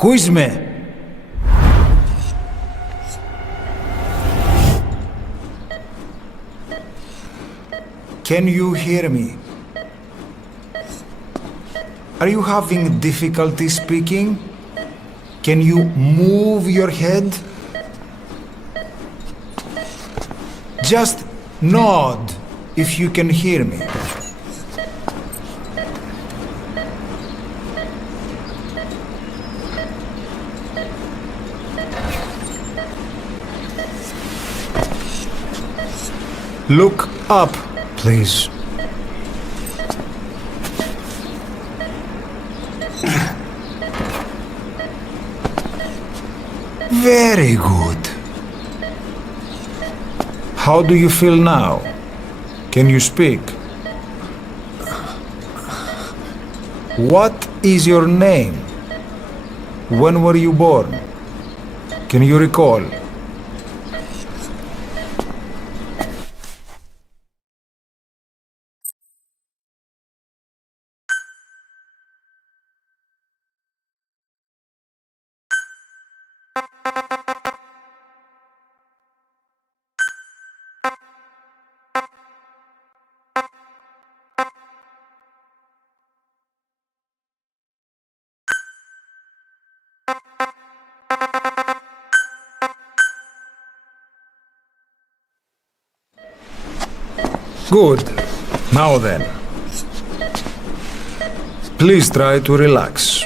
Ακούς με? Can you hear me? Are you having difficulty speaking? Can you move your head? Just nod if you can hear me. Look up, please. Very good. How do you feel now? Can you speak? What is your name? When were you born? Can you recall? Good. Now then. Please try to relax.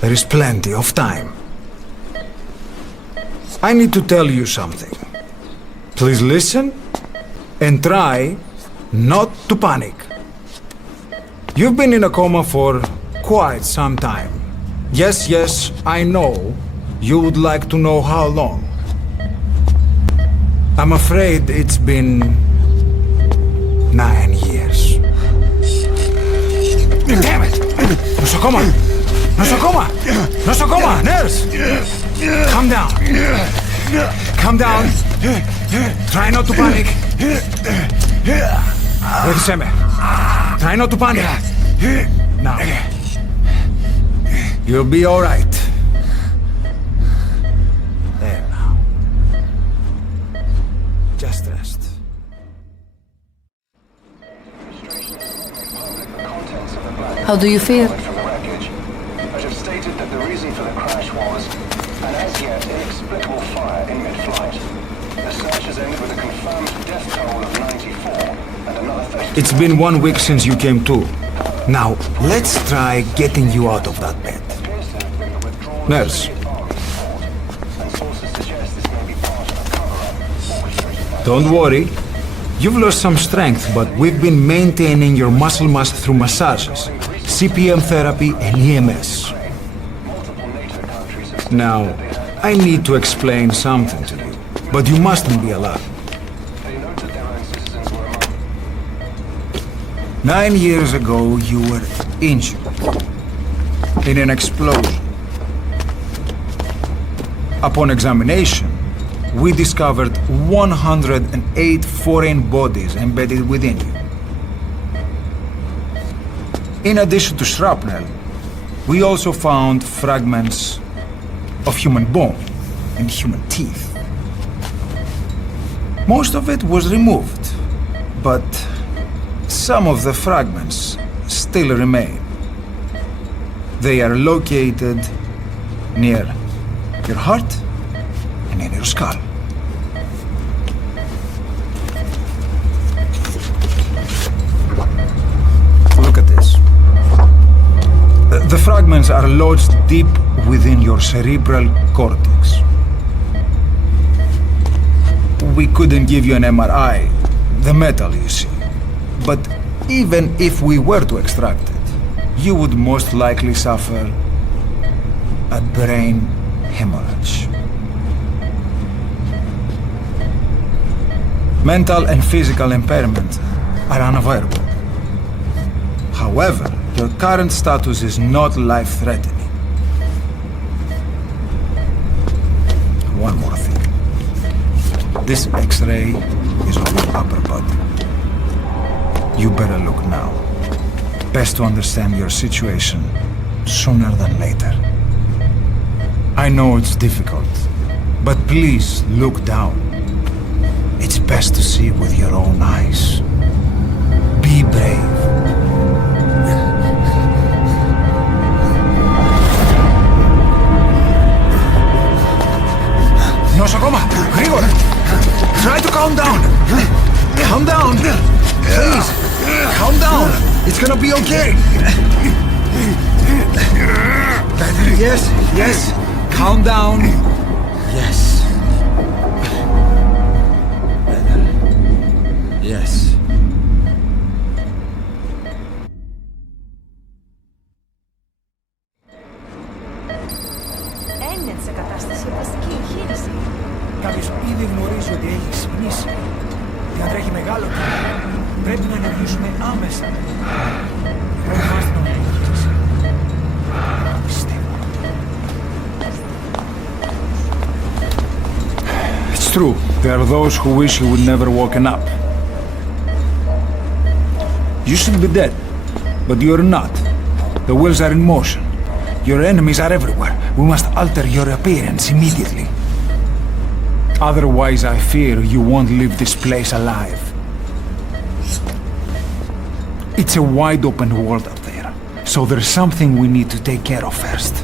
There is plenty of time. I need to tell you something. Please listen and try not to panic. You've been in a coma for quite some time. Yes, I know you would like to know how long. I'm afraid it's been 9 years. Damn it! Nosocoma! Nosocoma! Nosocoma! Nurse! Calm down. Calm down. Try not to panic. Βοήθησέ με. Try not to panic. Now. You'll be all right. There now. Just rest. How do you feel? I have stated that the reason for the crash was an as yet inexplicable fire in mid-flight. The search has ended with a confirmed death toll of 94 and another 30. It's been 1 week since you came to. Now, let's try getting you out of that bed. Nurse. Don't worry. You've lost some strength, but we've been maintaining your muscle mass through massages, CPM therapy, and EMS. Now, I need to explain something to you, but you mustn't be alarmed. 9 years ago, you were injured in an explosion. Upon examination, we discovered 108 foreign bodies embedded within you. In addition to shrapnel, we also found fragments of human bone and human teeth. Most of it was removed, but some of the fragments still remain. They are located near your heart and in your skull. Look at this. The fragments are lodged deep within your cerebral cortex. We couldn't give you an MRI, the metal, you see. But even if we were to extract it, you would most likely suffer a brain hemorrhage. Mental and physical impairment are unavoidable. However, your current status is not life-threatening. One more thing. This X-ray is of your upper body. You better look now. Best to understand your situation sooner than later. I know it's difficult, but please look down. It's best to see with your own eyes. Be brave. Νοσοκόμα, γρήγορα! Try to calm down! Calm down! Please! Calm down! It's gonna be okay! Yes, yes! Calm down! Yes. Better. Yes. Είναι σε κατάσταση βασική εγχείρηση. Κάποιος ήδη γνωρίζει ότι έχει ξυπνήσει. Διατρέχει μεγάλο κίνδυνο. Πρέπει να ενεργήσουμε άμεσα. Προετοιμάστε να μην εγχείρηση. Πιστεύω. It's true. There are those who wish you would never woken up. You should be dead, but you're not. The wheels are in motion. Your enemies are everywhere. We must alter your appearance immediately. Otherwise, I fear you won't leave this place alive. It's a wide open world up there, so there's something we need to take care of first.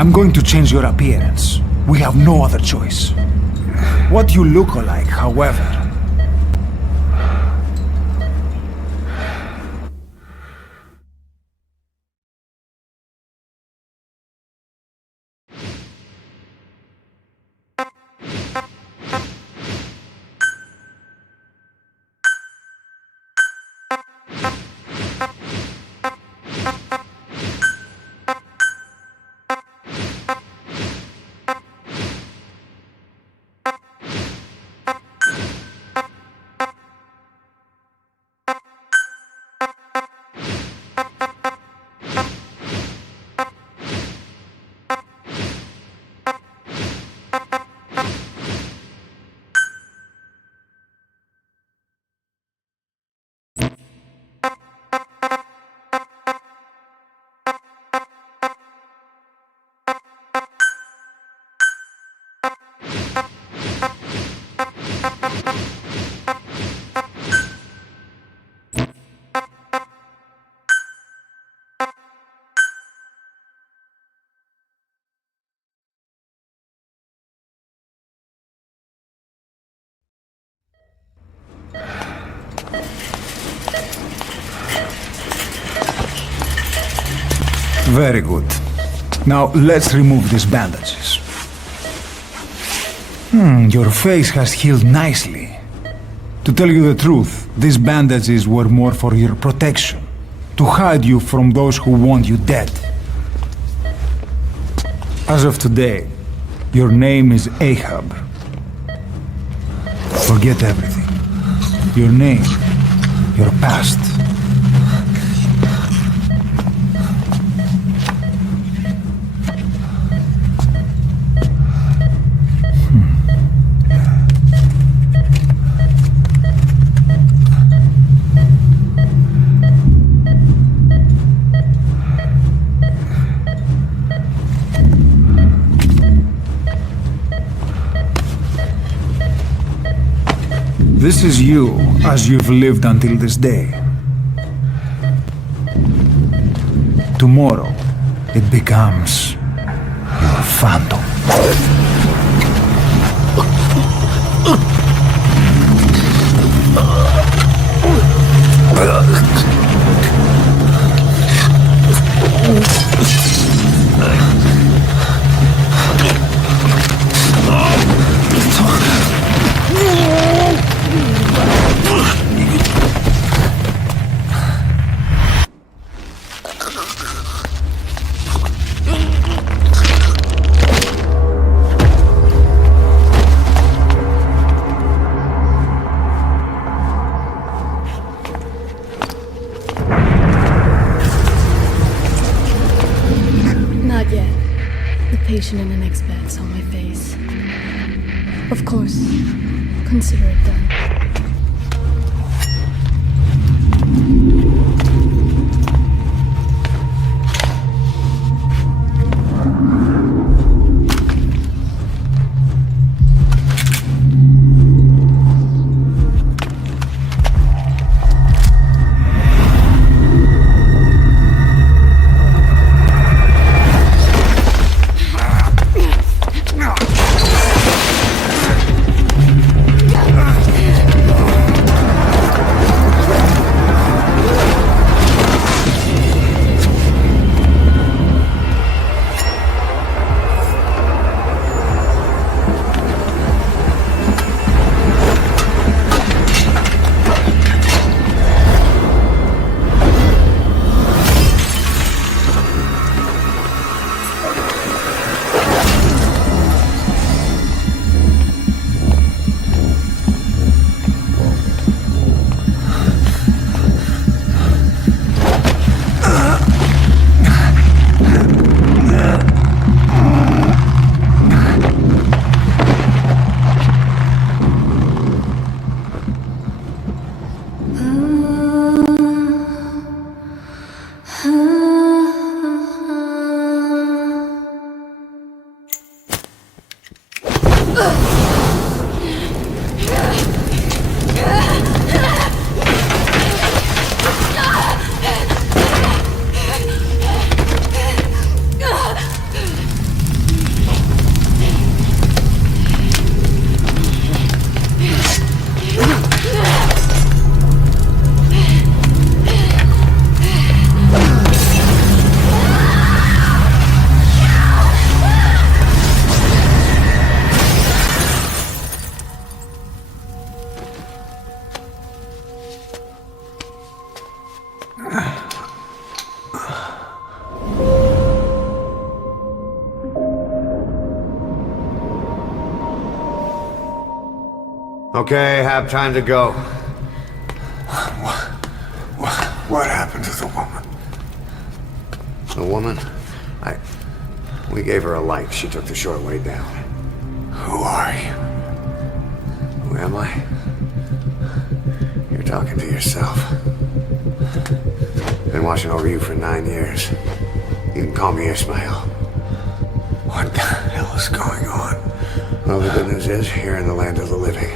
I'm going to change your appearance. We have no other choice. What you look like, however, very good. Now let's remove these bandages. Your face has healed nicely. To tell you the truth, these bandages were more for your protection, to hide you from those who want you dead. As of today, your name is Ahab. Forget everything. Your name, your past. This is you as you've lived until this day. Tomorrow, it becomes your phantom. patient in the next bed saw my face. Of course, Consider it done. Okay, have time to go. What happened to the woman? The woman? We gave her a light. She took the short way down. Who are you? Who am I? You're talking to yourself. Been watching over you for 9 years. You can call me Ishmael. What the hell is going on? Well, the good news is, you're in the land of the living.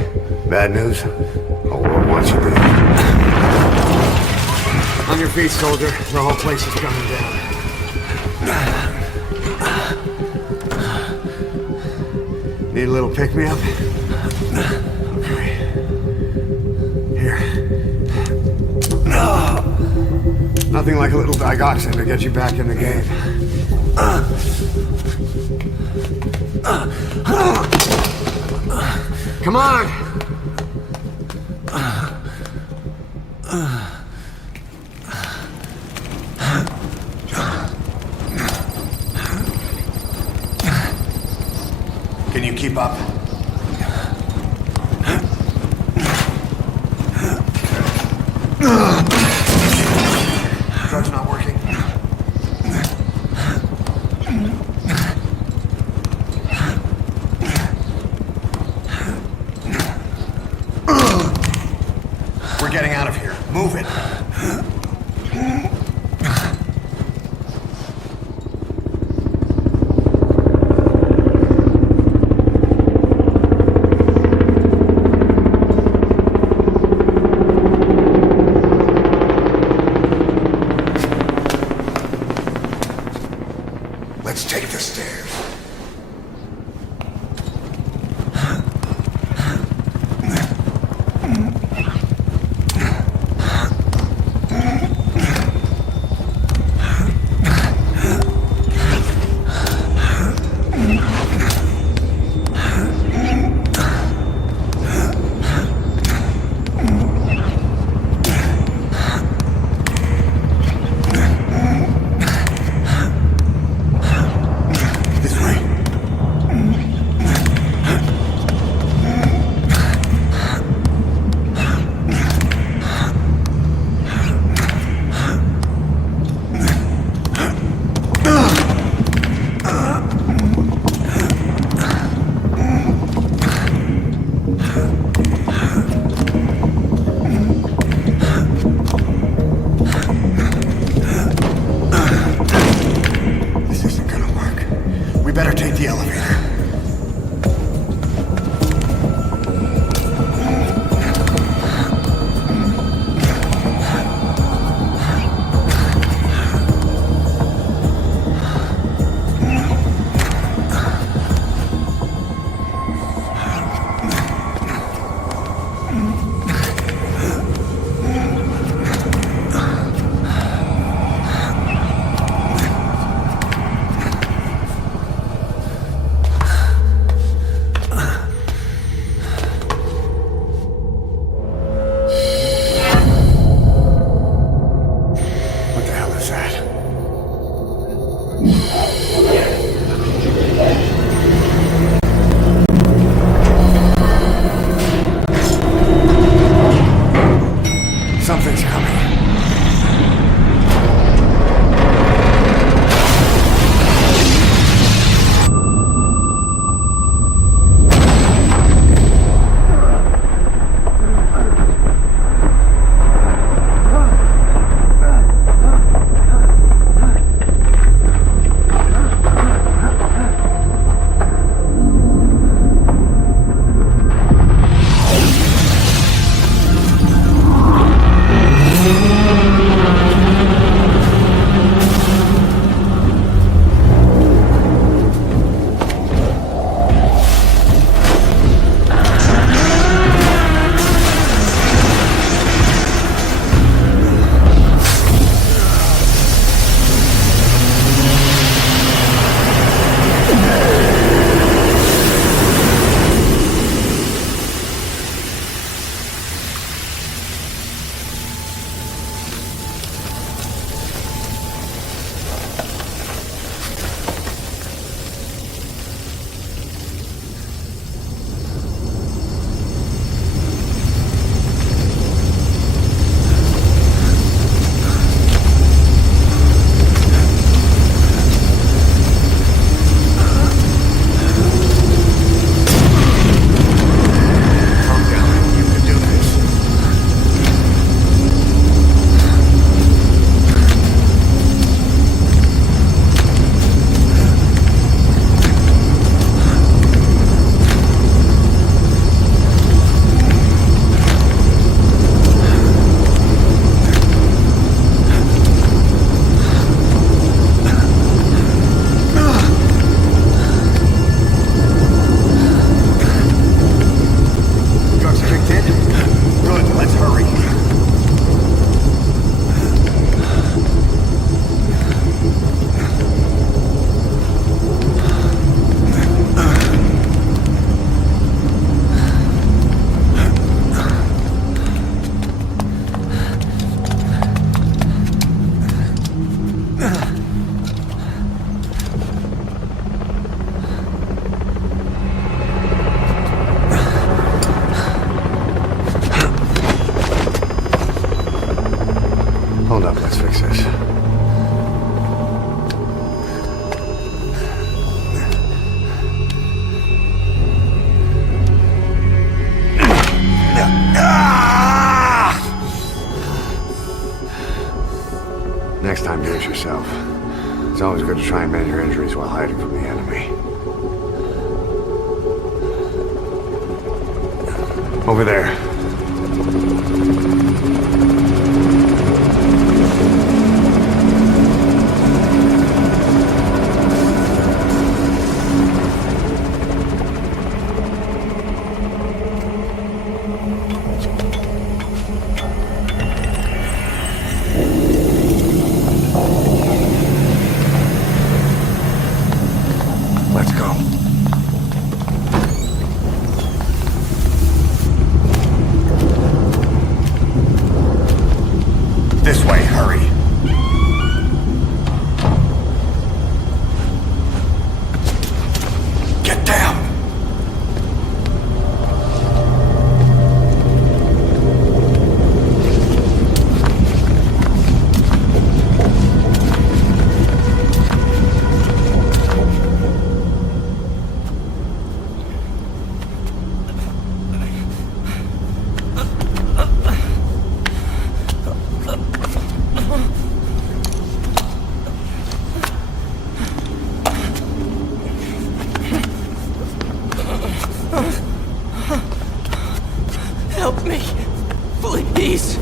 Bad news? Whole world wants you dead. On your feet, soldier. The whole place is coming down. Need a little pick-me-up? Okay. Here. Nothing like a little digoxin to get you back in the game. Come on! Can you keep up? Drug's not working. We're getting out of here. Move it. Let's take the stairs. This isn't gonna work. We better take the elevator. What the hell is that? Something's coming. Hold up, let's fix this. Next time, do it yourself. It's always good to try and mend your injuries while hiding from the enemy. Over there. Let's go. Help me! Please!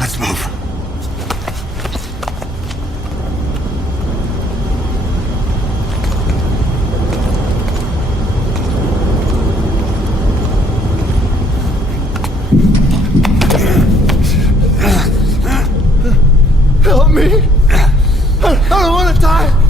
Let's move. Help me! I don't want to die!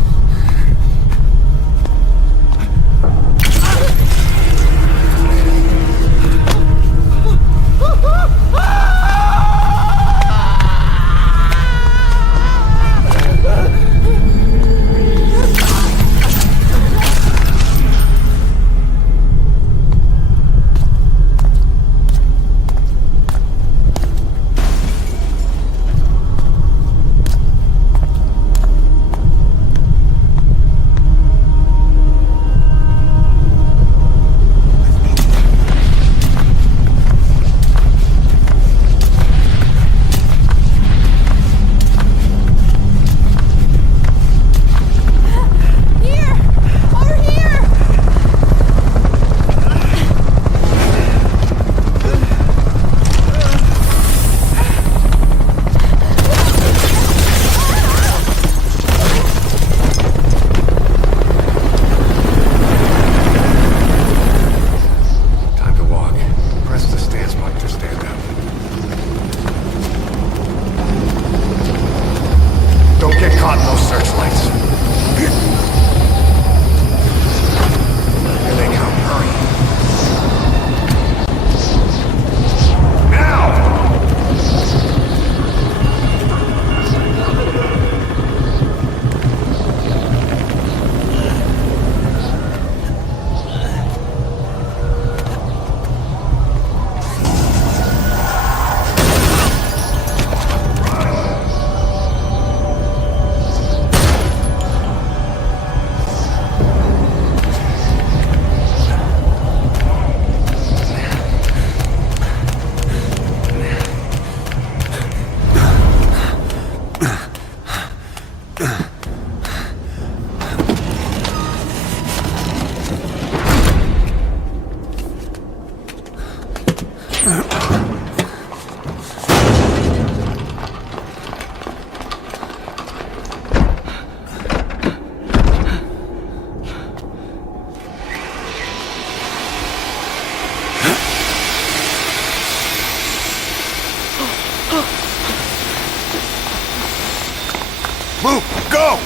Move! Go!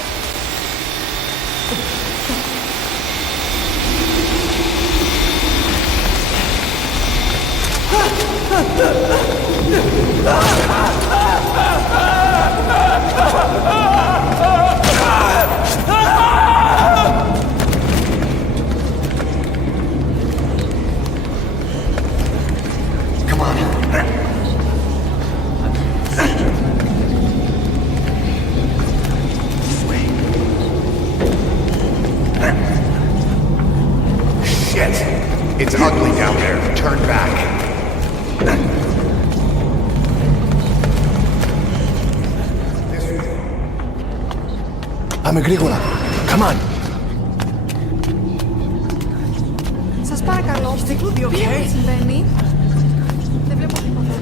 Come on. Shit! It's ugly down there. Turn back. Πάμε γρήγορα. Come on. We'll be okay. Συμβαίνει. Δεν βλέπω τίποτα.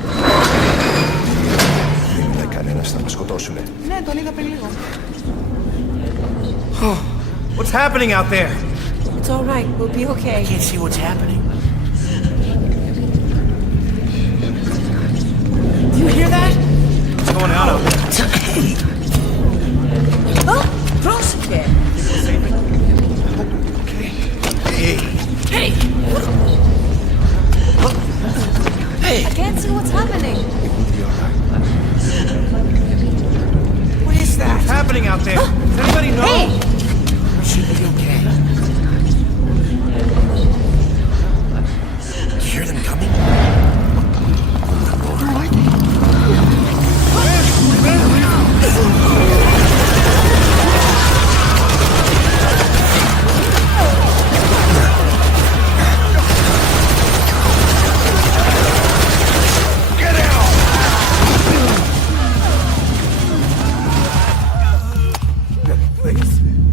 Δεν είδα κανένας, θα μας σκοτώσουνε. Ναι, τον είδα πριν λίγο. What's happening out there? It's all right. We'll be okay. I can't see what's happening. Do you hear that? What's going on out there? Oh, πρόσεχε. Hey. Hey! Hey! I can't see what's happening. What is that? What's happening out there? Does anybody know? Hey! Should be okay. You hear them coming?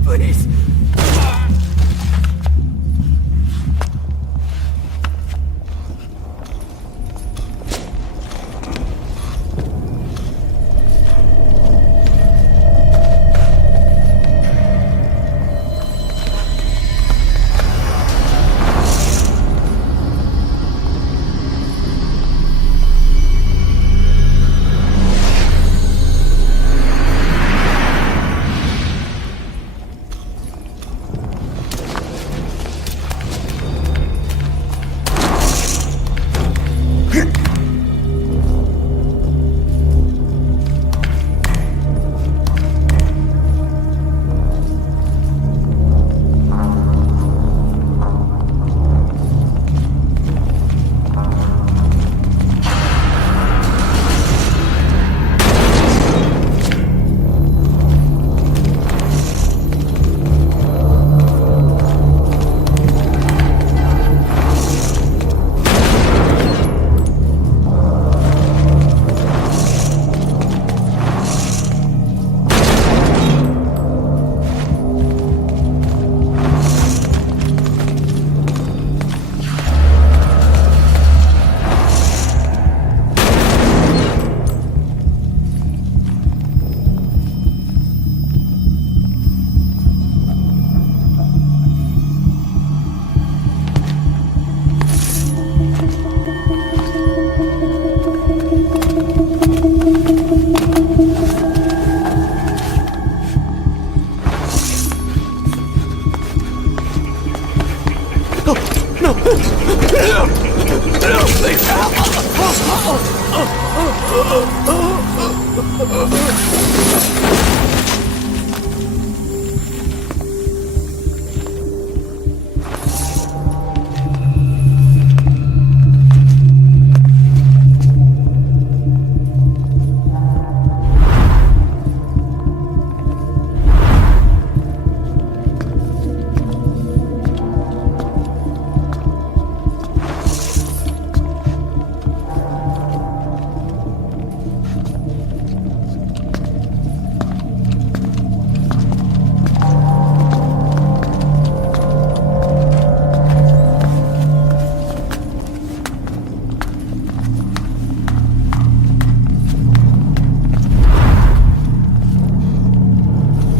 Please.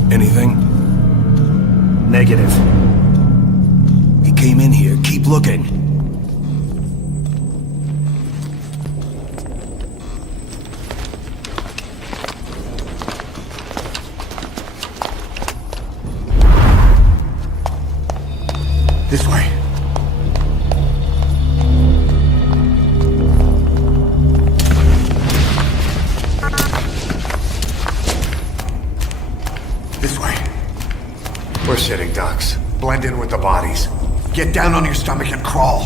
Anything? Negative. He came in here. Keep looking. This way. This way. We're sitting ducks. Blend in with the bodies. Get down on your stomach and crawl.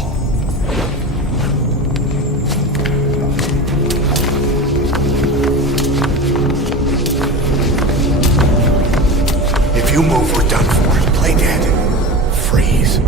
If you move, we're done for. Play dead. Freeze.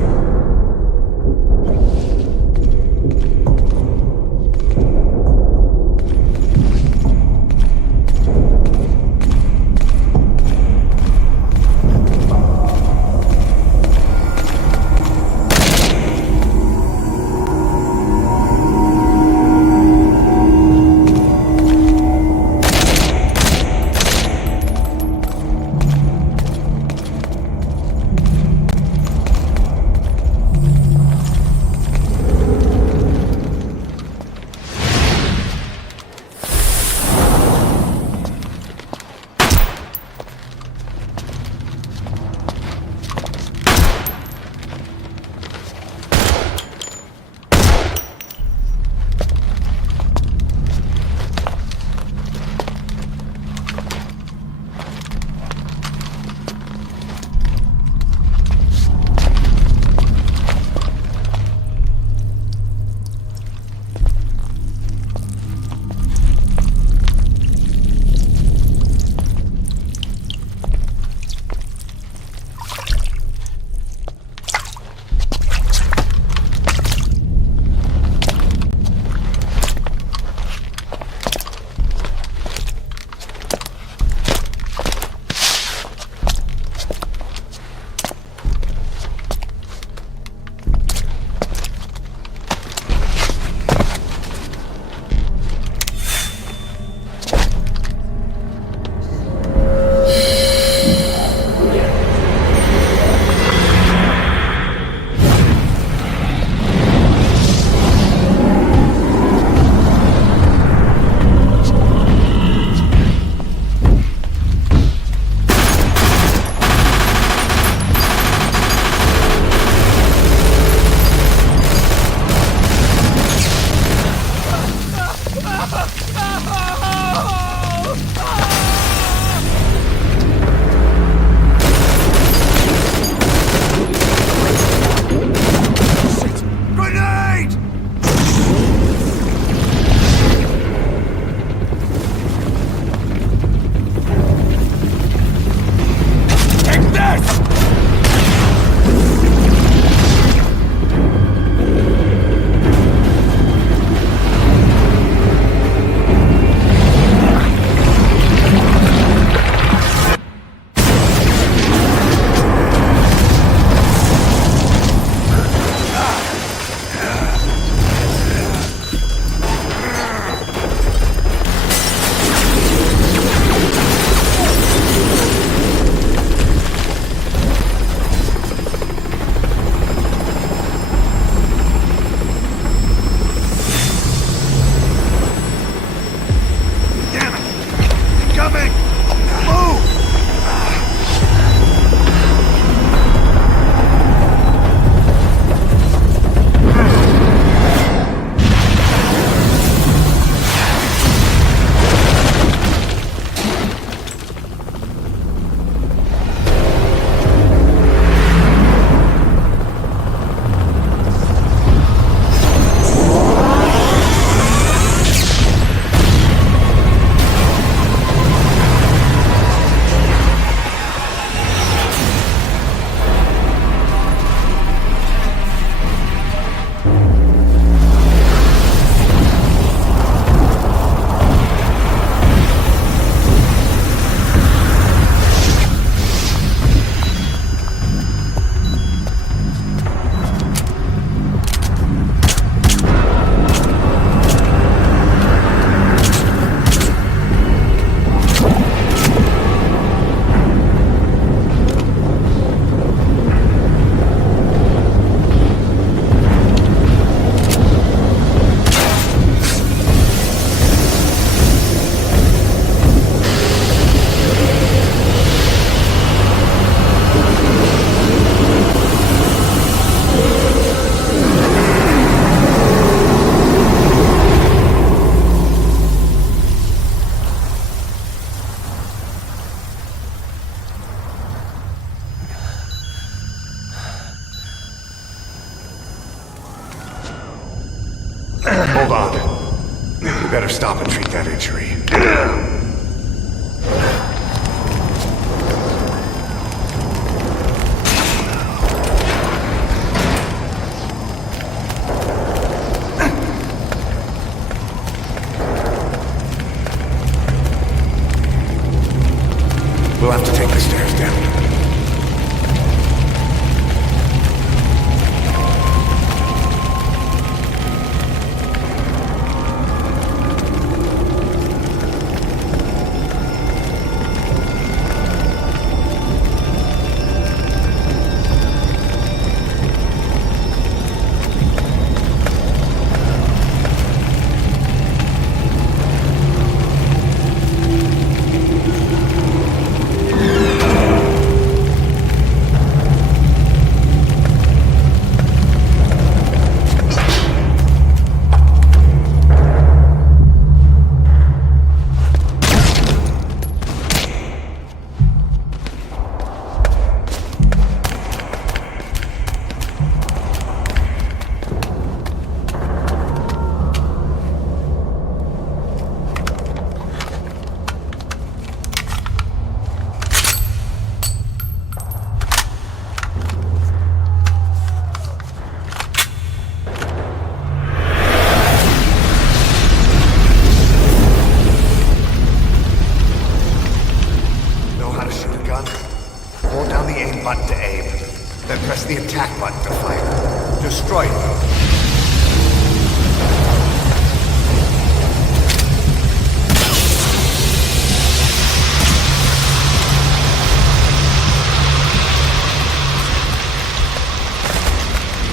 Hold on. You better stop and treat that injury. We'll have to take the stairs down. Hold down the aim button to aim, then press the attack button to fire. Destroy it.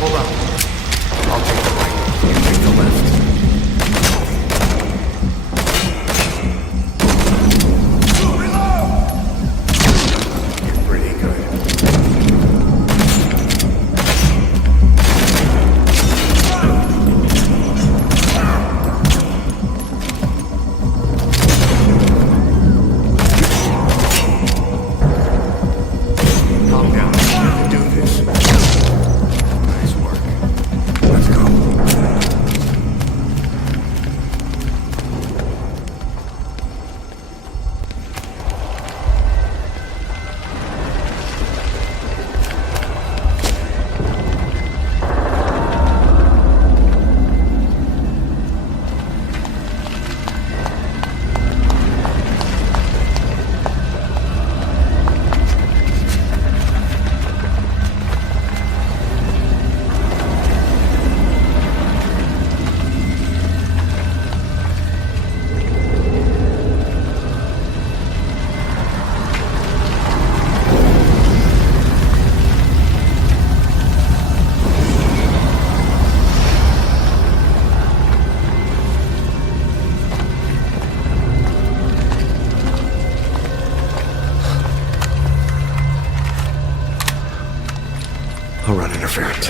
Hold on. I'll take the right. You take the left. You're pretty good. Calm down. You can do this. Nice work. Let's go. I'll run interference.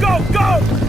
go, go!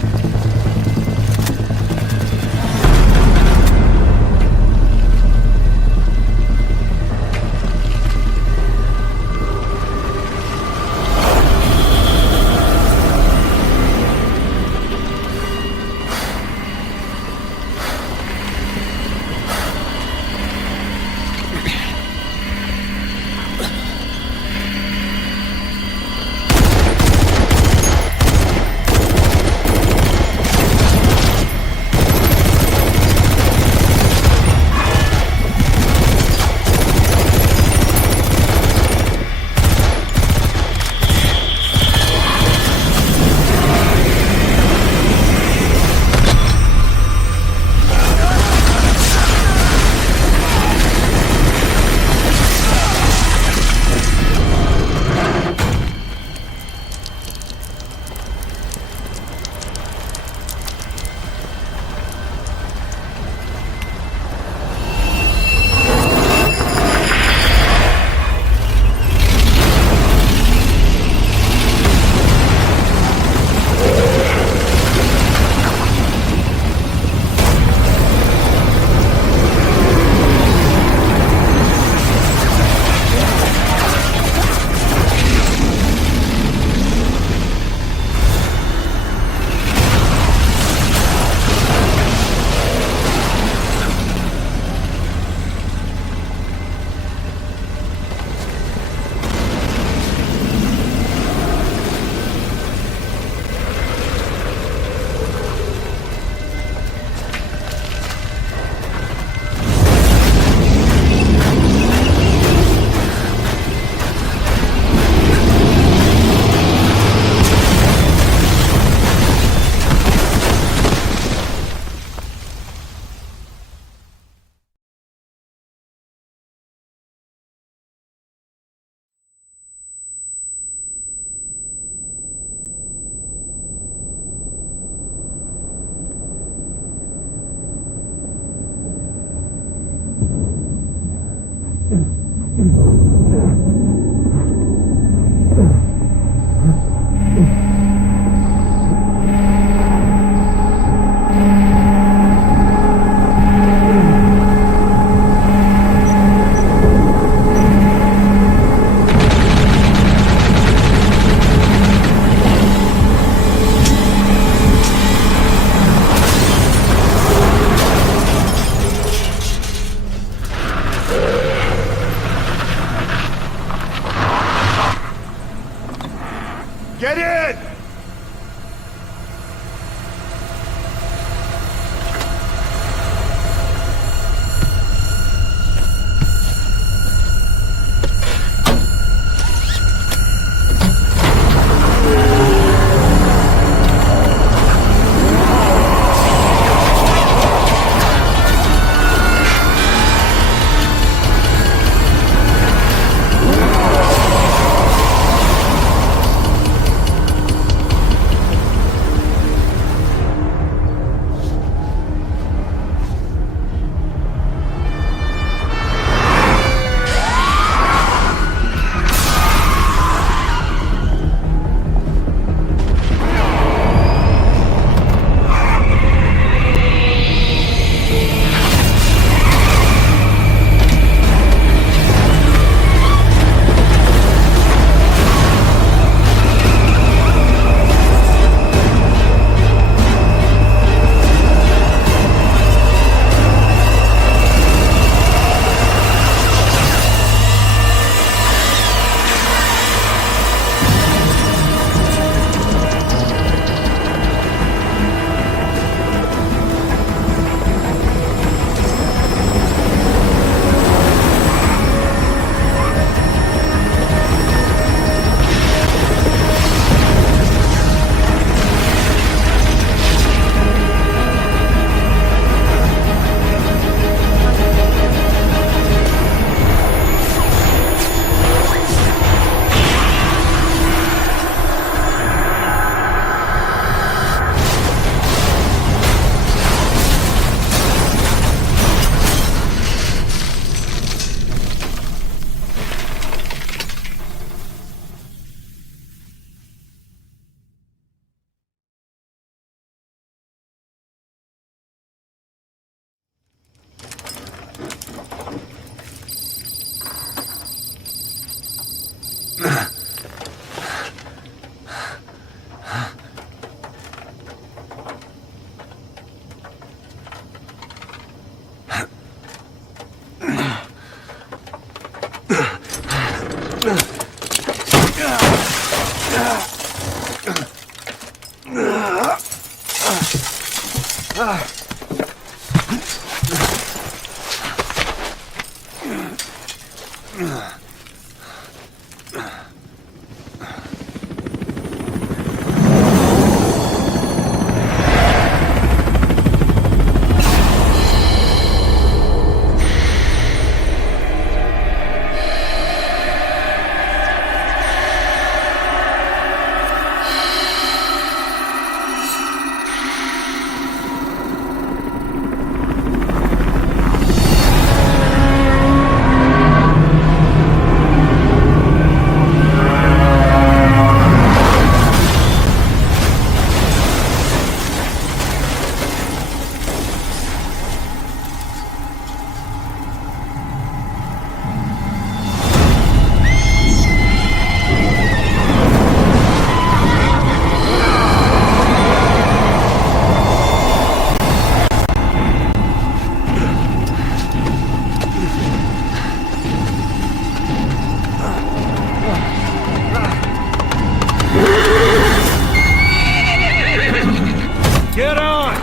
Get on!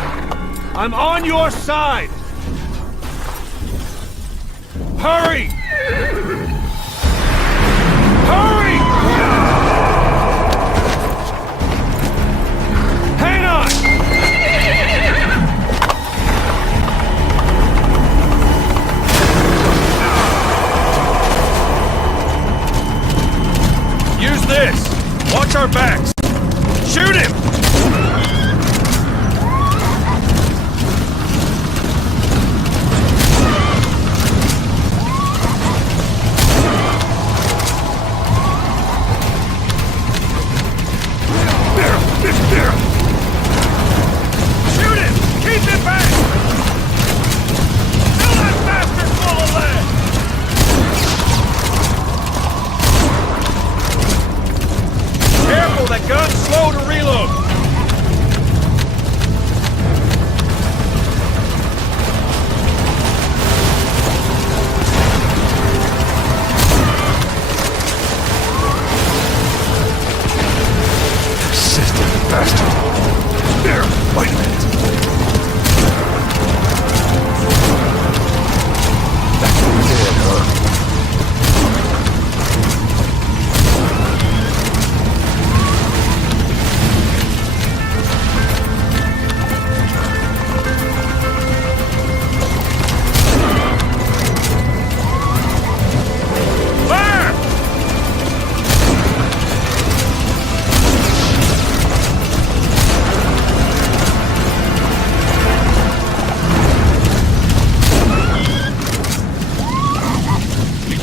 I'm on your side! Hurry! Hurry! Hang on! Use this! Watch our backs! Shoot him! Shoot him! Keep it back! Fill that bastard full of lead! Careful, that gun's slow to reload! Persistent bastard. There, wait a minute. That's what we did, huh?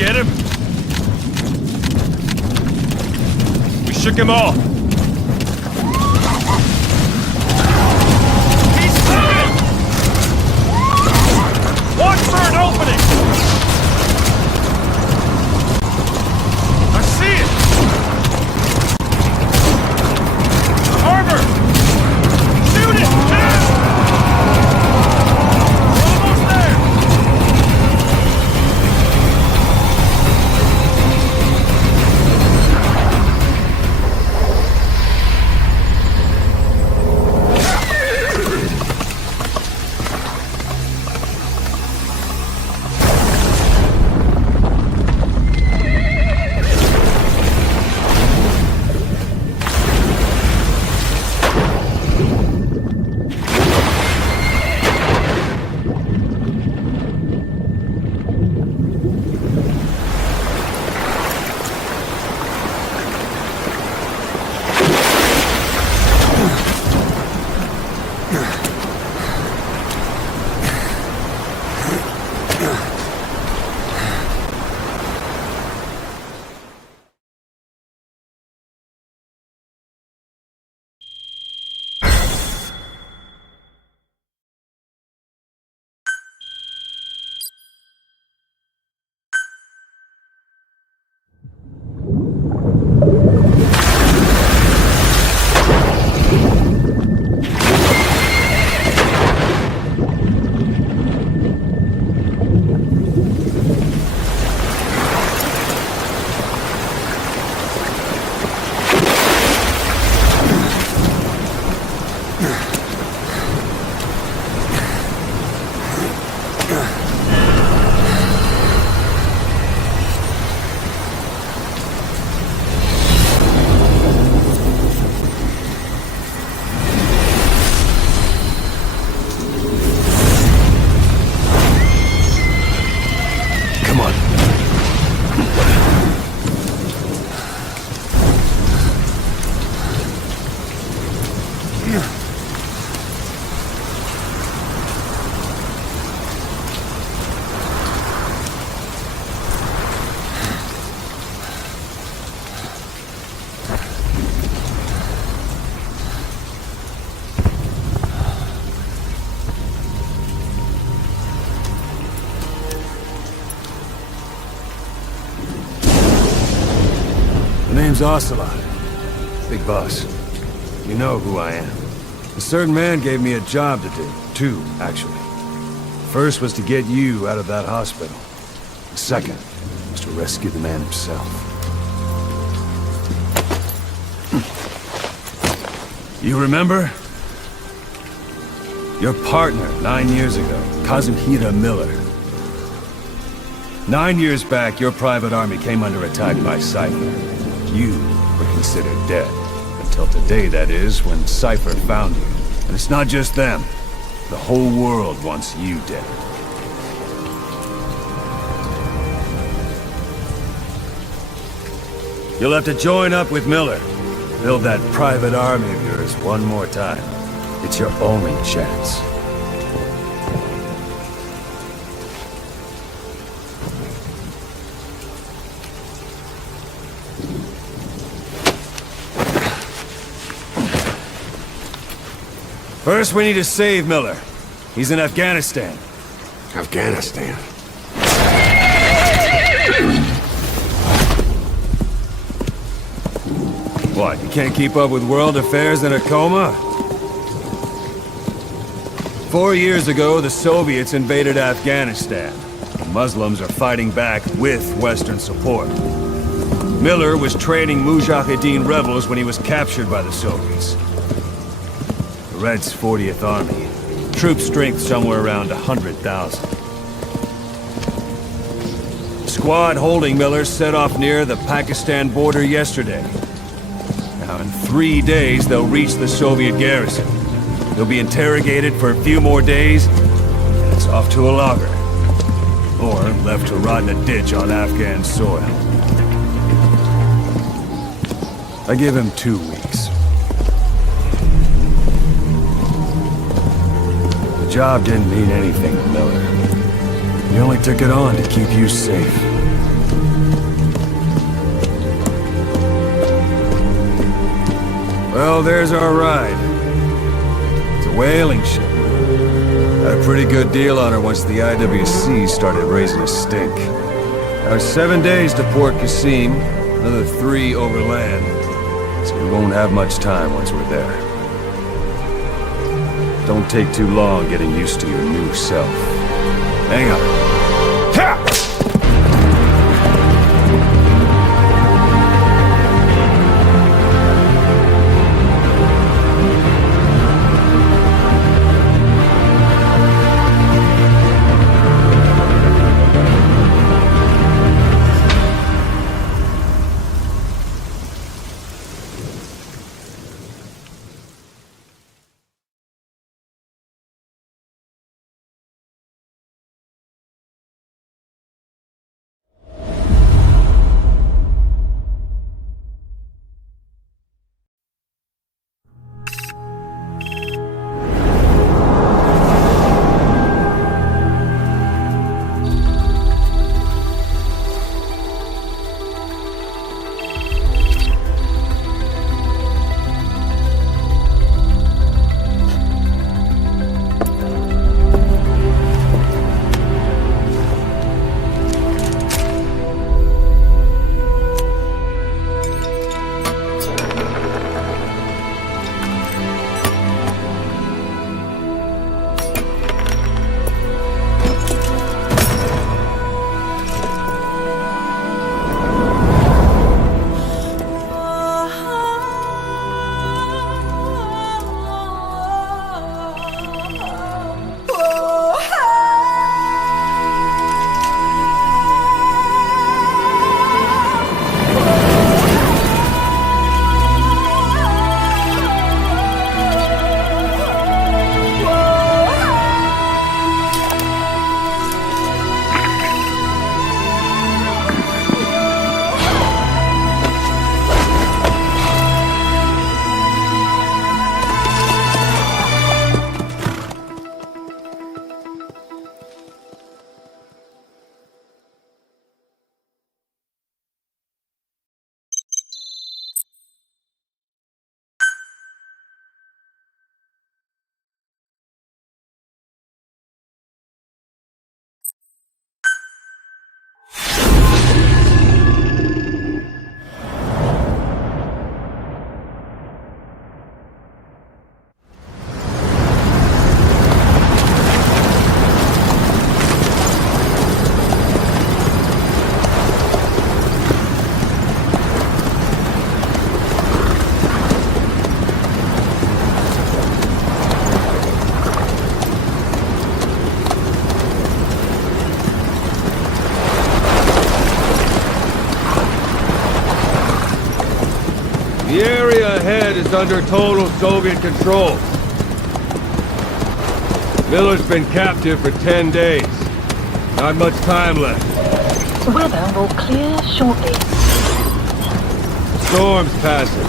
Get him? We shook him off. He's coming! Watch for an opening! I see it! Harbor! Shoot it! Now! We're almost there! My name's Ocelot. Big boss. You know who I am. A certain man gave me a job to do. Two, actually. First was to get you out of that hospital. The second was to rescue the man himself. You remember? Your partner 9 years ago, Kazuhira Miller. 9 years back, your private army came under attack by Cypher. You were considered dead. Until today, that is, when Cypher found you. And it's not just them. The whole world wants you dead. You'll have to join up with Miller. Build that private army of yours one more time. It's your only chance. First, we need to save Miller. He's in Afghanistan. Afghanistan? What, you can't keep up with world affairs in a coma? 4 years ago, the Soviets invaded Afghanistan. The Muslims are fighting back with Western support. Miller was training Mujahideen rebels when he was captured by the Soviets. The Reds' 40th Army. Troop strength somewhere around 100,000. The squad holding Miller set off near the Pakistan border yesterday. Now, in 3 days, they'll reach the Soviet garrison. They'll be interrogated for a few more days, and it's off to a lager. Or left to rot in a ditch on Afghan soil. I give him 2 weeks. The job didn't mean anything to Miller. He only took it on to keep you safe. Well, there's our ride. It's a whaling ship. Had a pretty good deal on her once the IWC started raising a stink. Now it's 7 days to Port Qasim, another 3 overland. So we won't have much time once we're there. Don't take too long getting used to your new self. Hang on. is under total Soviet control. Miller's been captive for 10 days. Not much time left. Weather will clear shortly. Storm's passing.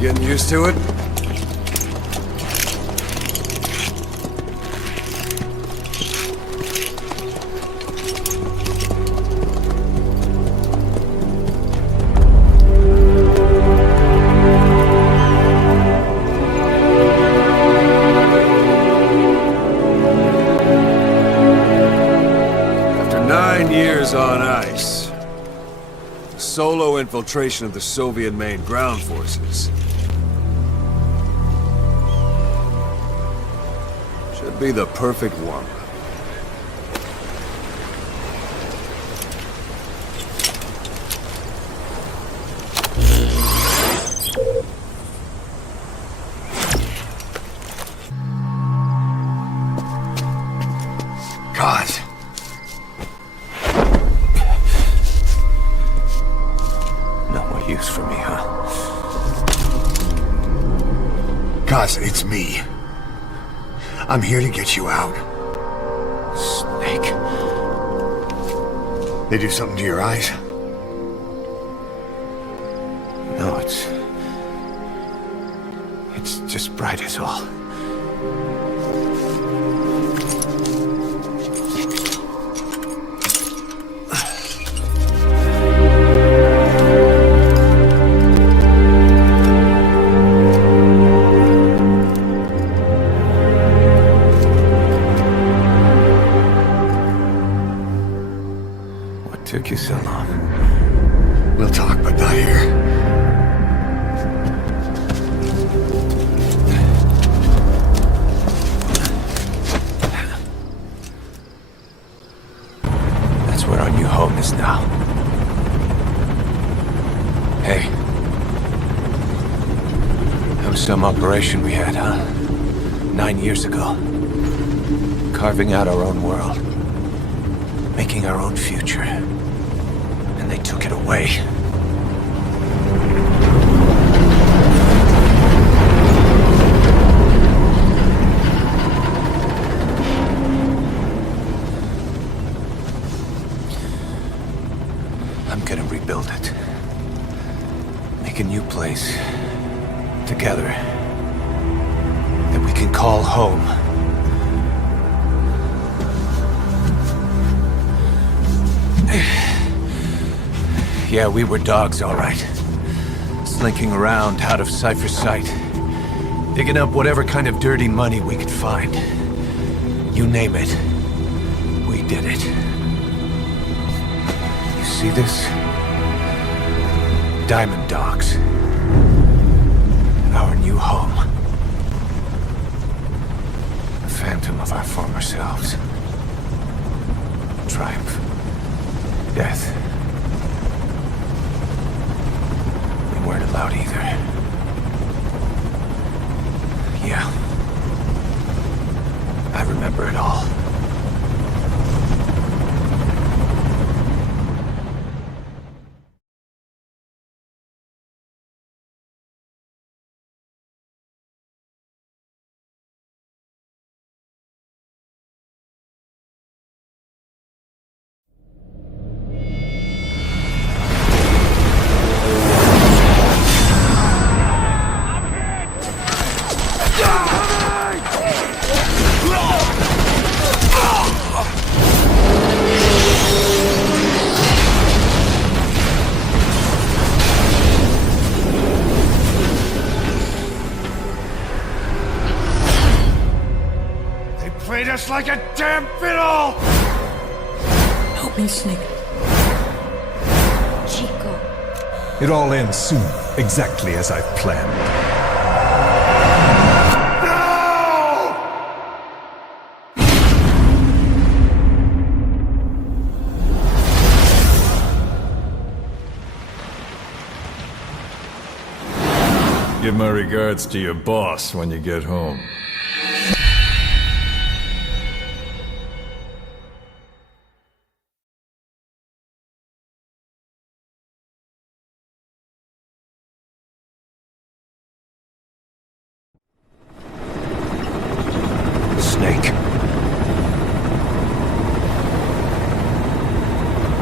Getting used to it? After 9 years on ice, solo infiltration of the Soviet main ground forces should be the perfect warm-up. God. No more use for me, huh? Cos, it's me. I'm here to get you out. Snake. They do something to your eyes? No, it's just bright as all. Took you so long. We'll talk, but not here. That's where our new home is now. Hey. That was some operation we had, huh? 9 years ago. Carving out our own world. Making our own future. And they took it away. I'm gonna rebuild it. Make a new place. Together. That we can call home. Yeah, we were dogs, all right. Slinking around out of Cypher's sight. Digging up whatever kind of dirty money we could find. You name it. We did it. You see this? Diamond Dogs. Our new home. The phantom of our former selves. Triumph. Death. Weren't allowed either. Yeah. I remember it all. Treat us like a damn fiddle! Help me, Snake. It all ends soon. exactly as I've planned. Give my regards to your boss when you get home. Snake.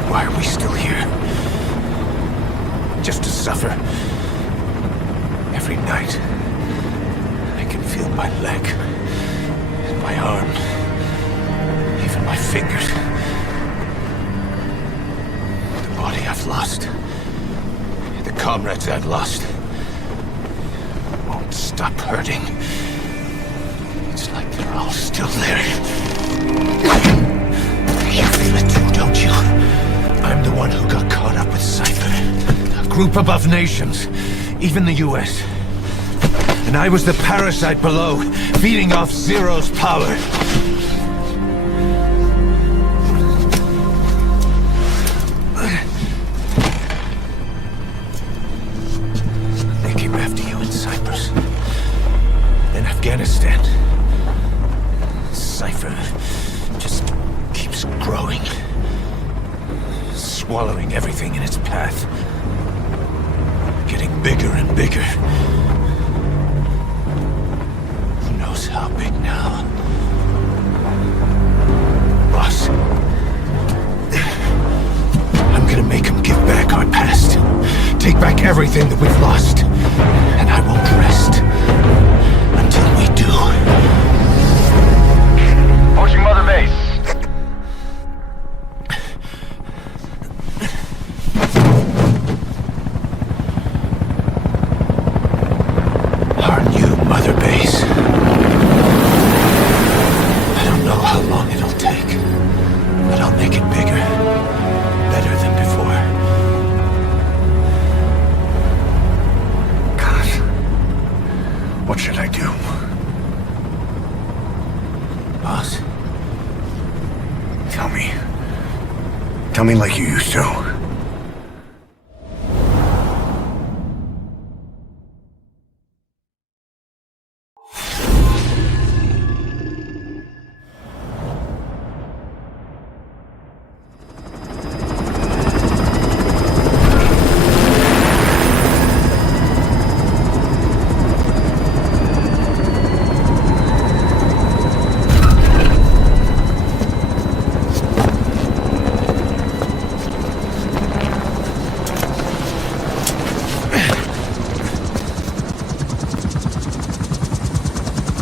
Why are we still here? Just to suffer. Every night, I can feel my leg, and my arm, even my fingers. The body I've lost, the comrades I've lost, won't stop hurting. It's like they're all still there. You feel it too, don't you? I'm the one who got caught up with Cypher. A group above nations, even the US. And I was the parasite below, feeding off Zero's power. They came after you in Cyprus. Then Afghanistan. Cypher just keeps growing. Swallowing everything in its path. Getting bigger and bigger. Who knows how big now? Boss. I'm gonna make him give back our past. Take back everything that we've lost. And I won't rest until we do. Approaching Mother Base. Our new Mother Base. I don't know how long it'll take, but I'll make it bigger, better than before. God. What should I do? Boss, Tell me. Tell me like you used to.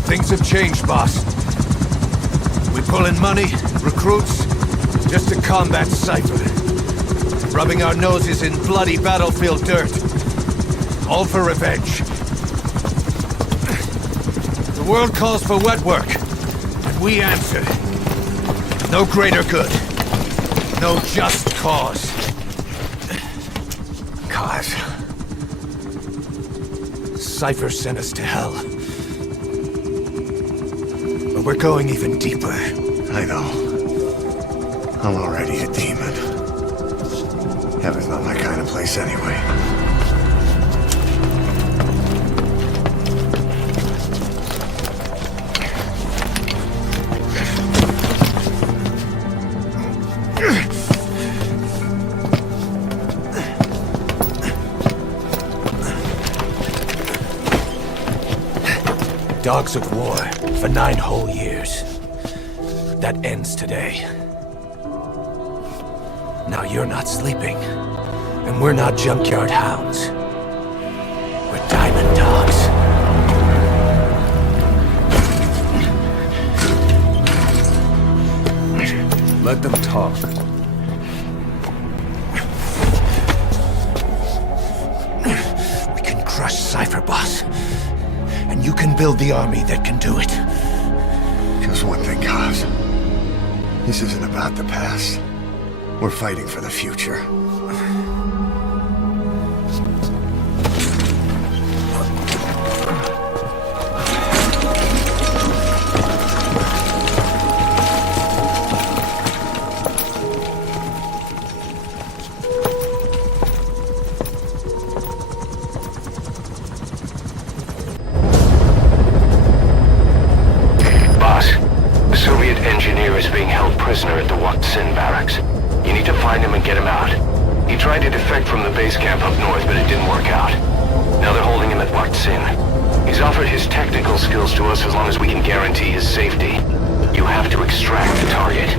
things have changed, boss. We pull in money, recruits, just to combat Cypher. Rubbing our noses in bloody battlefield dirt. All for revenge. The world calls for wet work, and we answer. No greater good. No just cause. Cause? Cypher sent us to hell. But we're going even deeper. I know. I'm already a demon. Heaven's not my kind of place anyway. Dogs of war for 9 whole years. That ends today. Now you're not sleeping, and we're not junkyard hounds. We're diamond dogs. Let them talk. We can crush Cypher, boss. And you can build the army that can do it. Just one thing, Kaz. This isn't about the past. We're fighting for the future. prisoner at the Wak Sin barracks. You need to find him and get him out. He tried to defect from the base camp up north, but it didn't work out. Now they're holding him at Wak Sin. He's offered his technical skills to us as long as we can guarantee his safety. You have to extract the target.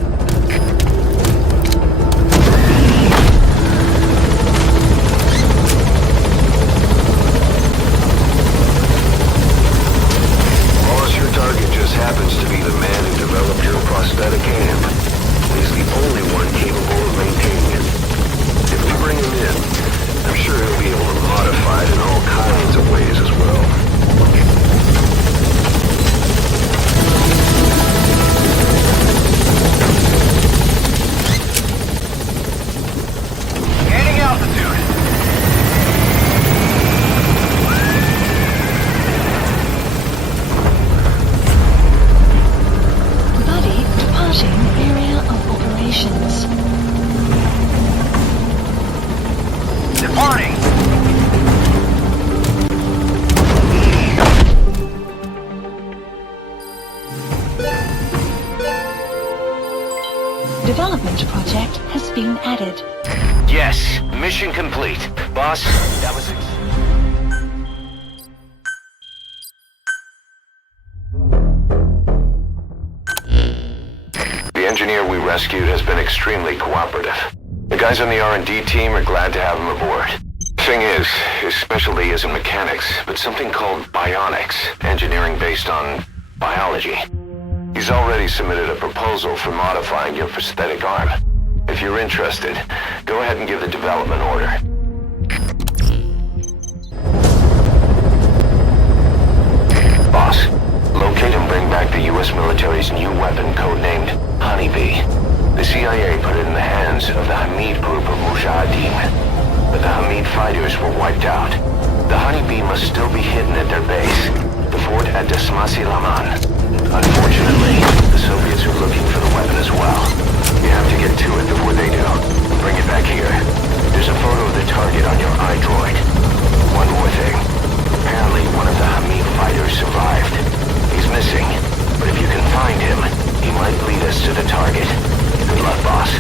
Boss, your target just happens to be the man who developed your prosthetic hand. He's the only one capable of maintaining it. If we bring him in, I'm sure he'll be able to modify it in all kinds of ways as well. Gaining altitude. Buddy, departing area of operations. Departing. Development project has been added. Yes, mission complete. Boss, that was it. The engineer we rescued has been extremely cooperative. The guys on the R&D team are glad to have him aboard. Thing is, his specialty isn't mechanics, but something called bionics, engineering based on biology. He's already submitted a proposal for modifying your prosthetic arm. If you're interested, go ahead and give the development order. Boss, locate and bring back the U.S. military's new weapon codenamed Honeybee. The CIA put it in the hands of the Hamid group of Mujahideen, but the Hamid fighters were wiped out. The Honeybee must still be hidden at their base, the fort at Desmasi Laman. Unfortunately, the Soviets are looking for the weapon as well. You have to get to it before they do. Bring it back here. There's a photo of the target on your iDroid. One more thing. Apparently one of the Hamid fighters survived. He's missing, but if you can find him, he might lead us to the target. Good luck, boss.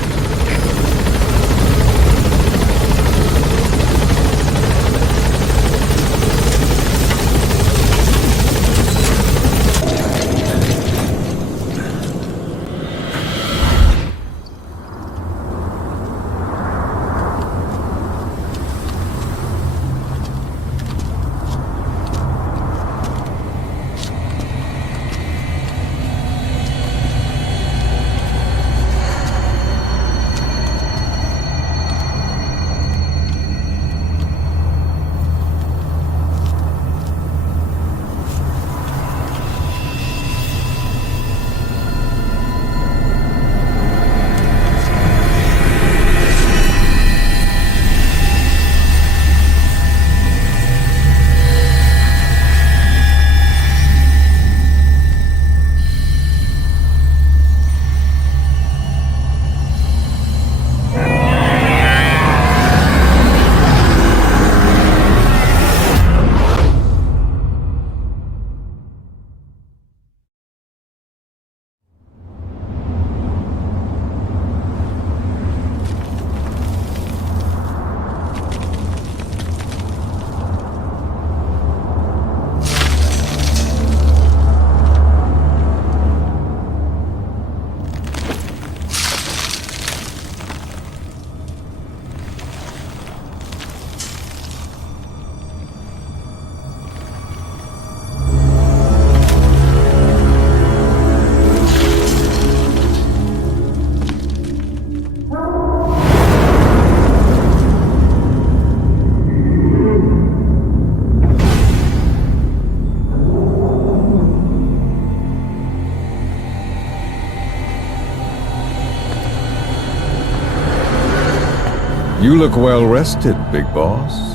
You look well rested, big boss.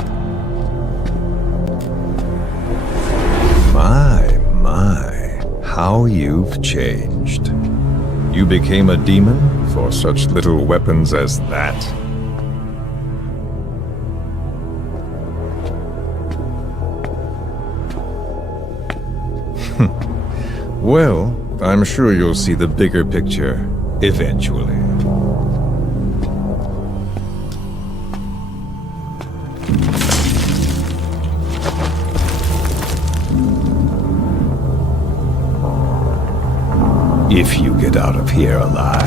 My, how you've changed. You became a demon for such little weapons as that? Well, I'm sure you'll see the bigger picture Eventually. If you get out of here alive.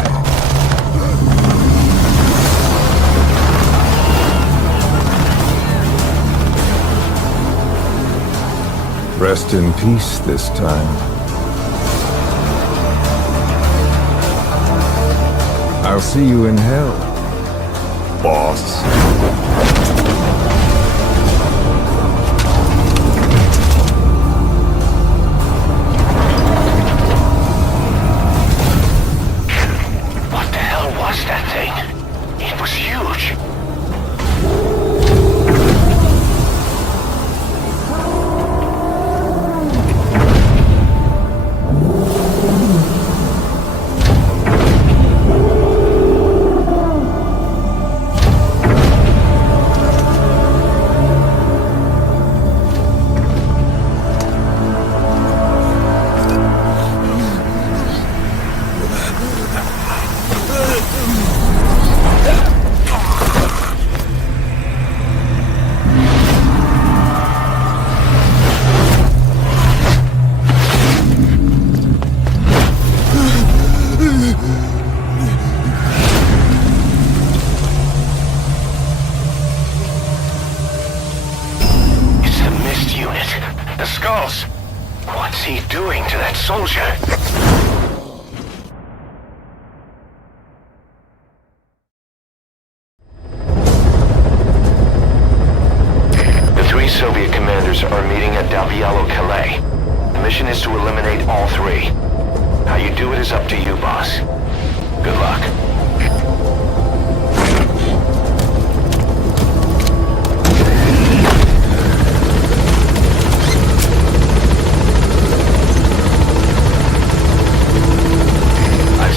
Rest in peace this time. I'll see you in hell, boss. What's he doing to that soldier? The three Soviet commanders are meeting at Calais. The mission is to eliminate all three. How you do it is up to you, boss. Good luck.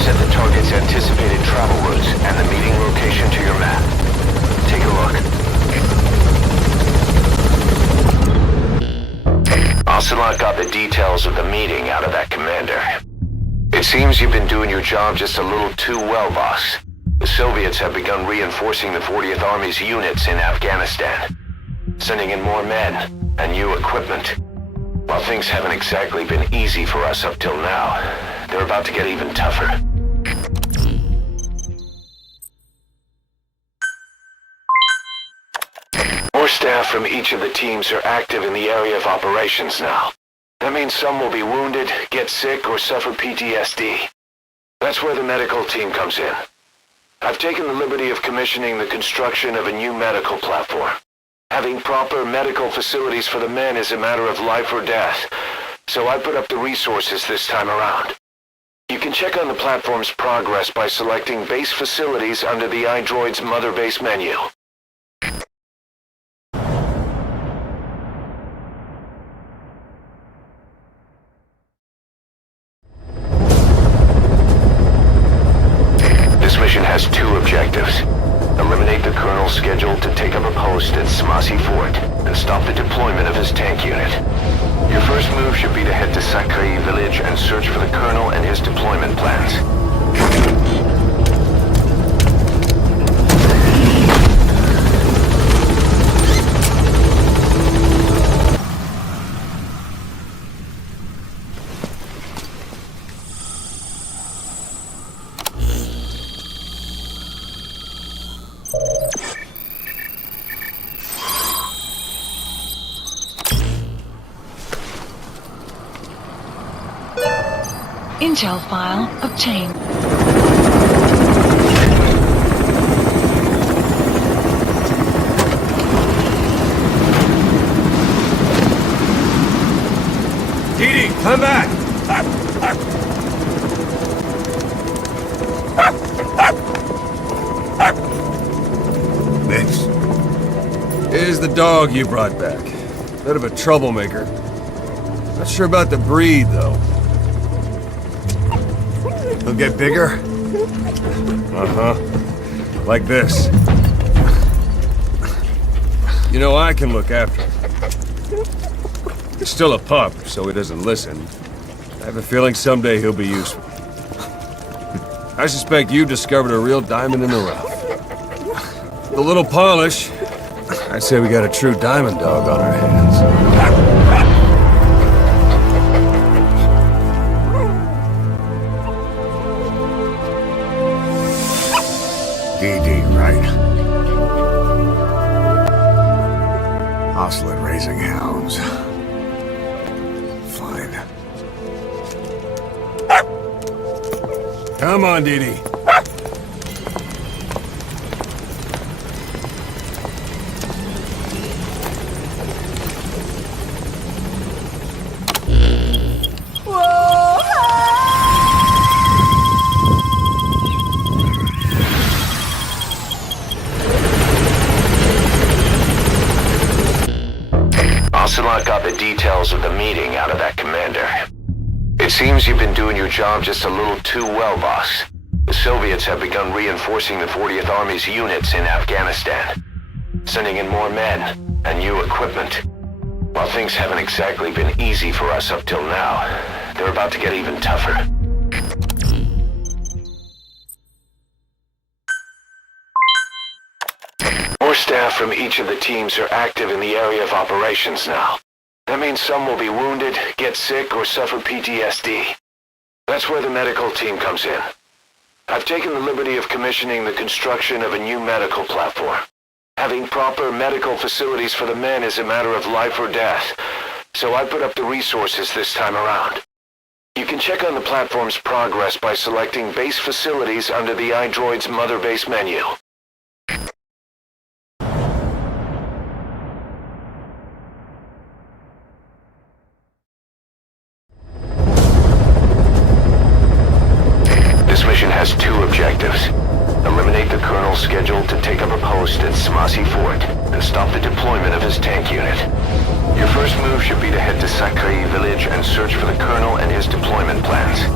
Set the target's anticipated travel routes and the meeting location to your map. Take a look. Ocelot got the details of the meeting out of that commander. It seems you've been doing your job just a little too well, boss. The Soviets have begun reinforcing the 40th Army's units in Afghanistan, sending in more men and new equipment. While things haven't exactly been easy for us up till now, they're about to get even tougher. More staff from each of the teams are active in the area of operations now. That means some will be wounded, get sick, or suffer PTSD. That's where the medical team comes in. I've taken the liberty of commissioning the construction of a new medical platform. Having proper medical facilities for the men is a matter of life or death, so I put up the resources this time around. You can check on the platform's progress by selecting Base Facilities under the iDroid's Mother Base menu. This mission has two objectives. Eliminate the colonel scheduled to take up a post at Smasi Fort and stop the deployment of his tank unit. Your first move should be to head to Sakai village and search for the colonel and his deployment plans. Intel file obtained. Didi, come back! Mix. Here's the dog you brought back. Bit of a troublemaker. Not sure about the breed, though. He'll get bigger? Uh-huh. Like this. You know, I can look after him. He's still a pup, so he doesn't listen. I have a feeling someday he'll be useful. I suspect you've discovered a real diamond in the rough. The little polish, I'd say we got a true diamond dog on our hands. DD, right? Oslet raising hounds. Fine. Come on, Dee. Ocelot got the details of the meeting out of that commander. It seems you've been doing your job just a little too well, boss. The Soviets have begun reinforcing the 40th Army's units in Afghanistan, sending in more men and new equipment. While things haven't exactly been easy for us up till now, they're about to get even tougher. More staff from each of the teams are active in the area of operations now. That means some will be wounded, get sick, or suffer PTSD. That's where the medical team comes in. I've taken the liberty of commissioning the construction of a new medical platform. Having proper medical facilities for the men is a matter of life or death, so I put up the resources this time around. You can check on the platform's progress by selecting base facilities under the iDroid's Mother Base menu. This mission has two objectives. Eliminate the Colonel scheduled to take up a post at Smasi Fort and stop the deployment of his tank unit. Your first move should be to head to Sakai village and search for the Colonel and his deployment plans.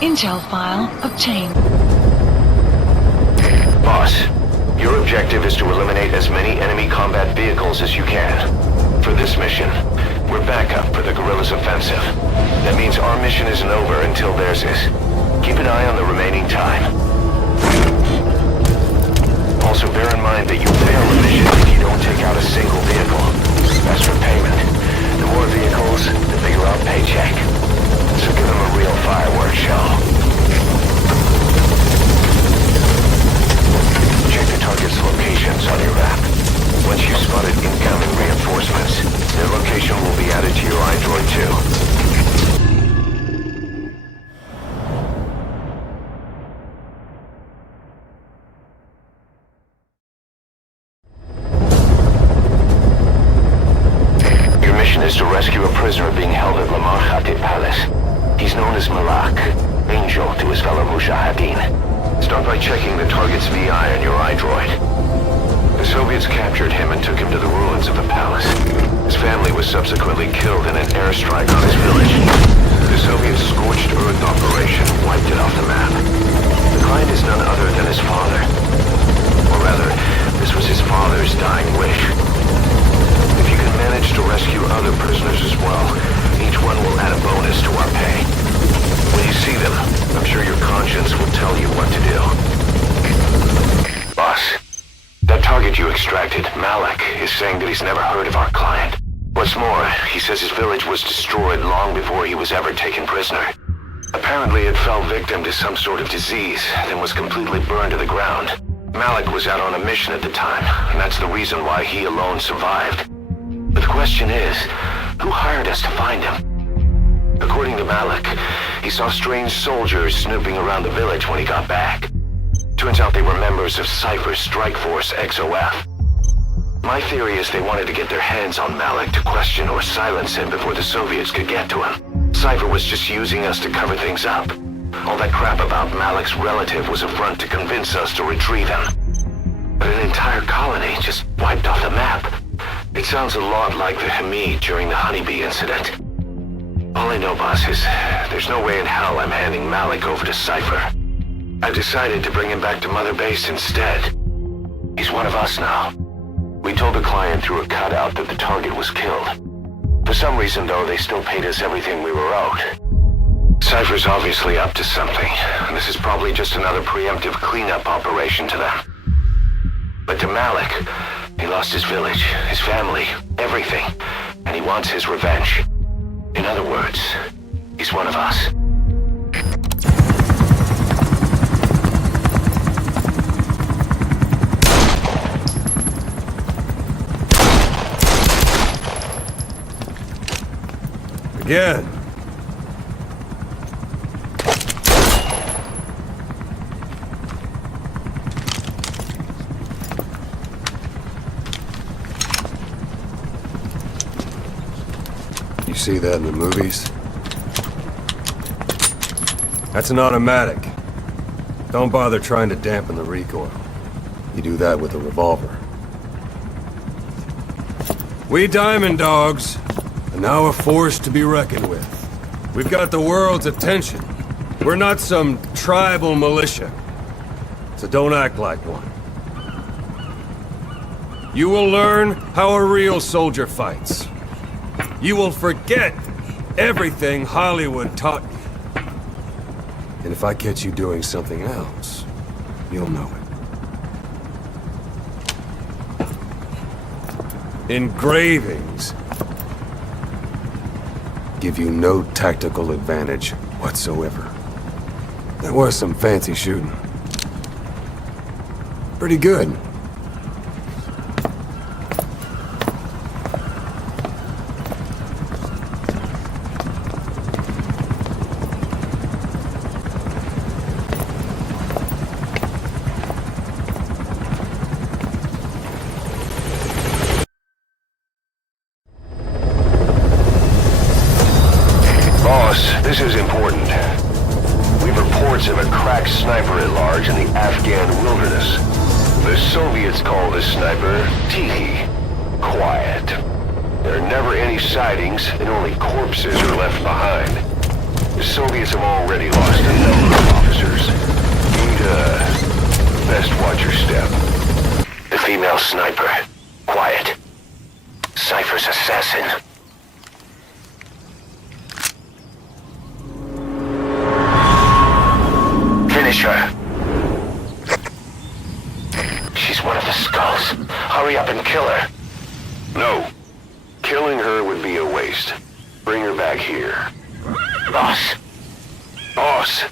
Intel file obtained. Boss, your objective is to eliminate as many enemy combat vehicles as you can. For this mission, we're backup for the guerrillas' offensive. That means our mission isn't over until theirs is. Keep an eye on the remaining time. Also bear in mind that you fail the mission if you don't take out a single vehicle. As for payment, the more vehicles, the bigger our paycheck. So give them a real fireworks show. Check the target's locations on your map. Once you've spotted incoming reinforcements, their location will be added to your iDroid too. Your mission is to rescue a prisoner being held at Lamar Khatib Palace. He's known as Malak, angel to his fellow Mujahideen. Start by checking the target's VI on your iDroid. The Soviets captured him and took him to the ruins of the palace. His family was subsequently killed in an airstrike on his village. The Soviet scorched earth operation wiped it off the map. The client is none other than his father. Or rather, this was his father's dying wish. If you can manage to rescue other prisoners as well, each one will add a bonus to our pay. When you see them, I'm sure your conscience will tell you what to do. Boss, that target you extracted, Malak, is saying that he's never heard of our client. What's more, he says his village was destroyed long before he was ever taken prisoner. Apparently it fell victim to some sort of disease, then was completely burned to the ground. Malak was out on a mission at the time, and that's the reason why he alone survived. But the question is, who hired us to find him? According to Malak, he saw strange soldiers snooping around the village when he got back. Turns out they were members of Cypher's strike force, XOF. My theory is they wanted to get their hands on Malak to question or silence him before the Soviets could get to him. Cypher was just using us to cover things up. All that crap about Malik's relative was a front to convince us to retrieve him. But an entire colony just wiped off the map. It sounds a lot like the Hamid during the Honeybee incident. All I know, boss, is there's no way in hell I'm handing Malik over to Cypher. I've decided to bring him back to Mother Base instead. He's one of us now. We told the client through a cutout that the target was killed. For some reason, though, they still paid us everything we were owed. Cypher's obviously up to something, and this is probably just another preemptive cleanup operation to them. But to Malik, he lost his village, his family, everything, and he wants his revenge. In other words, he's one of us. Again. You see that in the movies? That's an automatic. Don't bother trying to dampen the recoil. You do that with a revolver. We Diamond Dogs are now a force to be reckoned with. We've got the world's attention. We're not some tribal militia. So don't act like one. You will learn how a real soldier fights. You will forget everything Hollywood taught you. And if I catch you doing something else, you'll know it. Engravings give you no tactical advantage whatsoever. That was some fancy shooting. Pretty good. This is important. We've reports of a crack sniper at large in the Afghan wilderness. The Soviets call this sniper Tihi. Quiet. There are never any sightings, and only corpses are left behind. The Soviets have already lost a number of officers. You'd, best watch your step. The female sniper. Quiet. Cypher's assassin. Finish her. She's one of the skulls. Hurry up and kill her. No. Killing her would be a waste. Bring her back here. Boss. Boss.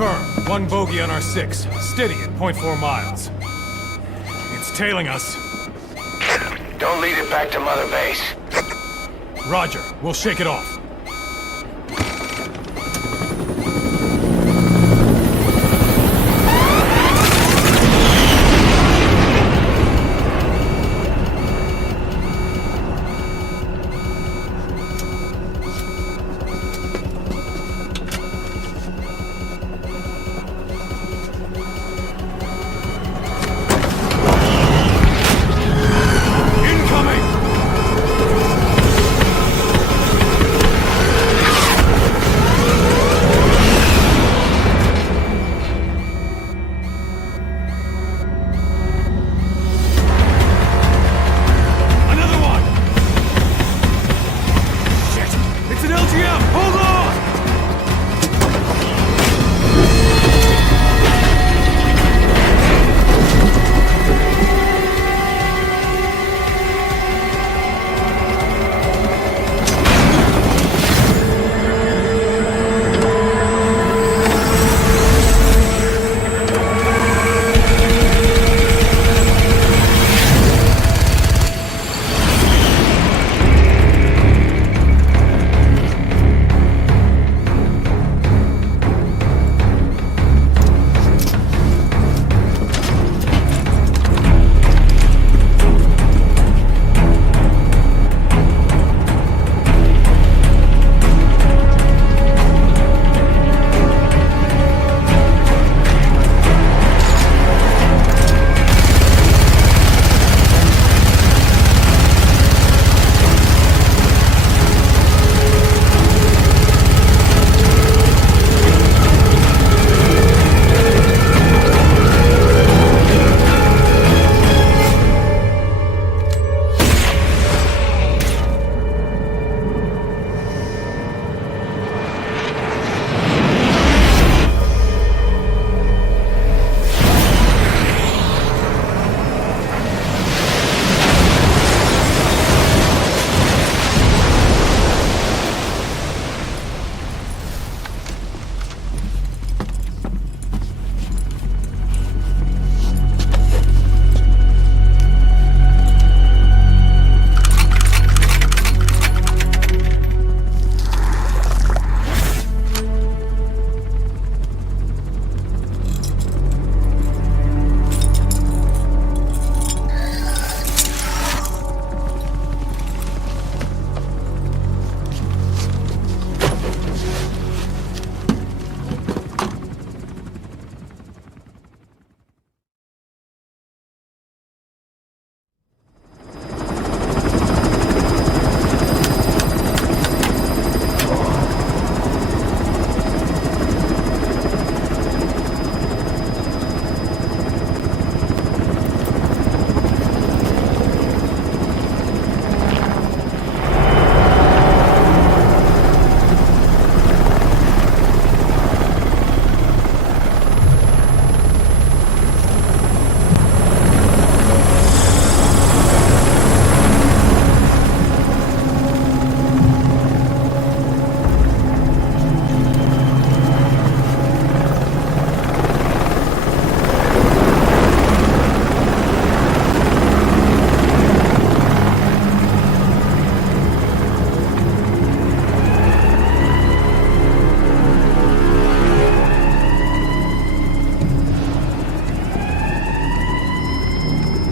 Confirm. One bogey on our 6. Steady at 0.4 miles. It's tailing us. Don't lead it back to Mother Base. Roger. We'll shake it off.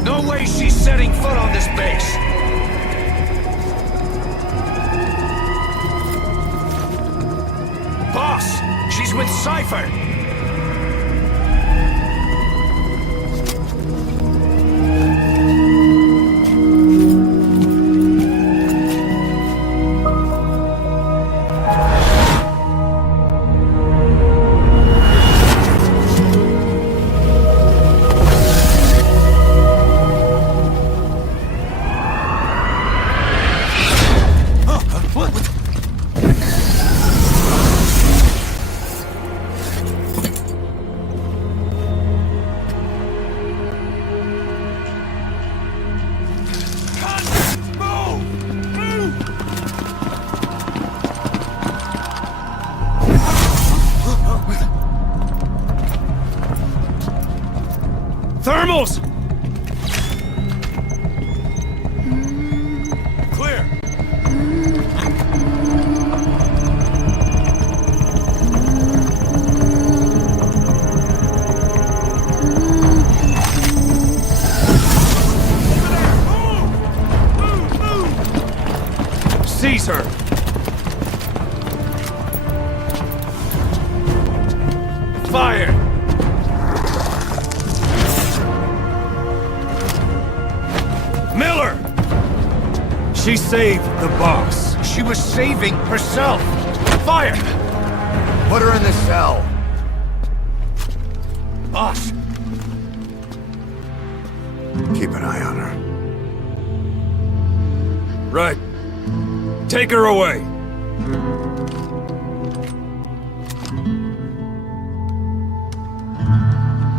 No way she's setting foot on this base! Boss! She's with Cypher! Thermals! Clear. Seize her! Fire! Miller! She saved the boss. She was saving herself. Fire! Put her in the cell. Boss! Keep an eye on her. Right. Take her away.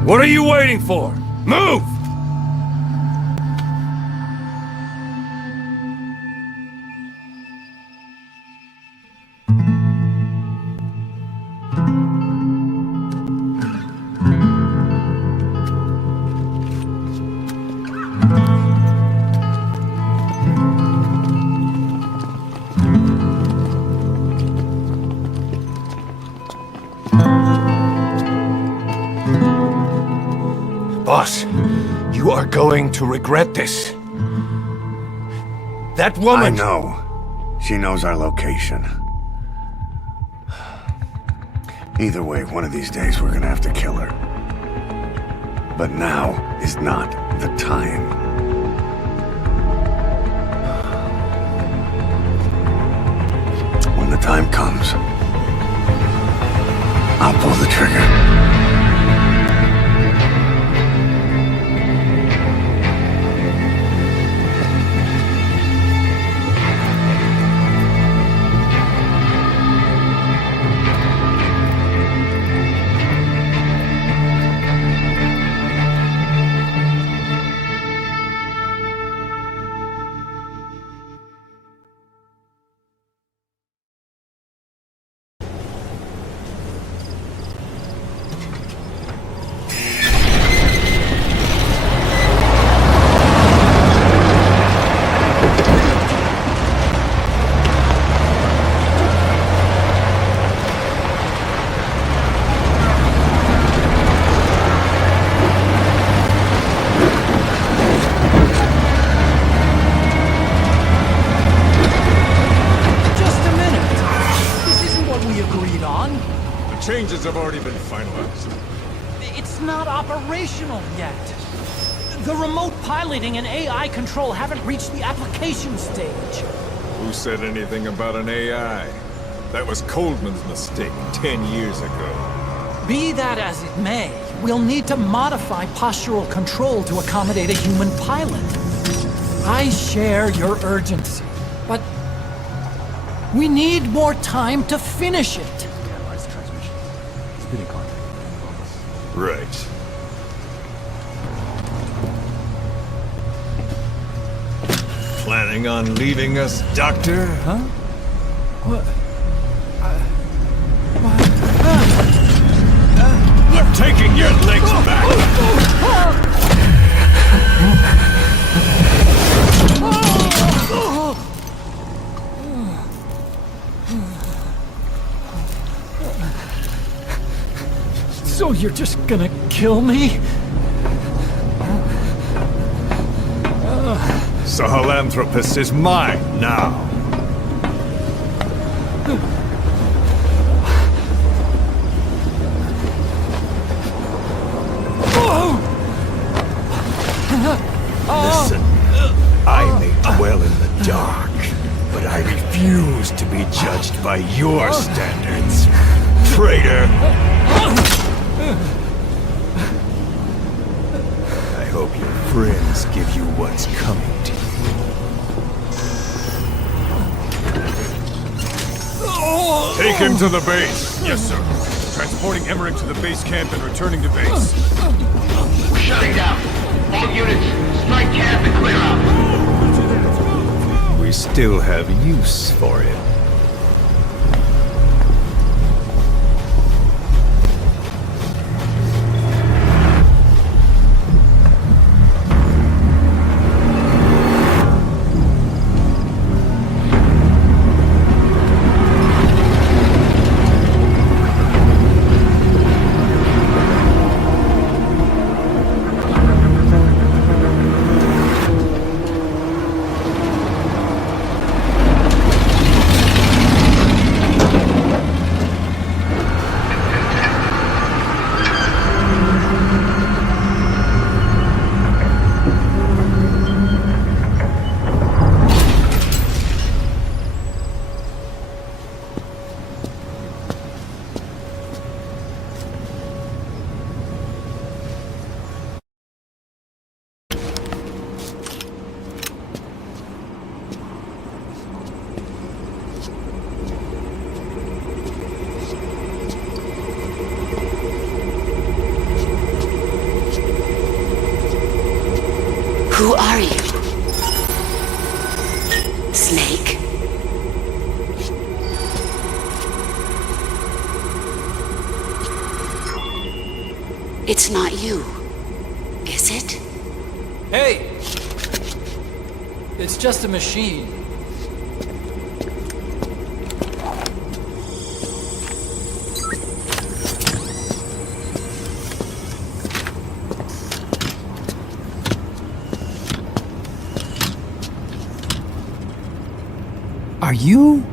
What are you waiting for? Move! Boss, you are going to regret this. That woman... I know. She knows our location. Either way, one of these days we're gonna have to kill her. But now is not the time. When the time comes, I'll pull the trigger. Changes have already been finalized. It's not operational yet. The remote piloting and AI control haven't reached the application stage. Who said anything about an AI? That was Coldman's mistake 10 years ago. Be that as it may, we'll need to modify postural control to accommodate a human pilot. I share your urgency, but we need more time to finish it. Right. Planning on leaving us, Doctor? Huh? What? I'm taking your legs back! So you're just gonna kill me? Sahelanthropus is mine now. Listen, I may dwell in the dark, but I refuse to be judged by your standards, traitor! I hope your friends give you what's coming to you. Take him to the base. Yes, sir. Transporting Emmerich to the base camp and returning to base. We're shutting down. All units, strike camp and clear out. We still have use for him. It's not you, is it? Hey! It's just a machine. Are you?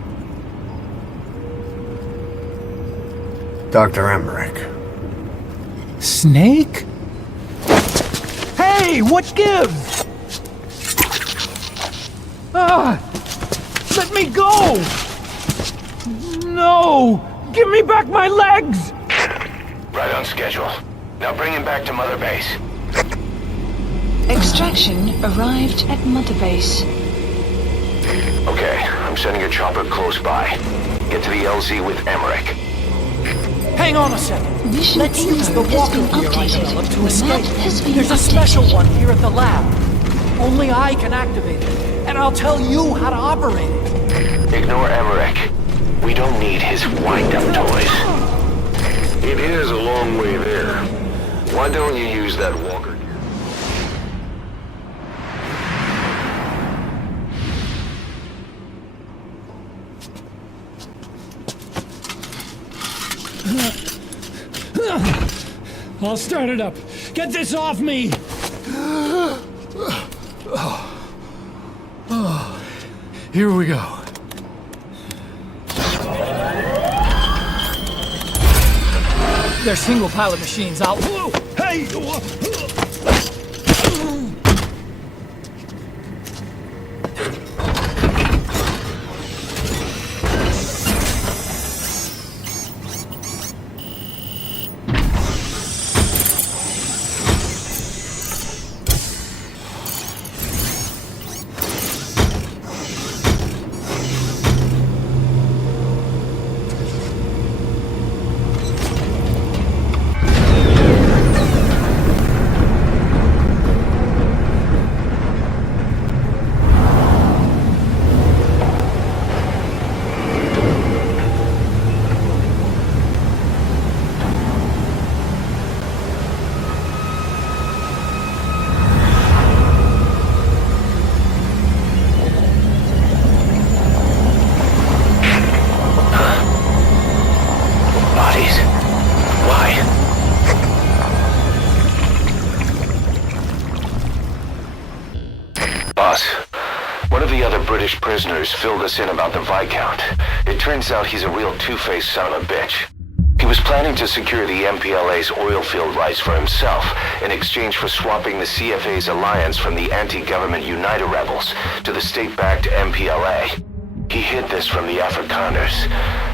Dr. Emmerich. Snake? Hey, what gives? Ah! Let me go! No! Give me back my legs! Right on schedule. Now bring him back to Mother Base. Extraction arrived at Mother Base. Okay, I'm sending a chopper close by. Get to the LZ with Emmerich. Hang on a second. Mission Let's use the info has walker been gear I updated. developed to The escape. map has been There's a updated. special one here at the lab. Only I can activate it, and I'll tell you how to operate it. Ignore Emmerich. We don't need his wind-up toys. It is a long way there. Why don't you use that walker? I'll start it up. Get this off me! Here we go. They're single pilot machines. I'll... Hey! Bodies? Why? Boss, one of the other British prisoners filled us in about the Viscount. It turns out he's a real two-faced son of a bitch. He was planning to secure the MPLA's oil field rights for himself in exchange for swapping the CFA's alliance from the anti-government United rebels to the state-backed MPLA. He hid this from the Afrikaners,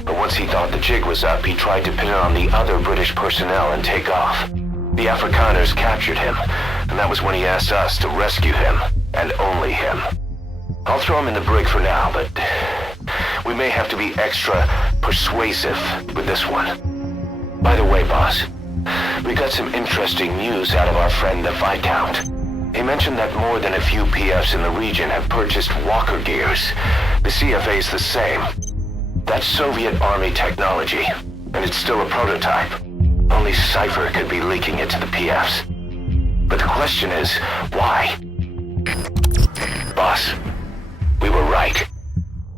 but once he thought the jig was up, he tried to pin it on the other British personnel and take off. The Afrikaners captured him, and that was when he asked us to rescue him, and only him. I'll throw him in the brig for now, but we may have to be extra persuasive with this one. By the way, boss, we got some interesting news out of our friend the Viscount. He mentioned that more than a few PFs in the region have purchased walker gears. The CFA's the same. That's Soviet Army technology, and it's still a prototype. Only Cypher could be leaking it to the PFs. But the question is, why? Boss, we were right.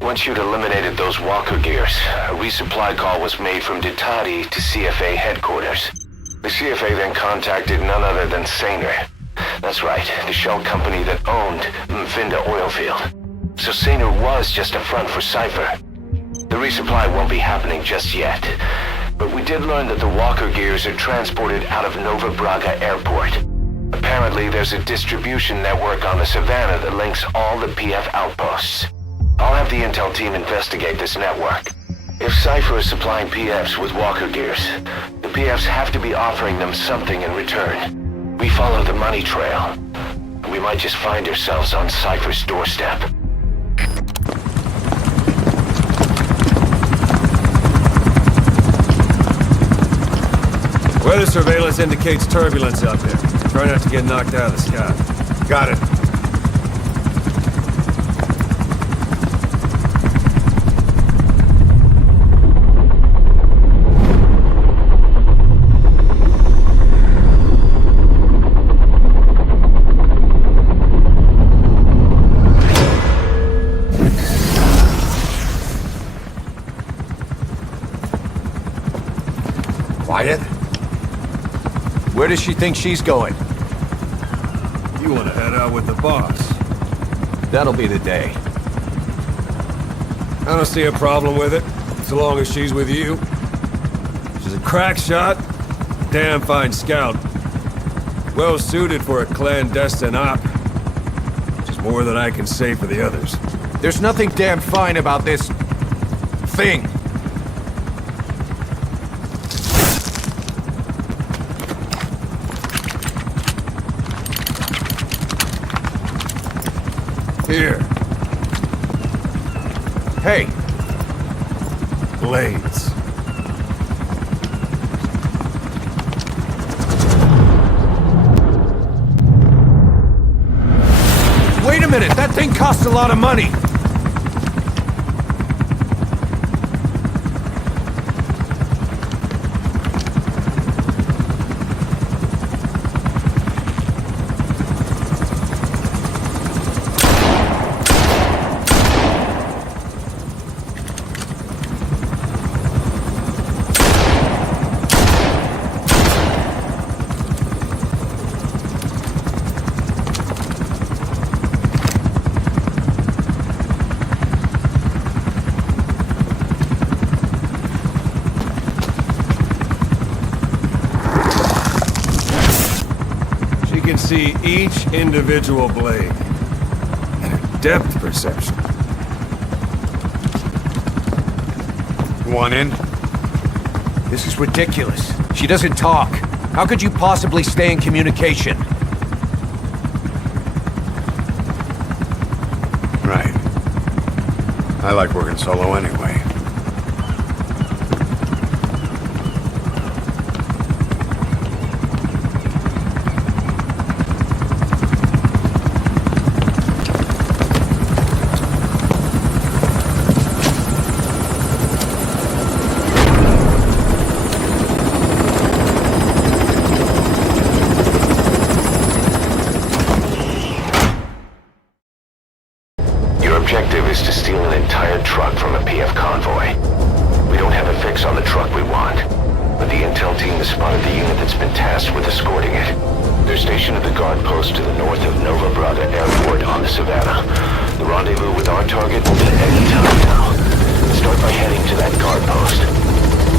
Once you'd eliminated those walker gears, a resupply call was made from Ditadi to CFA headquarters. The CFA then contacted none other than Saner. That's right, the shell company that owned Mfinda Oilfield. So Saner was just a front for Cypher. The resupply won't be happening just yet. But we did learn that the walker gears are transported out of Nova Braga Airport. Apparently there's a distribution network on the Savannah that links all the PF outposts. I'll have the intel team investigate this network. If Cypher is supplying PFs with walker gears, the PFs have to be offering them something in return. We follow the money trail, and we might just find ourselves on Cypher's doorstep. Weather surveillance indicates turbulence out there. Try not to get knocked out of the sky. Got it. quiet? Where does she think she's going? You want to head out with the boss? That'll be the day. I don't see a problem with it, so long as she's with you. She's a crack shot, damn fine scout. Well suited for a clandestine op. Which is more than I can say for the others. There's nothing damn fine about this... thing. Here. Hey. Blades. Wait a minute, that thing costs a lot of money. Can see each individual blade and her depth perception. Want in? This is ridiculous. She doesn't talk. How could you possibly stay in communication? Right. I like working solo anyway. Objective is to steal an entire truck from a PF convoy. We don't have a fix on the truck we want, but the intel team has spotted the unit that's been tasked with escorting it. They're stationed at the guard post to the north of Nova Braga Airport on the Savannah. The rendezvous with our target will be any time now. Start by heading to that guard post.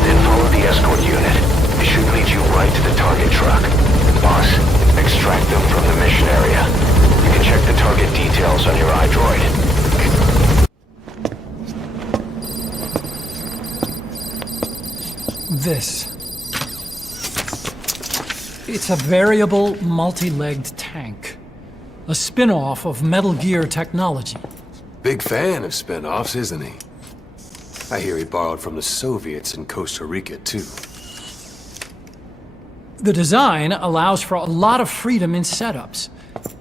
Then follow the escort unit. It should lead you right to the target truck. Boss, extract them from the mission area. You can check the target details on your iDroid. This. It's a variable, multi-legged tank. A spin-off of Metal Gear technology. Big fan of spin-offs, isn't he? I hear he borrowed from the Soviets in Costa Rica, too. The design allows for a lot of freedom in setups.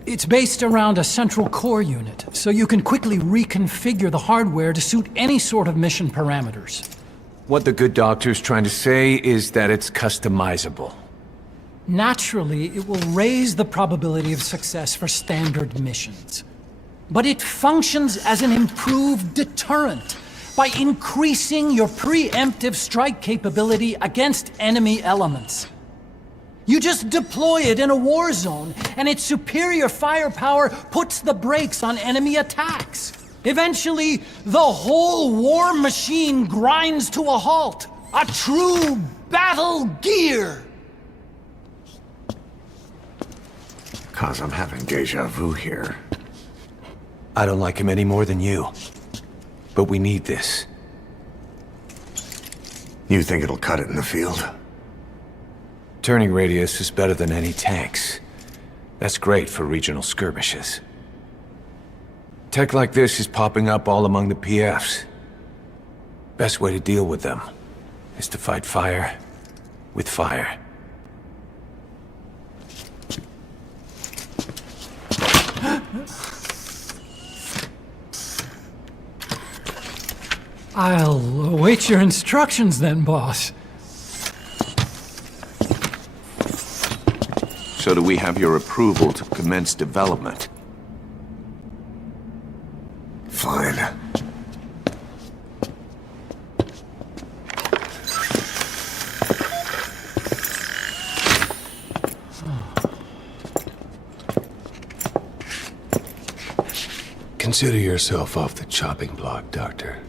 It's based around a central core unit, so you can quickly reconfigure the hardware to suit any sort of mission parameters. What the good doctor's trying to say is that it's customizable. Naturally, it will raise the probability of success for standard missions. But it functions as an improved deterrent by increasing your preemptive strike capability against enemy elements. You just deploy it in a war zone, and its superior firepower puts the brakes on enemy attacks. Eventually, the whole war machine grinds to a halt. A true battle gear! Cause I'm having deja vu here. I don't like him any more than you. But we need this. You think it'll cut it in the field? Turning radius is better than any tanks. That's great for regional skirmishes. Tech like this is popping up all among the PFs. Best way to deal with them is to fight fire with fire. I'll await your instructions then, boss. So do we have your approval to commence development? Fine. Consider yourself off the chopping block, Doctor.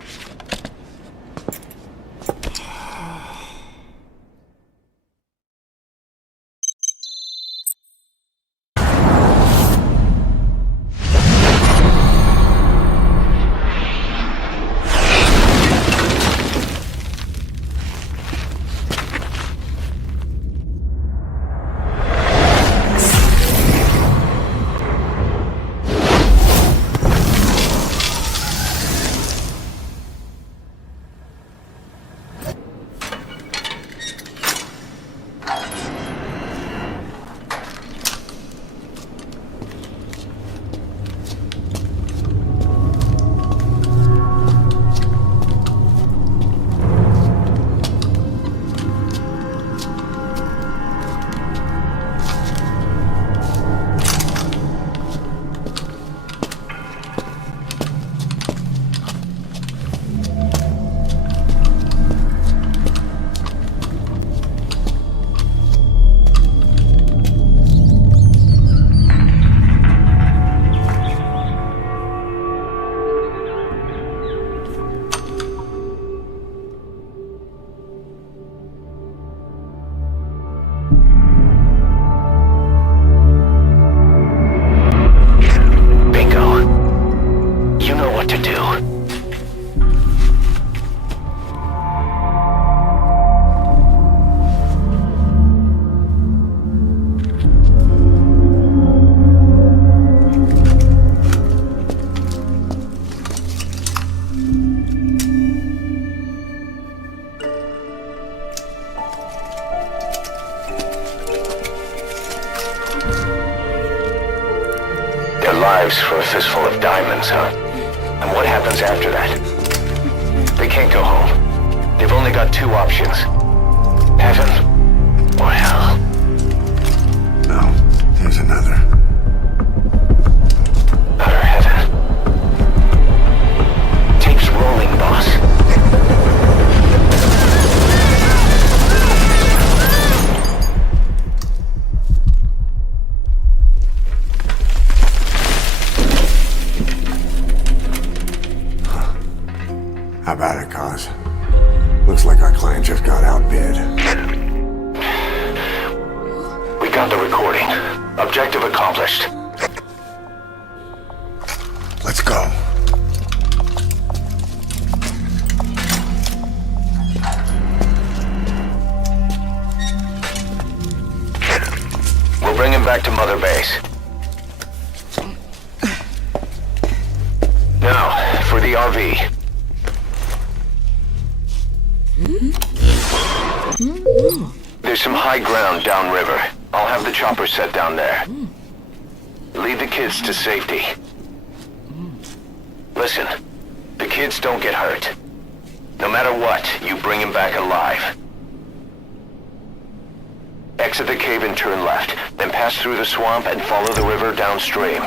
Lives for a fistful of diamonds, huh? And what happens after that? They can't go home. They've only got two options. Heaven or hell. No, there's another. Utter heaven. Tape's rolling, boss. How about it, Cos? Looks like our client just got outbid. We got the recording. Objective accomplished. Let's go. We'll bring him back to Mother Base. Now, for the RV. There's some high ground downriver. I'll have the chopper set down there. Lead the kids to safety. Listen, the kids don't get hurt. No matter what, you bring them back alive. Exit the cave and turn left, then pass through the swamp and follow the river downstream.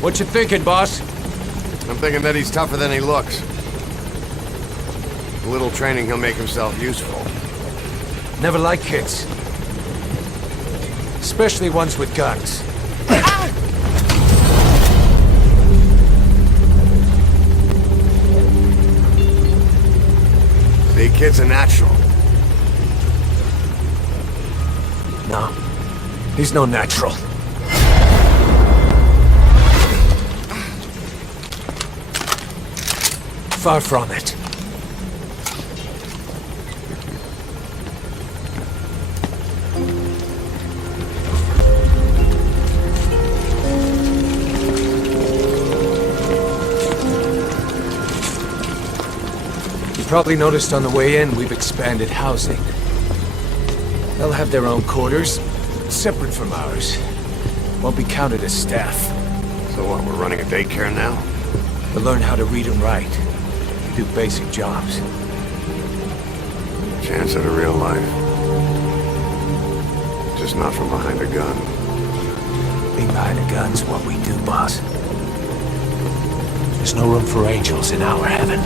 What you thinking, boss? I'm thinking that he's tougher than he looks. A little training, he'll make himself useful. Never like kids. Especially ones with guns. See, kid's a natural. No. He's no natural. Far from it. You probably noticed on the way in, we've expanded housing. They'll have their own quarters, separate from ours. Won't be counted as staff. So what, we're running a daycare now? They'll learn how to read and write. Do basic jobs. Chance at a real life. Just not from behind a gun. Being behind a gun's what we do, boss. There's no room for angels in our heaven.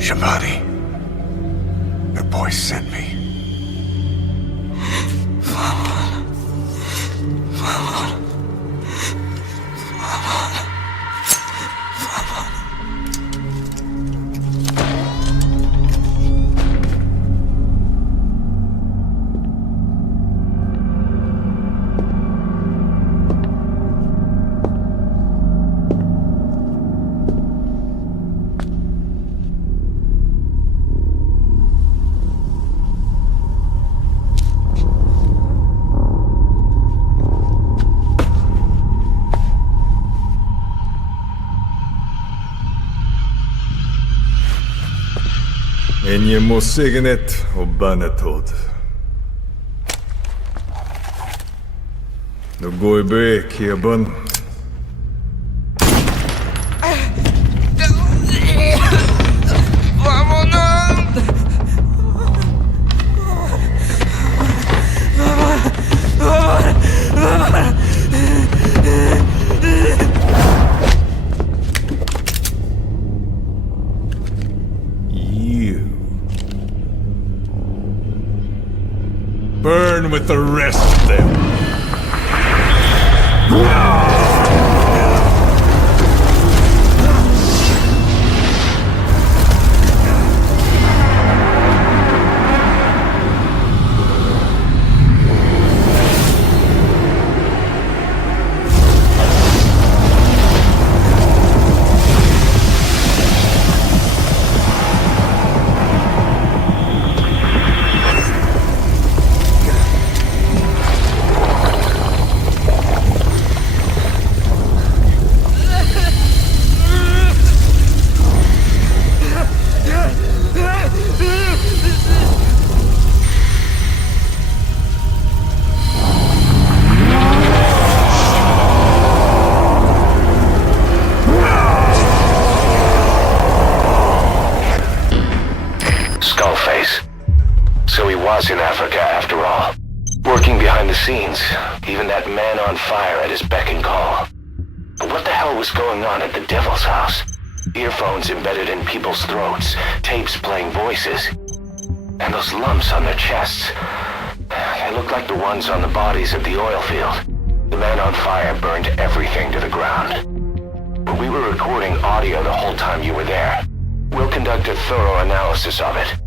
Shabani. The boy sent me. Enje mo signet og banetod. No går be kiebon. Burn with the rest of them. In Africa, after all. Working behind the scenes, even that man on fire at his beck and call. But what the hell was going on at the Devil's house? Earphones embedded in people's throats, tapes playing voices. And those lumps on their chests, they look like the ones on the bodies at the oil field. The man on fire burned everything to the ground. But we were recording audio the whole time you were there. We'll conduct a thorough analysis of it.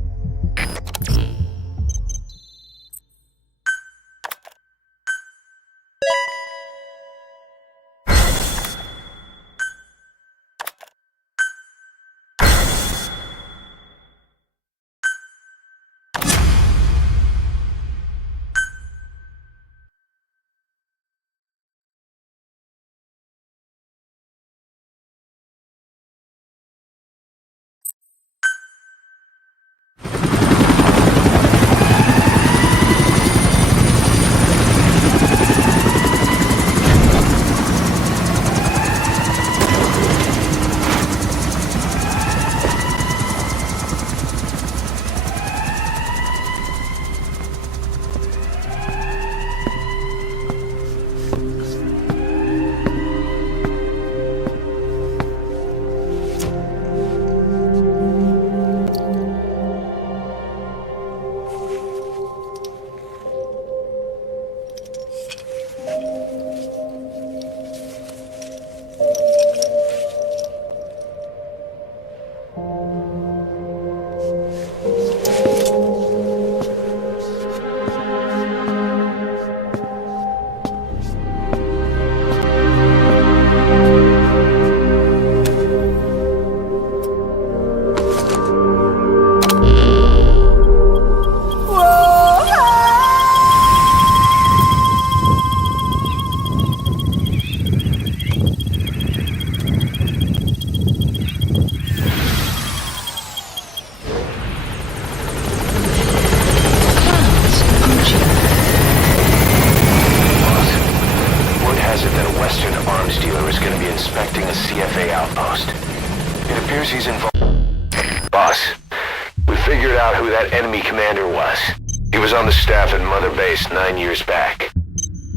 On the staff at Mother Base 9 years back.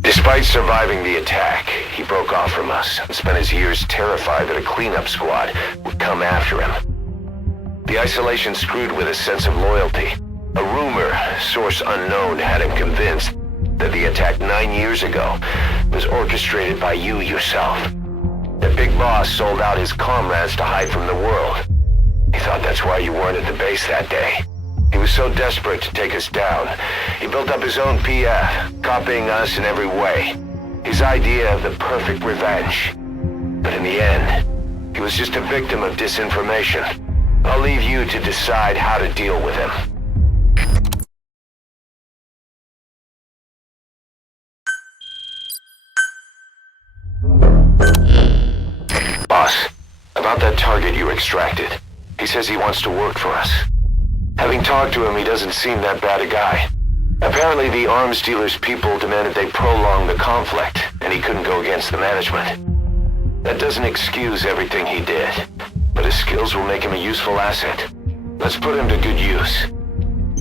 Despite surviving the attack, he broke off from us and spent his years terrified that a cleanup squad would come after him. The isolation screwed with his sense of loyalty. A rumor, source unknown, had him convinced that the attack 9 years ago was orchestrated by you yourself. The big boss sold out his comrades to hide from the world. He thought that's why you weren't at the base that day. He was so desperate to take us down, he built up his own PF, copying us in every way. His idea of the perfect revenge. But in the end, he was just a victim of disinformation. I'll leave you to decide how to deal with him. Boss, about that target you extracted. He says he wants to work for us. Having talked to him, he doesn't seem that bad a guy. Apparently the arms dealer's people demanded they prolong the conflict, and he couldn't go against the management. That doesn't excuse everything he did, but his skills will make him a useful asset. Let's put him to good use.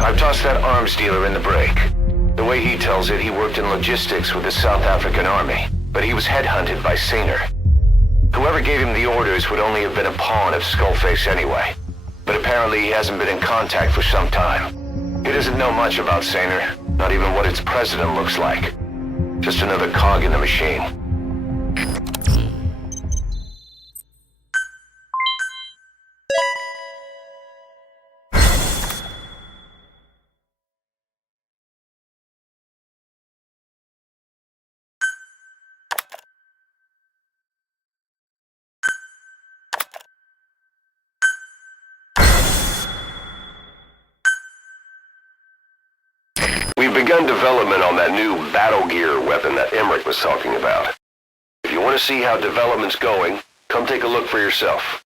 I've tossed that arms dealer in the break. The way he tells it, he worked in logistics with the South African army, but he was headhunted by Sainer. Whoever gave him the orders would only have been a pawn of Skullface anyway. But apparently he hasn't been in contact for some time. He doesn't know much about Sainer, not even what its president looks like. Just another cog in the machine. We've begun development on that new battle gear weapon that Emmerich was talking about. If you want to see how development's going, come take a look for yourself.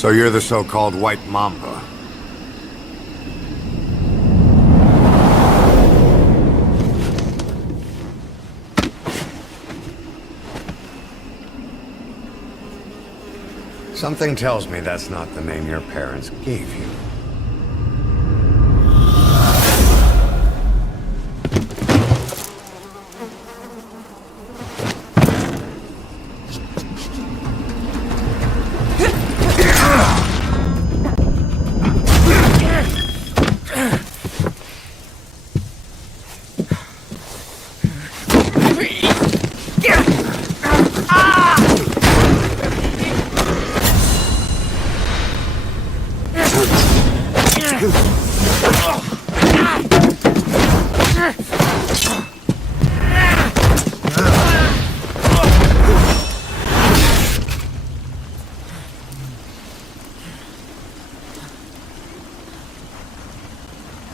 So you're the so-called White Mamba. Something tells me that's not the name your parents gave you.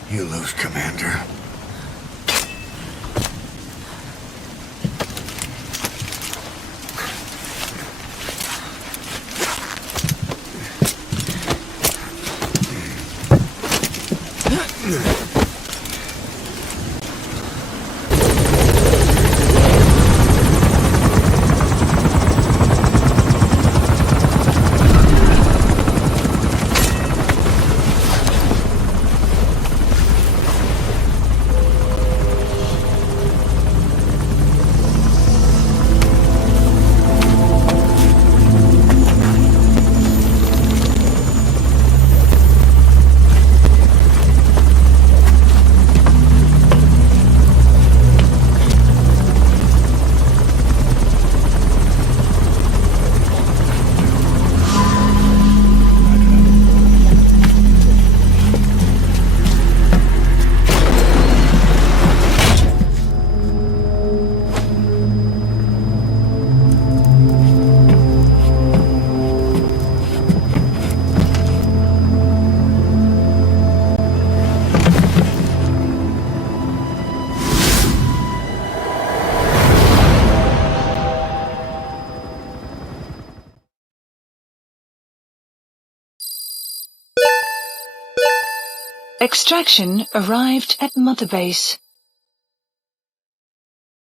You lose, Commander. Extraction arrived at Mother Base.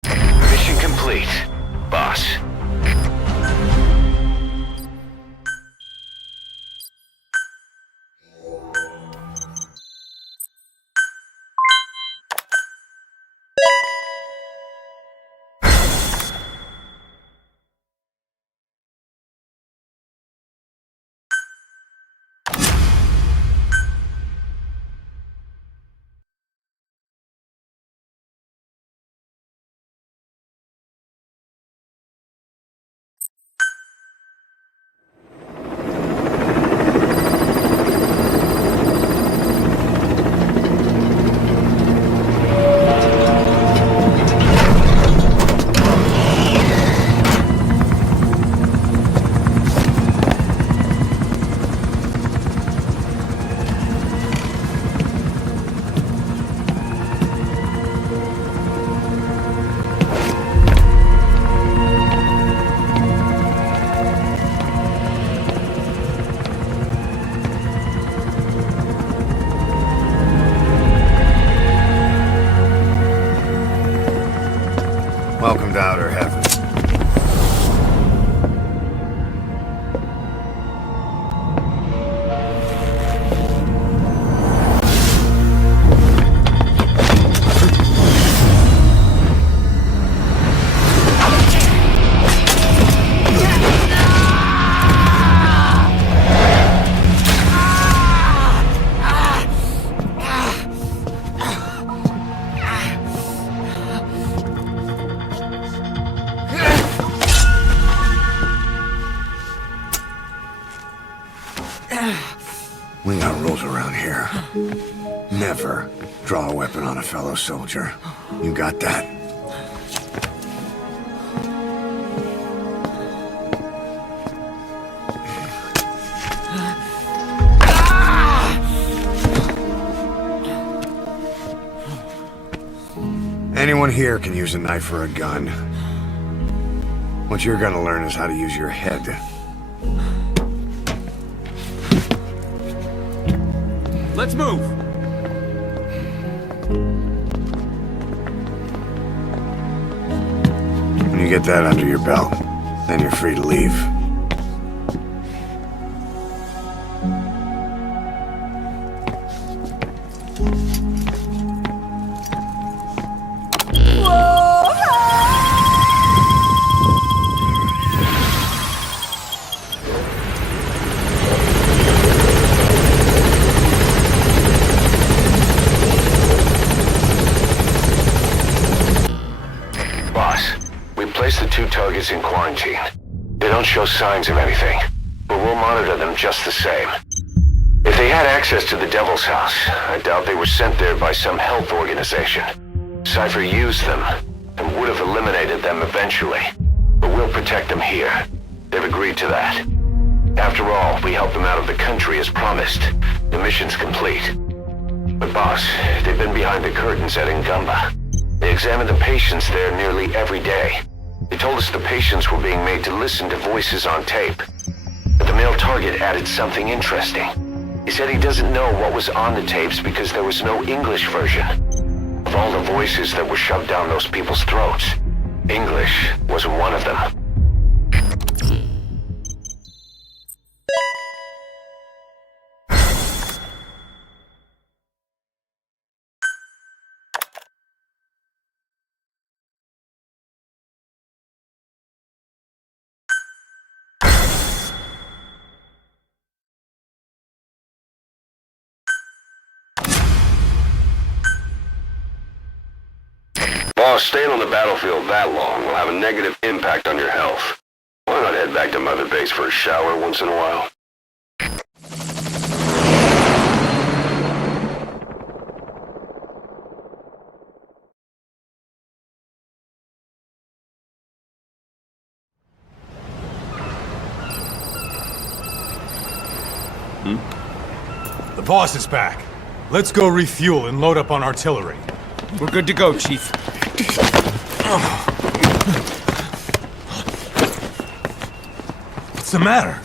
Mission complete, boss. Welcome to Outer Heaven. We got rules around here. Never draw a weapon on a fellow soldier. You got that? Anyone here can use a knife or a gun. What you're gonna learn is how to use your head. Let's move! When you get that under your belt, then you're free to leave. The 2 targets in quarantine. They don't show signs of anything, but we'll monitor them just the same. If they had access to the Devil's House, I doubt they were sent there by some health organization. Cypher used them, and would have eliminated them eventually. But we'll protect them here. They've agreed to that. After all, we helped them out of the country as promised. The mission's complete. But boss, they've been behind the curtains at Ngumba. They examine the patients there nearly every day. They told us the patients were being made to listen to voices on tape. But the male target added something interesting. He said he doesn't know what was on the tapes because there was no English version. Of all the voices that were shoved down those people's throats, English wasn't one of them. Boss, staying on the battlefield that long will have a negative impact on your health. Why not head back to Mother Base for a shower once in a while? The boss is back. Let's go refuel and load up on artillery. We're good to go, Chief. What's the matter?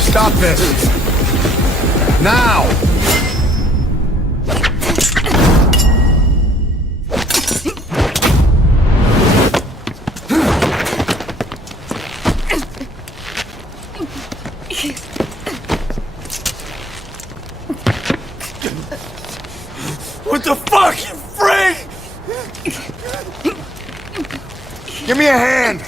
Stop this! Now! What the fuck, you freak? Give me a hand!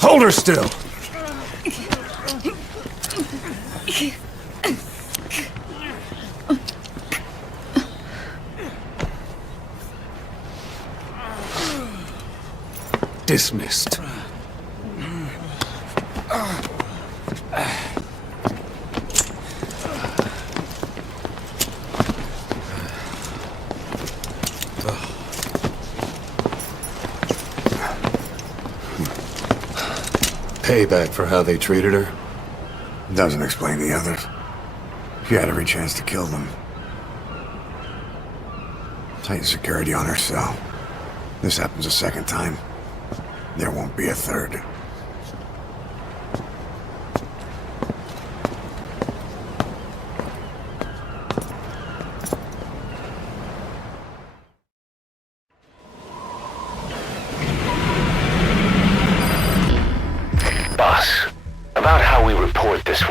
Hold her still. Dismissed. Payback for how they treated her? Doesn't explain the others. She had every chance to kill them. Tighten security on her cell. This happens a second time. There won't be a third.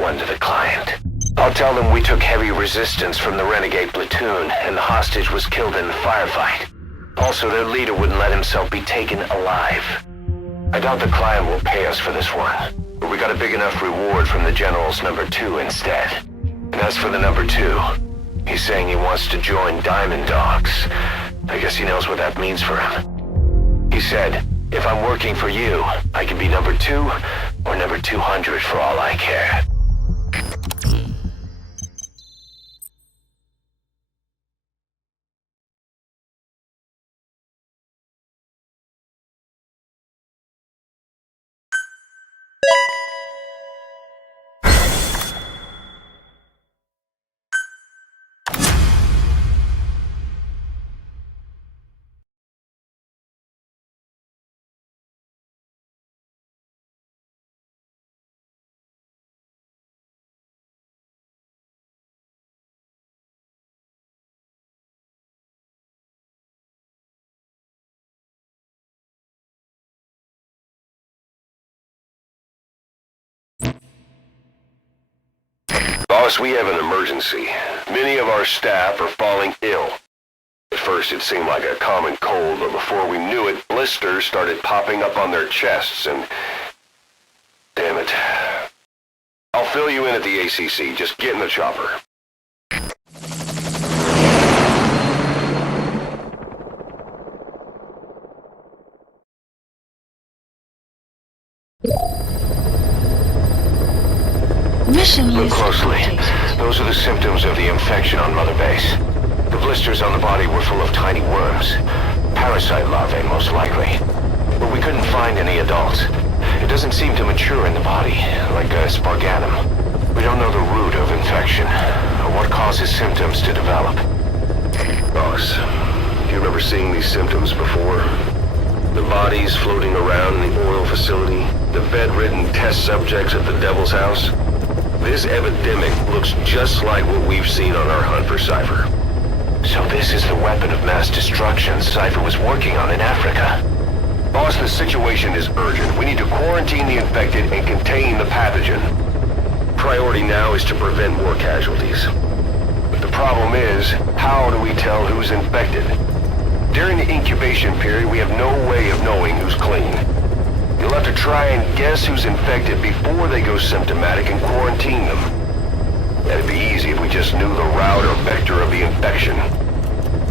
one to the client. I'll tell them we took heavy resistance from the renegade platoon and the hostage was killed in the firefight. Also, their leader wouldn't let himself be taken alive. I doubt the client will pay us for this one, but we got a big enough reward from the General's #2 instead. And as for the #2, he's saying he wants to join Diamond Dogs. I guess he knows what that means for him. He said, if I'm working for you, I can be #2 or #200 for all I care. Boss, we have an emergency. Many of our staff are falling ill. At first it seemed like a common cold, but before we knew it, blisters started popping up on their chests and... Damn it. I'll fill you in at the ACC. Just get in the chopper. Look closely. Those are the symptoms of the infection on Mother Base. The blisters on the body were full of tiny worms. Parasite larvae, most likely. But we couldn't find any adults. It doesn't seem to mature in the body, like a sparganum. We don't know the root of infection, or what causes symptoms to develop. Boss, do you remember seeing these symptoms before? The bodies floating around in the oil facility, the bedridden test subjects at the Devil's House. This epidemic looks just like what we've seen on our hunt for Cypher. So this is the weapon of mass destruction Cypher was working on in Africa. Boss, the situation is urgent. We need to quarantine the infected and contain the pathogen. Priority now is to prevent more casualties. But the problem is, how do we tell who's infected? During the incubation period, we have no way of knowing who's clean. You'll have to try and guess who's infected before they go symptomatic and quarantine them. That'd be easy if we just knew the route or vector of the infection.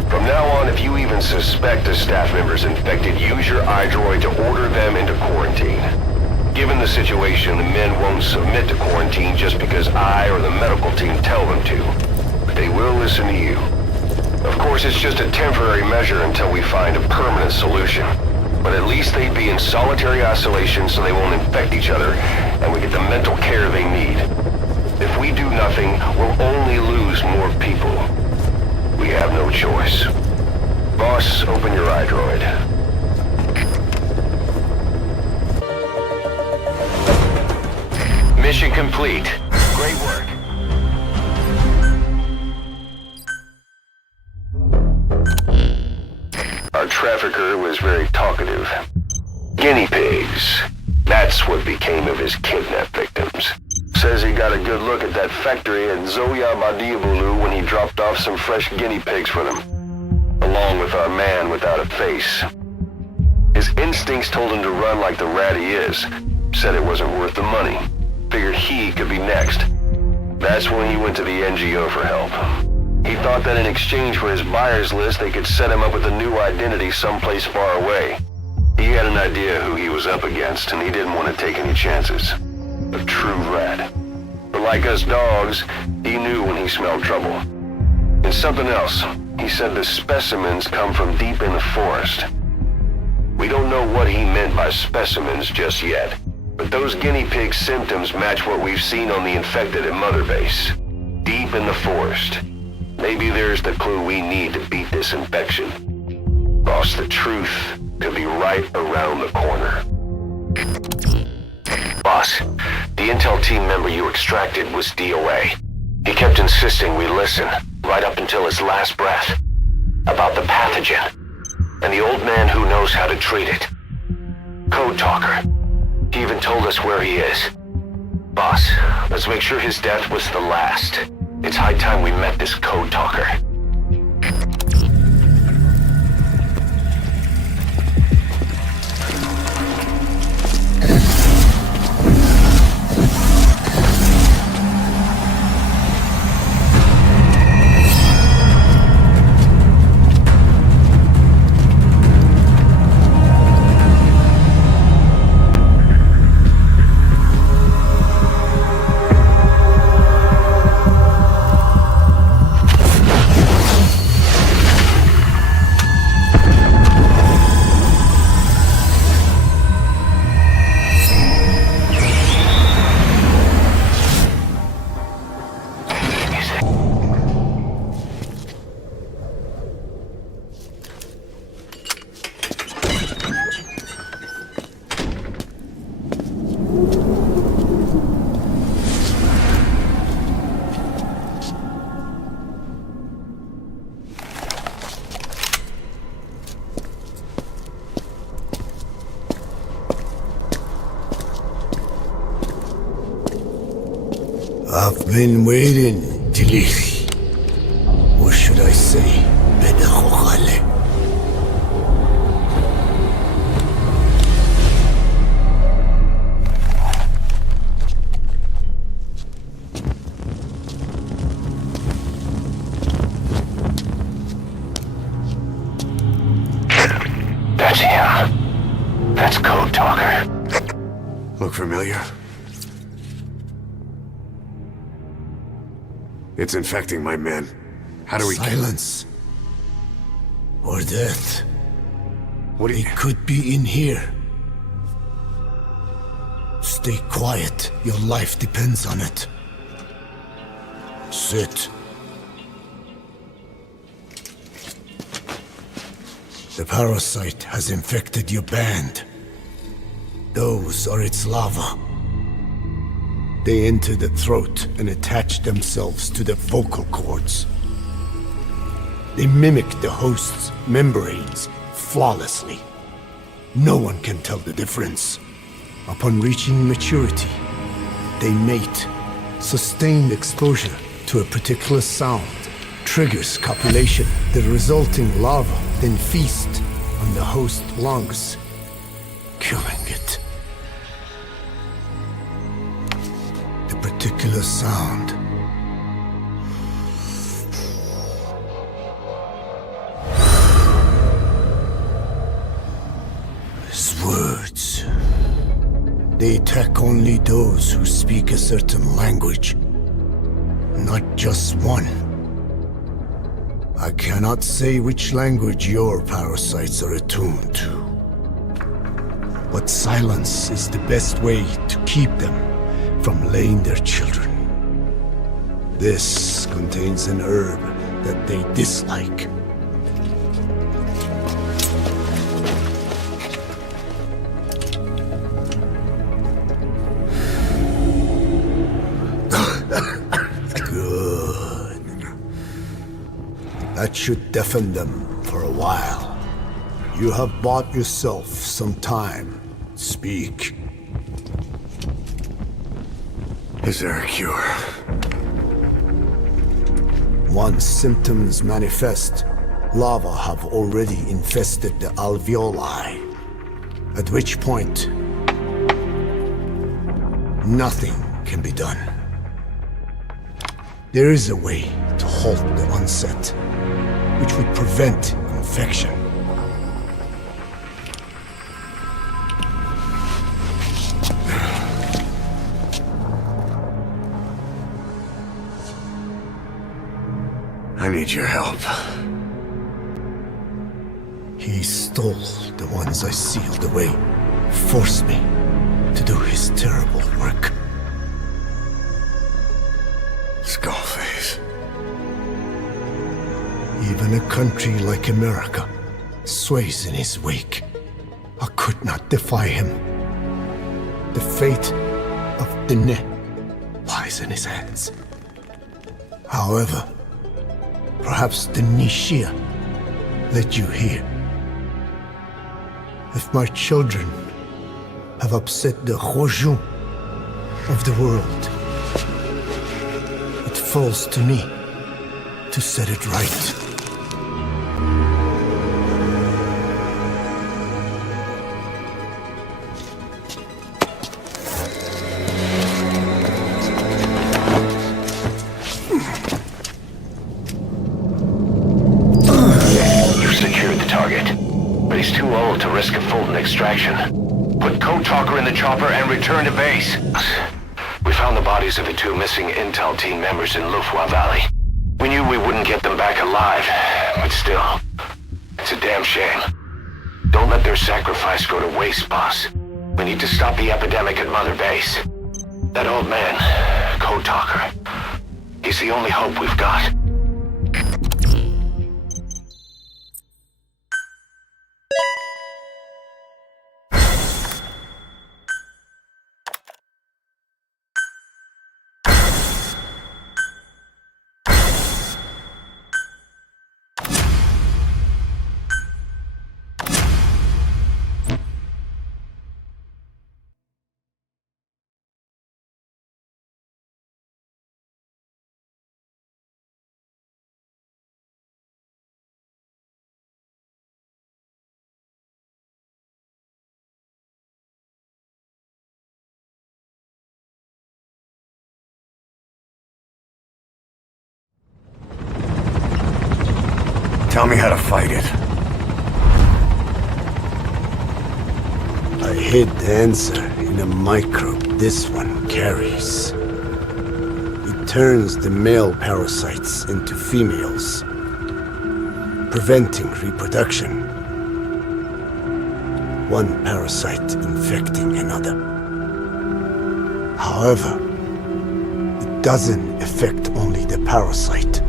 From now on, if you even suspect a staff member's infected, use your iDroid to order them into quarantine. Given the situation, the men won't submit to quarantine just because I or the medical team tell them to. But they will listen to you. Of course, it's just a temporary measure until we find a permanent solution. But at least they'd be in solitary isolation so they won't infect each other, and we get the mental care they need. If we do nothing, we'll only lose more people. We have no choice. Boss, open your iDroid. Mission complete. Great work. Our trafficker was very talkative. Guinea pigs. That's what became of his kidnapped victims. Says he got a good look at that factory at Zoya Badiabulu when he dropped off some fresh guinea pigs for them, along with our man without a face. His instincts told him to run like the rat he is. Said it wasn't worth the money. Figured he could be next. That's when he went to the NGO for help. He thought that in exchange for his buyer's list, they could set him up with a new identity someplace far away. He had an idea who he was up against, and he didn't want to take any chances. A true rat. But like us dogs, he knew when he smelled trouble. And something else. He said the specimens come from deep in the forest. We don't know what he meant by specimens just yet, but those guinea pig symptoms match what we've seen on the infected at Mother Base. Deep in the forest. Maybe there's the clue we need to beat this infection. Boss, the truth could be right around the corner. Boss, the intel team member you extracted was DOA. He kept insisting we listen, right up until his last breath, about the pathogen, and the old man who knows how to treat it. Code talker. He even told us where he is. Boss, let's make sure his death was the last. It's high time we met this code talker. I've been waiting, Tilly. Or should I say, Bedachochale. That's him. That's Code Talker. Look familiar? It's infecting my men. How do we Silence. Or death. What do you... It could be in here. Stay quiet. Your life depends on it. Sit. The parasite has infected your band. Those are its larvae. They enter the throat and attach themselves to the vocal cords. They mimic the host's membranes flawlessly. No one can tell the difference. Upon reaching maturity, they mate. Sustained exposure to a particular sound triggers copulation. The resulting larva then feast on the host lungs, killing it. The particular sound is words. They attack only those who speak a certain language, not just one. I cannot say which language your parasites are attuned to. But silence is the best way to keep them from laying their children. This contains an herb that they dislike. Good. That should deafen them for a while. You have bought yourself some time. Speak. Is there a cure? Once symptoms manifest, larvae have already infested the alveoli. At which point, nothing can be done. There is a way to halt the onset, which would prevent infection. I need your help. He stole the ones I sealed away, forced me to do his terrible work. Skullface. Even a country like America sways in his wake. I could not defy him. The fate of Dine lies in his hands. However, perhaps the Nishia led you here. If my children have upset the Hojun, of the world. It falls to me to set it right. But he's too old to risk a Fulton extraction. Put Code Talker in the chopper and return to base. We found the bodies of the two missing Intel team members in Lufwa Valley. We knew we wouldn't get them back alive, but still, it's a damn shame. Don't let their sacrifice go to waste, boss. We need to stop the epidemic at Mother Base. That old man, Code Talker, he's the only hope we've got. Tell me how to fight it. I hid the answer in a microbe this one carries. It turns the male parasites into females, preventing reproduction. One parasite infecting another. However, it doesn't affect only the parasite.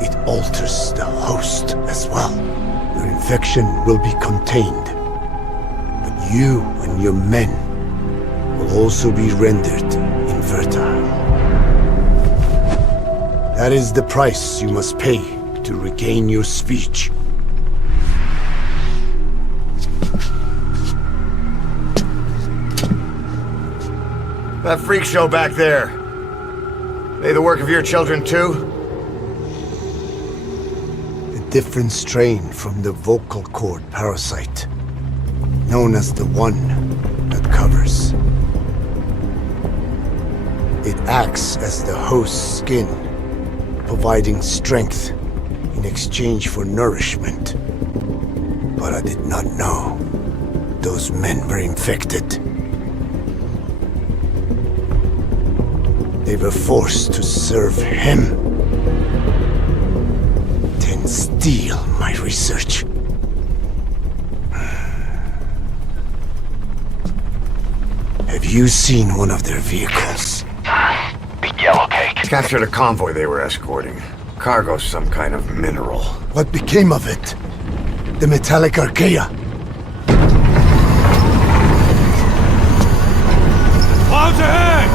It alters the host as well. Your infection will be contained, but you and your men will also be rendered infertile. That is the price you must pay to regain your speech. That freak show back there, they the work of your children too? Different strain from the vocal cord parasite, known as the one that covers. It acts as the host's skin, providing strength in exchange for nourishment. But I did not know those men were infected. They were forced to serve him. Steal my research. Have you seen one of their vehicles? The yellow cake. Captured a convoy they were escorting. Cargo's some kind of mineral. What became of it? The metallic archaea? Clouds ahead!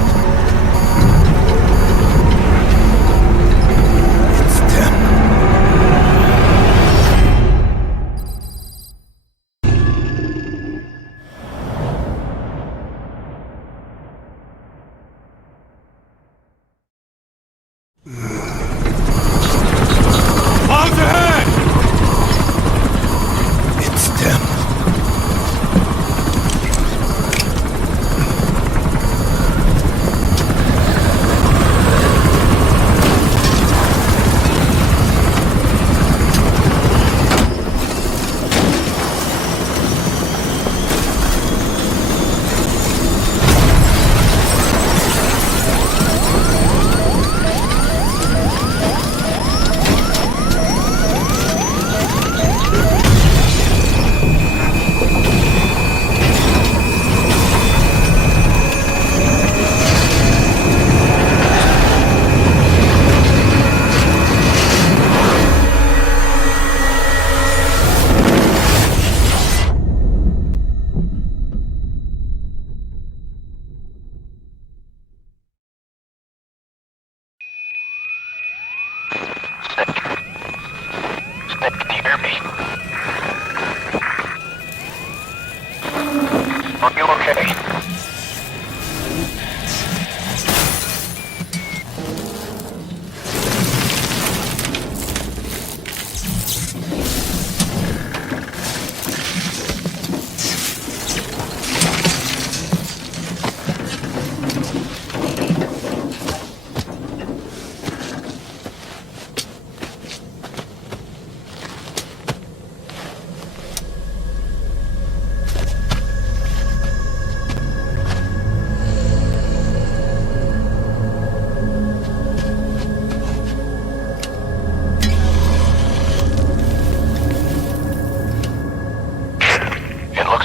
Are you okay?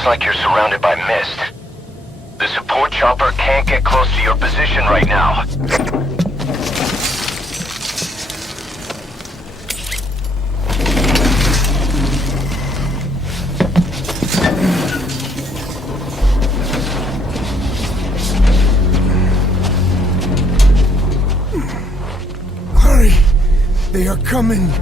like you're surrounded by mist. The support chopper can't get close to your position right now. Hurry! They are coming!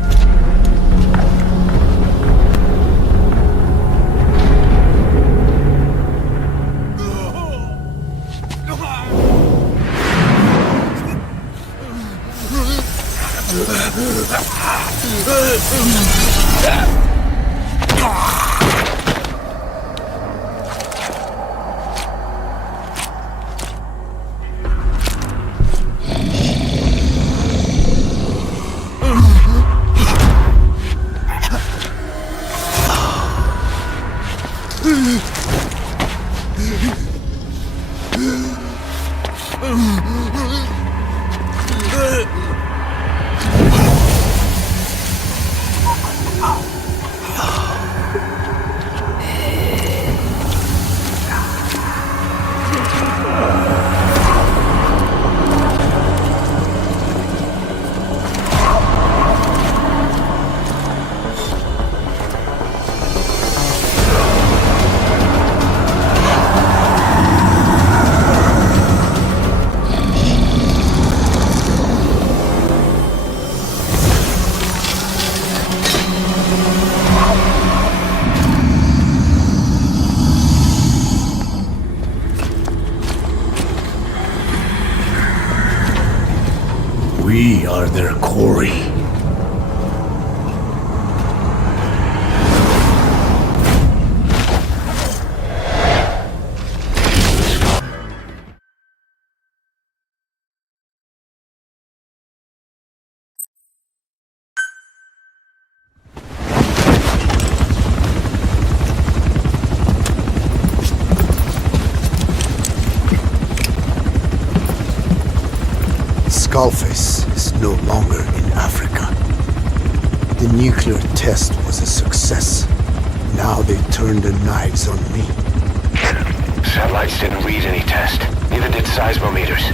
We are their quarry. Skullface is no longer in Africa. The nuclear test was a success. Now they turn their knives on me. Satellites didn't read any test. Neither did seismometers.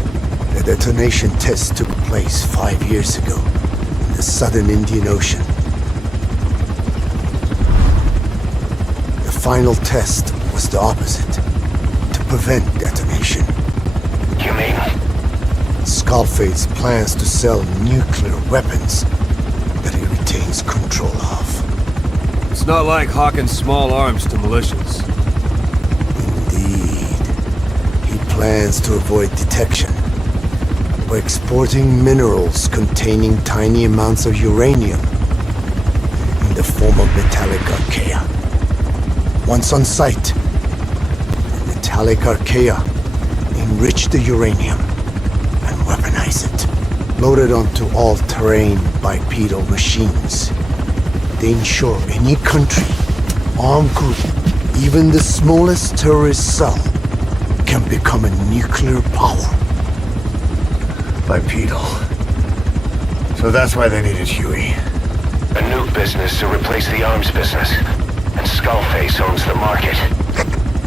The detonation test took place 5 years ago in the southern Indian Ocean. The final test was the opposite, to prevent detonation. You mean? Skullface plans to sell nuclear weapons that he retains control of. It's not like hawking small arms to militias. Indeed. He plans to avoid detection by exporting minerals containing tiny amounts of uranium in the form of metallic archaea. Once on site, the metallic archaea enrich the uranium and weaponize it. Loaded onto all-terrain bipedal machines, they ensure any country, armed group, even the smallest terrorist cell, can become a nuclear power. Bipedal. So that's why they needed Huey. A nuke business to replace the arms business. And Skullface owns the market.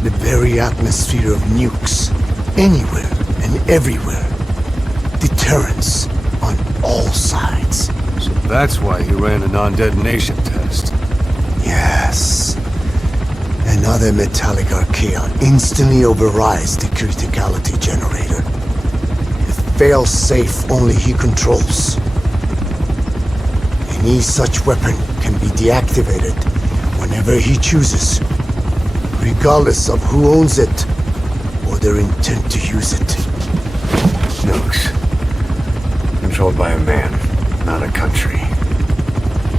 The very atmosphere of nukes, anywhere and everywhere. Deterrence on all sides. So that's why he ran a non-detonation test. Yes. Another metallic archaea instantly overrides the criticality generator. It fails safe only he controls. Any such weapon can be deactivated whenever he chooses, regardless of who owns it or their intent to use it. Nukes. Controlled by a man, not a country.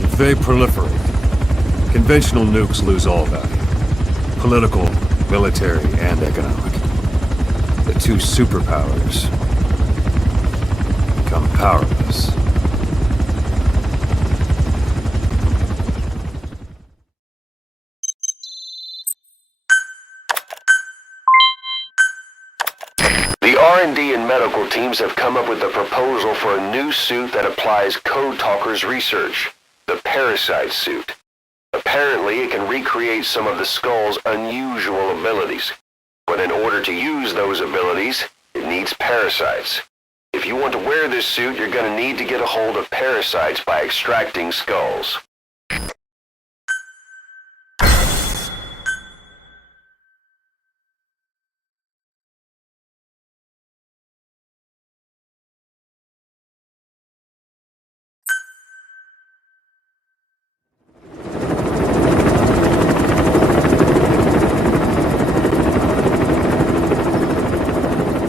If they proliferate, conventional nukes lose all value. Political, military, and economic. The two superpowers become powerless. The R&D and medical teams have come up with a proposal for a new suit that applies Code Talker's research, the Parasite suit. Apparently, it can recreate some of the Skull's unusual abilities. But in order to use those abilities, it needs parasites. If you want to wear this suit, you're gonna need to get a hold of parasites by extracting skulls.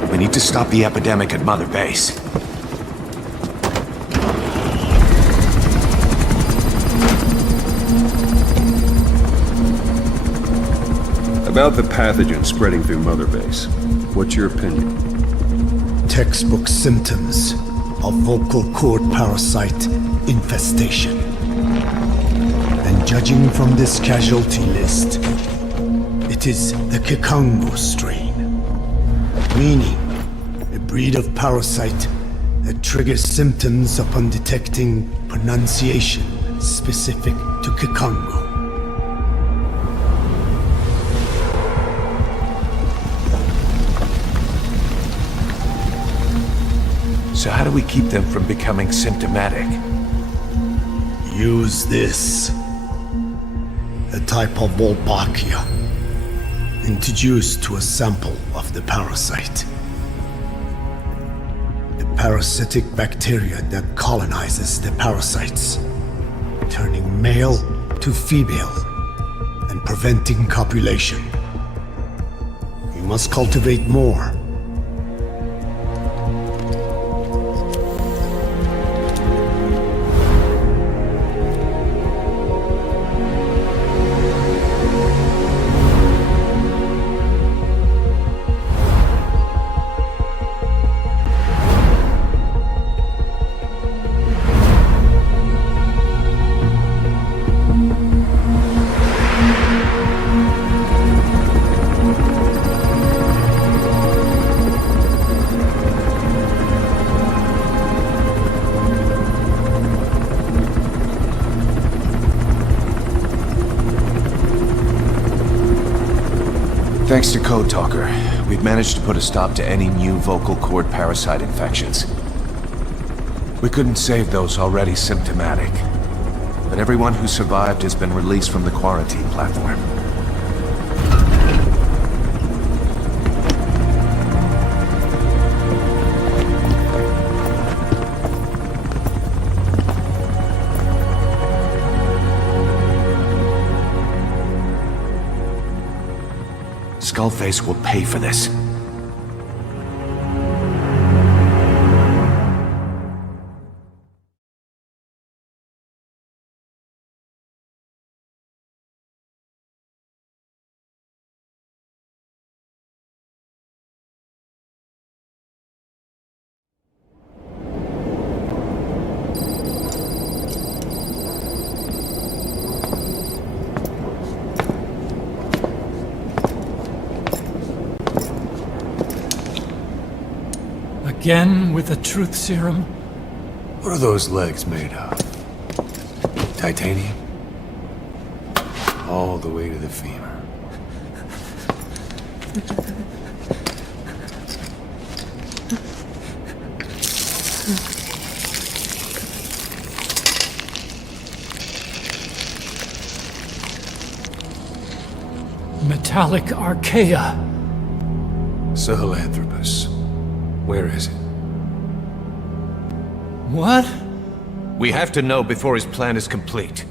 We need to stop the epidemic at Mother Base. About the pathogen spreading through Mother Base, what's your opinion? Textbook symptoms of vocal cord parasite infestation. And judging from this casualty list, it is the Kikongo strain, meaning a breed of parasite that triggers symptoms upon detecting pronunciation specific to Kikongo. So how do we keep them from becoming symptomatic? Use this. A type of Wolbachia, introduced to a sample of the parasite. The parasitic bacteria that colonizes the parasites, turning male to female and preventing copulation. We must cultivate more. Thanks to Code Talker, we've managed to put a stop to any new vocal cord parasite infections. We couldn't save those already symptomatic, but everyone who survived has been released from the quarantine platform. Skullface will pay for this. Again with the truth serum? What are those legs made of? Titanium? All the way to the femur. Metallic archaea. Sahelanthropus. Where is it? What? We have to know before his plan is complete.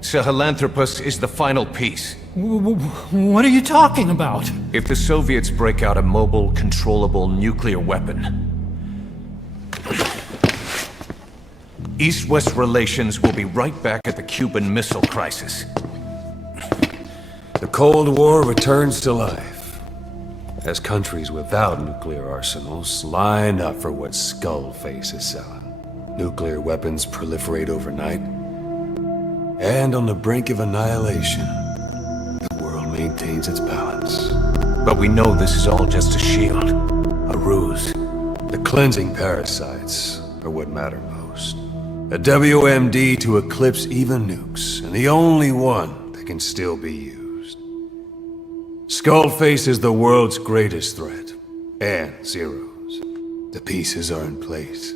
Sahelanthropus is the final piece. What are you talking about? If the Soviets break out a mobile, controllable nuclear weapon, East-West relations will be right back at the Cuban Missile Crisis. The Cold War returns to life, as countries without nuclear arsenals line up for what Skullface is selling. Nuclear weapons proliferate overnight, and on the brink of annihilation, the world maintains its balance. But we know this is all just a shield, a ruse. The cleansing parasites are what matter most. A WMD to eclipse even nukes, and the only one that can still be used. Skullface is the world's greatest threat, and Zero's. The pieces are in place.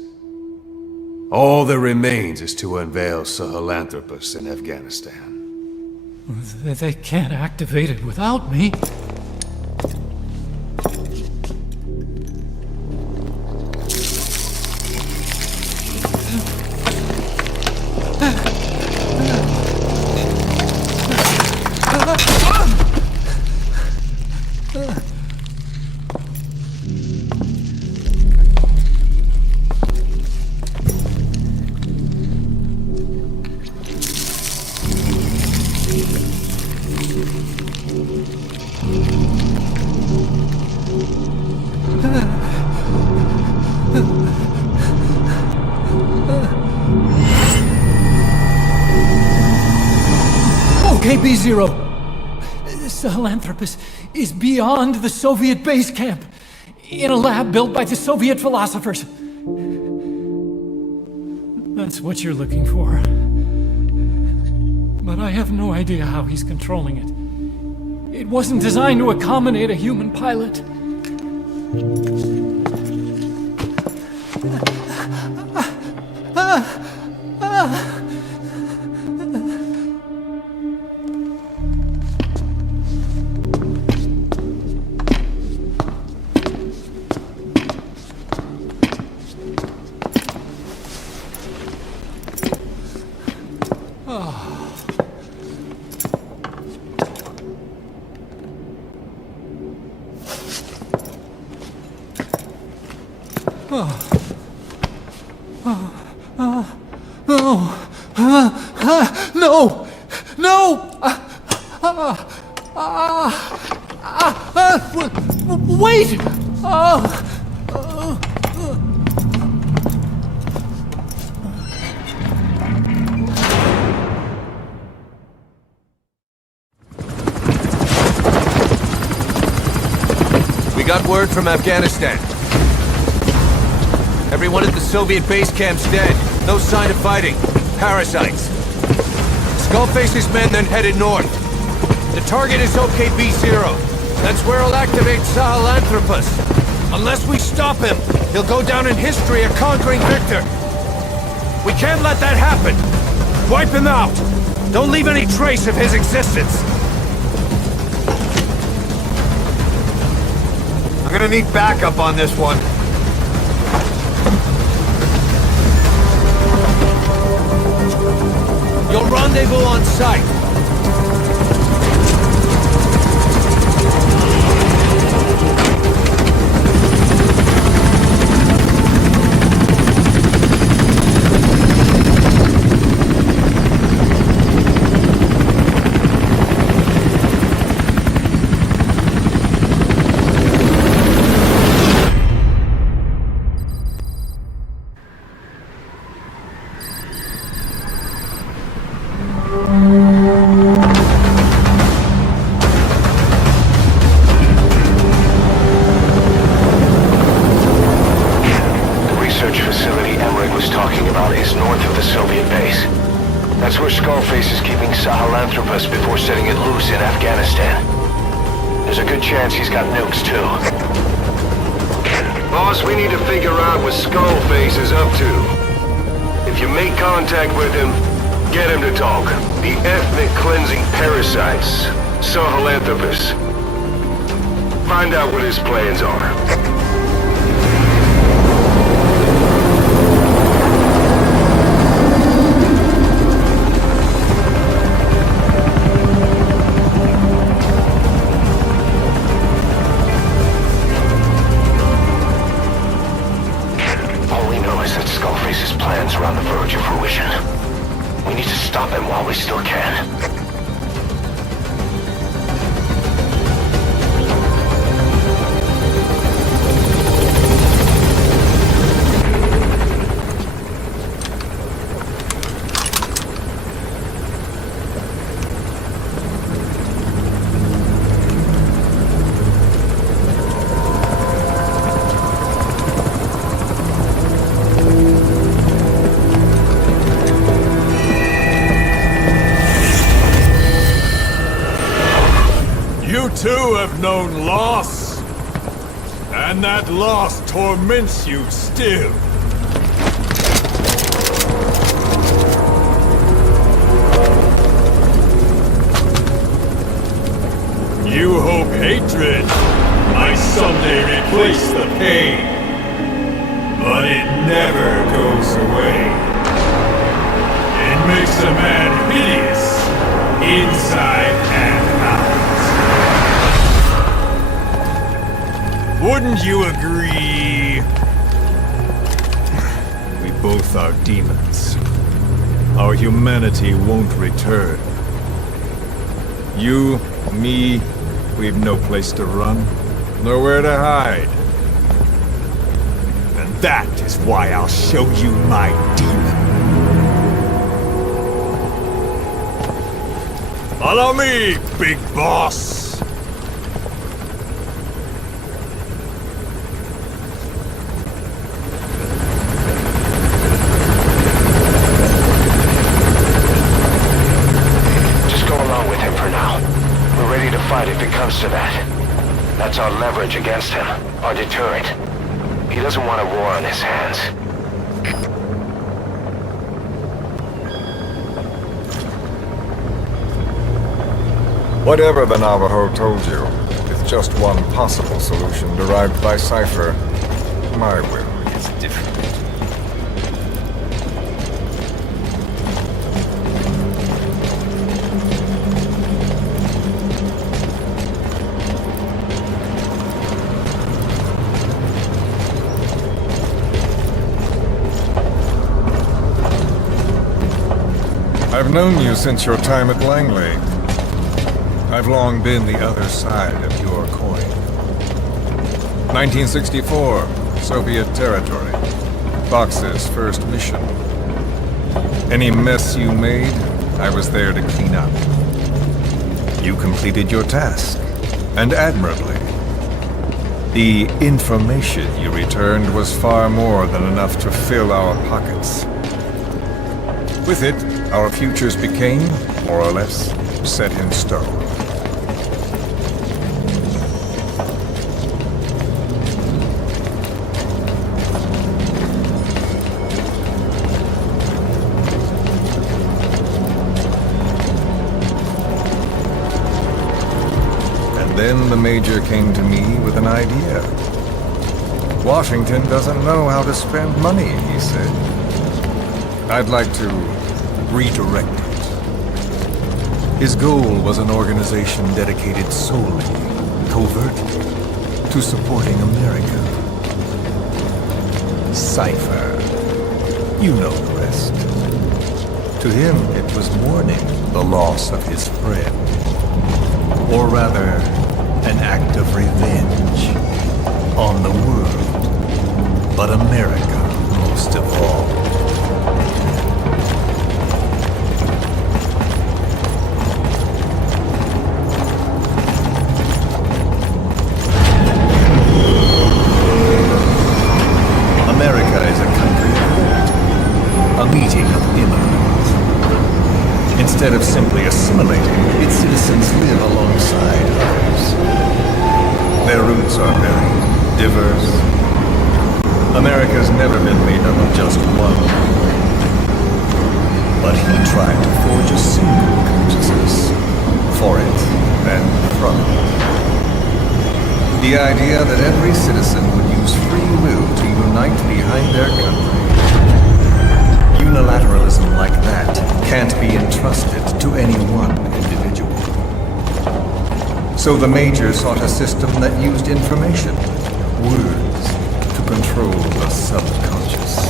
All that remains is to unveil Sahelanthropus in Afghanistan. They can't activate it without me. Okay, B-Zero. Sahelanthropus is beyond the Soviet base camp, in a lab built by the Soviet philosophers. That's what you're looking for. But I have no idea how he's controlling it. It wasn't designed to accommodate a human pilot. No! No! Wait! We got word from Afghanistan. Everyone at the Soviet base camp's dead. No sign of fighting. Parasites. Skullface's men then headed north. The target is OKB-0. That's where he'll activate Sahelanthropus. Unless we stop him, he'll go down in history a conquering victor. We can't let that happen. Wipe him out. Don't leave any trace of his existence. I'm gonna need backup on this one. You'll rendezvous on site. That's where Skullface is keeping Sahelanthropus before setting it loose in Afghanistan. There's a good chance he's got nukes, too. Boss, we need to figure out what Skullface is up to. If you make contact with him, get him to talk. The ethnic cleansing parasites, Sahelanthropus. Find out what his plans are. Are on the verge of fruition. We need to stop him while we still can. too have known loss. And that loss torments you still. You hope hatred might someday replace the pain. But it never goes away. It makes a man hideous, inside and out. Wouldn't you agree? We both are demons. Our humanity won't return. You, me, we've no place to run, nowhere to hide. And that is why I'll show you my demon. Follow me, big boss! Just go along with him for now. We're ready to fight if it comes to that. That's our leverage against him, our deterrent. He doesn't want a war on his hands. Whatever the Navajo told you, it's just one possible solution derived by Cypher. My will is different. I've known you since your time at Langley. I've long been the other side of your coin. 1964, Soviet territory. Fox's first mission. Any mess you made, I was there to clean up. You completed your task, and admirably. The information you returned was far more than enough to fill our pockets. With it, our futures became, more or less, set in stone. And then the Major came to me with an idea. Washington doesn't know how to spend money, he said. I'd like to redirect it. His goal was an organization dedicated solely, covertly, to supporting America. Cypher. You know the rest. To him, it was mourning the loss of his friend. Or rather, an act of revenge on the world, but America most of all. America is a country of unity, a meeting of immigrants. Instead of simply assimilating, its citizens live alongside others. Their roots are very diverse. America's never been made up of just one. But he tried to forge a single consciousness, for it and from it. The idea that every citizen would use free will to unite behind their country. Unilateralism like that can't be entrusted to any one individual. So the Major sought a system that used information, words, to control the subconscious.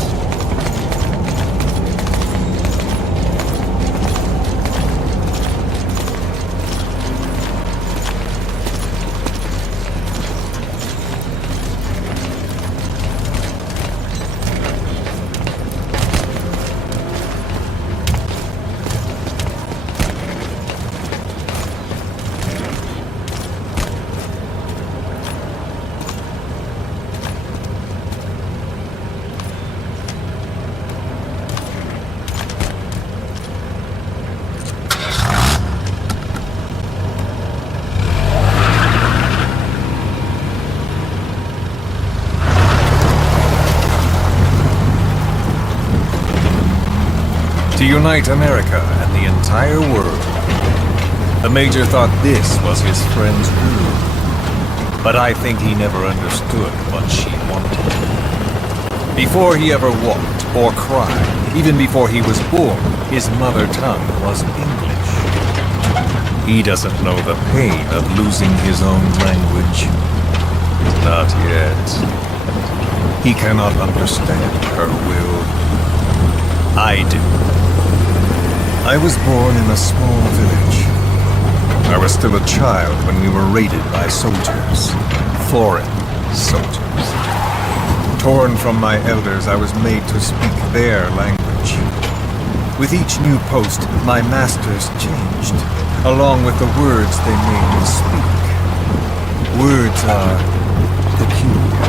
unite America and the entire world. The Major thought this was his friend's rule, but I think he never understood what she wanted. Before he ever walked or cried, even before he was born, his mother tongue was English. He doesn't know the pain of losing his own language. Not yet. He cannot understand her will. I do. I was born in a small village. I was still a child when we were raided by soldiers. Foreign soldiers. Torn from my elders, I was made to speak their language. With each new post, my masters changed, along with the words they made me speak. Words are peculiar.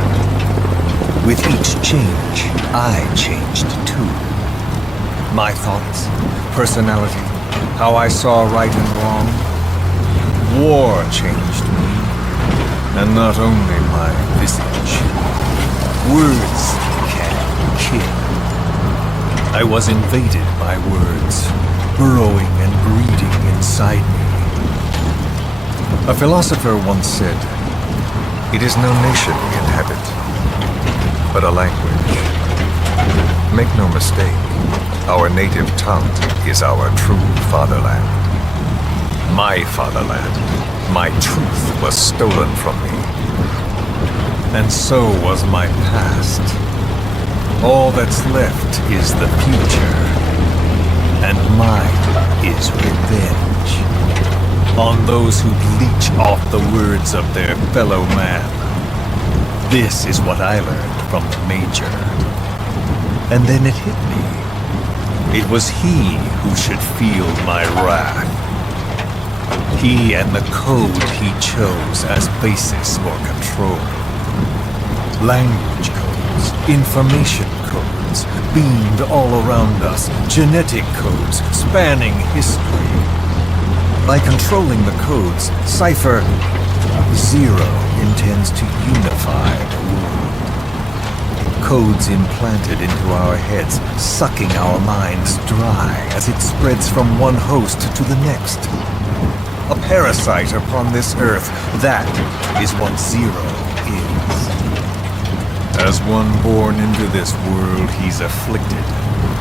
With each change, I changed too. My thoughts, personality, how I saw right and wrong. War changed me, and not only my visage. Words can kill. I was invaded by words, burrowing and breeding inside me. A philosopher once said, "It is no nation we inhabit, but a language." Make no mistake, our native tongue is our true fatherland. My fatherland, my truth was stolen from me. And so was my past. All that's left is the future. And mine is revenge. On those who leech off the words of their fellow man. This is what I learned from the Major. And then it hit me. It was he who should feel my wrath. He and the code he chose as basis for control. Language codes, information codes, beamed all around us, genetic codes spanning history. By controlling the codes, Cipher Zero intends to unify the world. Codes implanted into our heads, sucking our minds dry as it spreads from one host to the next. A parasite upon this earth, that is what Zero is. As one born into this world, he's afflicted.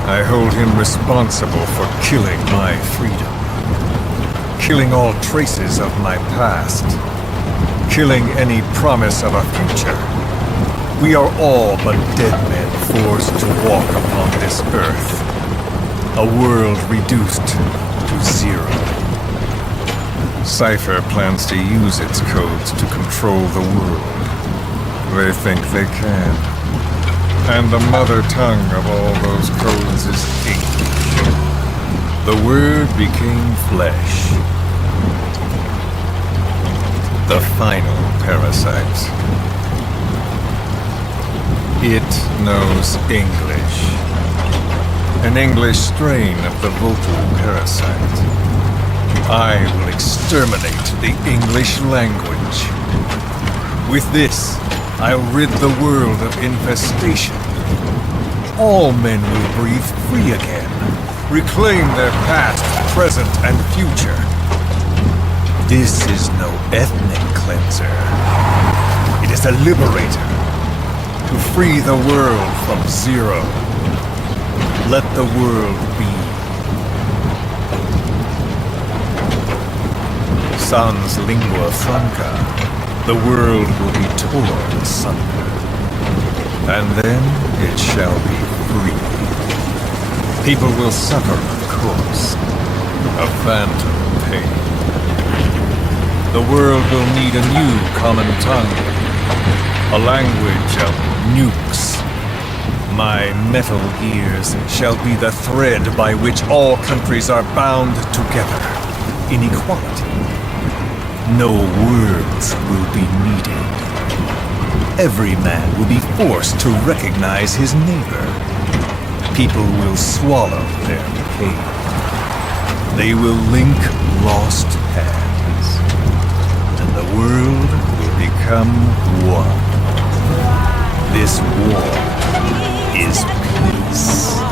I hold him responsible for killing my freedom. Killing all traces of my past. Killing any promise of a future. We are all but dead men forced to walk upon this earth. A world reduced to zero. Cipher plans to use its codes to control the world. They think they can. And the mother tongue of all those codes is English. The word became flesh. The final parasite. It knows English. An English strain of the vocal parasite. I will exterminate the English language. With this, I'll rid the world of infestation. All men will breathe free again, reclaim their past, present, and future. This is no ethnic cleanser. It is a liberator. To free the world from Zero. Let the world be. Sans lingua franca, the world will be torn asunder. And then it shall be free. People will suffer, of course, a phantom pain. The world will need a new common tongue, a language of nukes. My metal ears shall be the thread by which all countries are bound together in equality. No words will be needed. Every man will be forced to recognize his neighbor. People will swallow their pain. They will link lost hands. And the world will become one. This war is peace.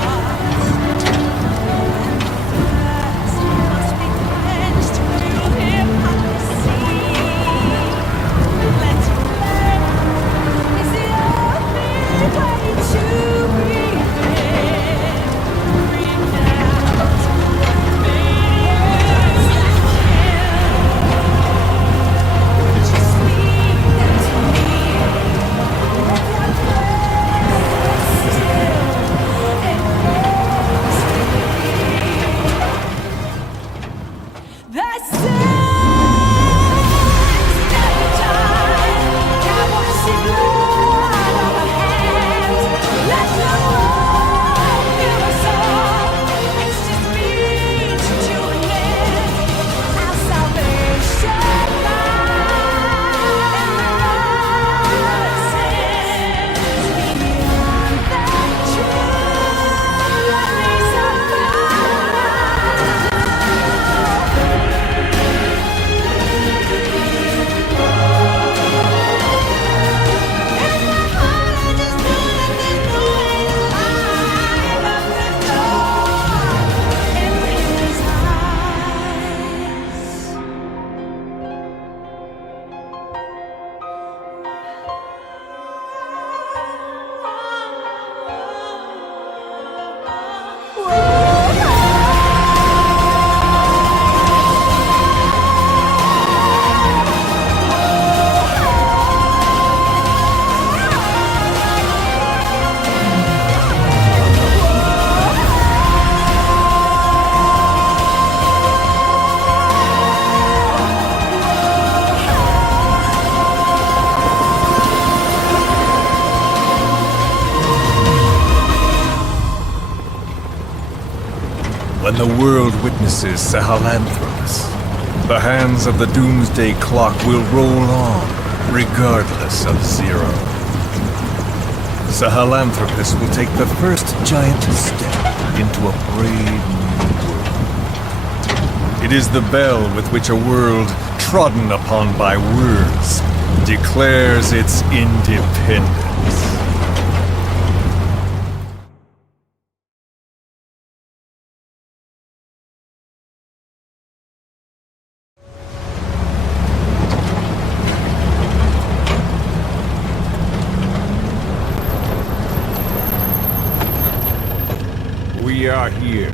the world witnesses Sahelanthropus, the hands of the Doomsday Clock will roll on, regardless of Zero. Sahelanthropus will take the first giant step into a brave new world. It is the bell with which a world trodden upon by words declares its independence. We are here.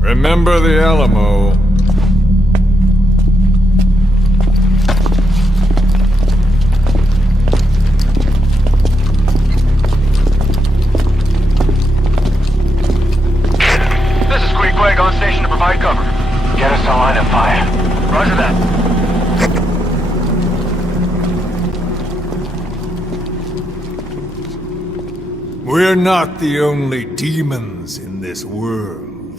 Remember the Alamo. On station to provide cover. Get us a line of fire. Roger that. We're not the only demons in this world.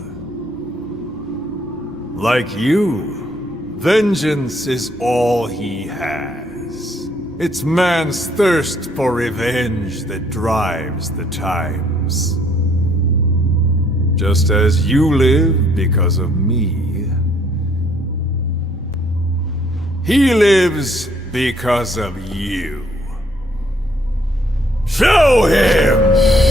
Like you, vengeance is all he has. It's man's thirst for revenge that drives the times. Just as you live because of me, he lives because of you. Show him!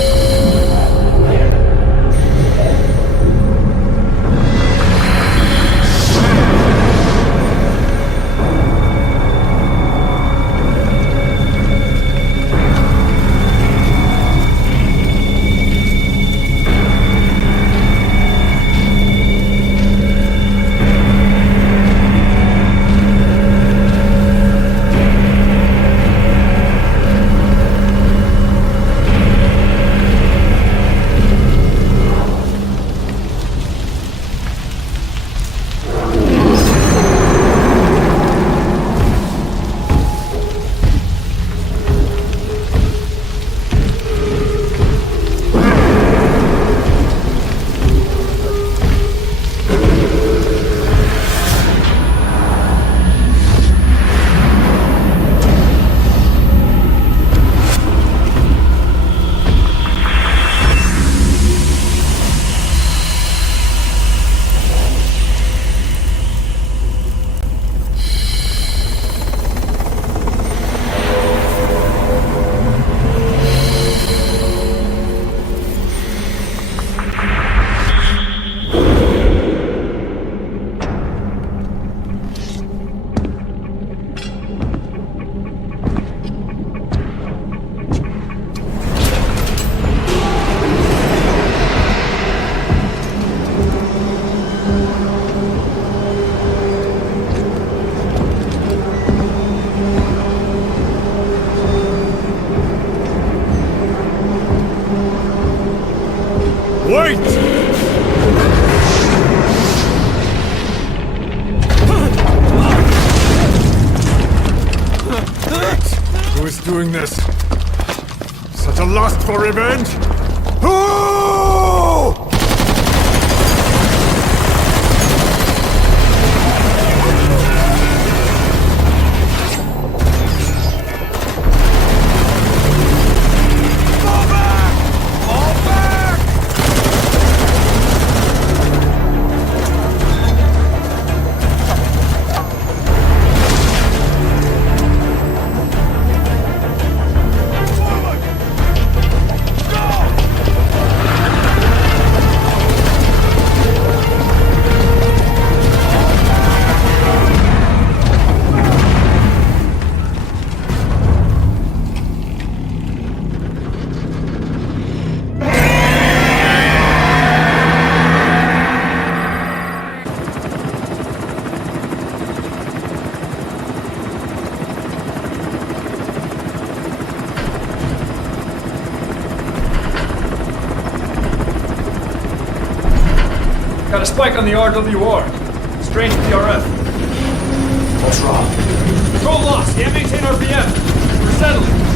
Wait! Who is doing this? Such a lust for revenge? Who? Got a spike on the RWR. Strange PRF. What's wrong? Control lost. Can't maintain RPM. We're settling.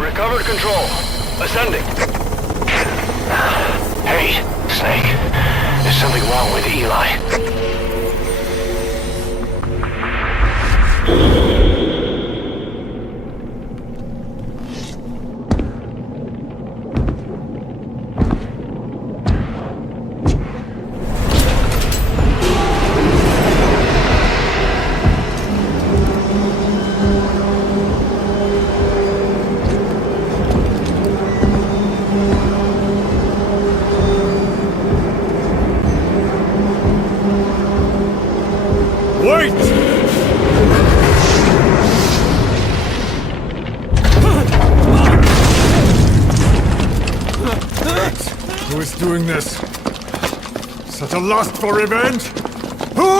Recovered control. Ascending. Hey, Snake. There's something wrong with Eli. Who is doing this? Such a lust for revenge? Who?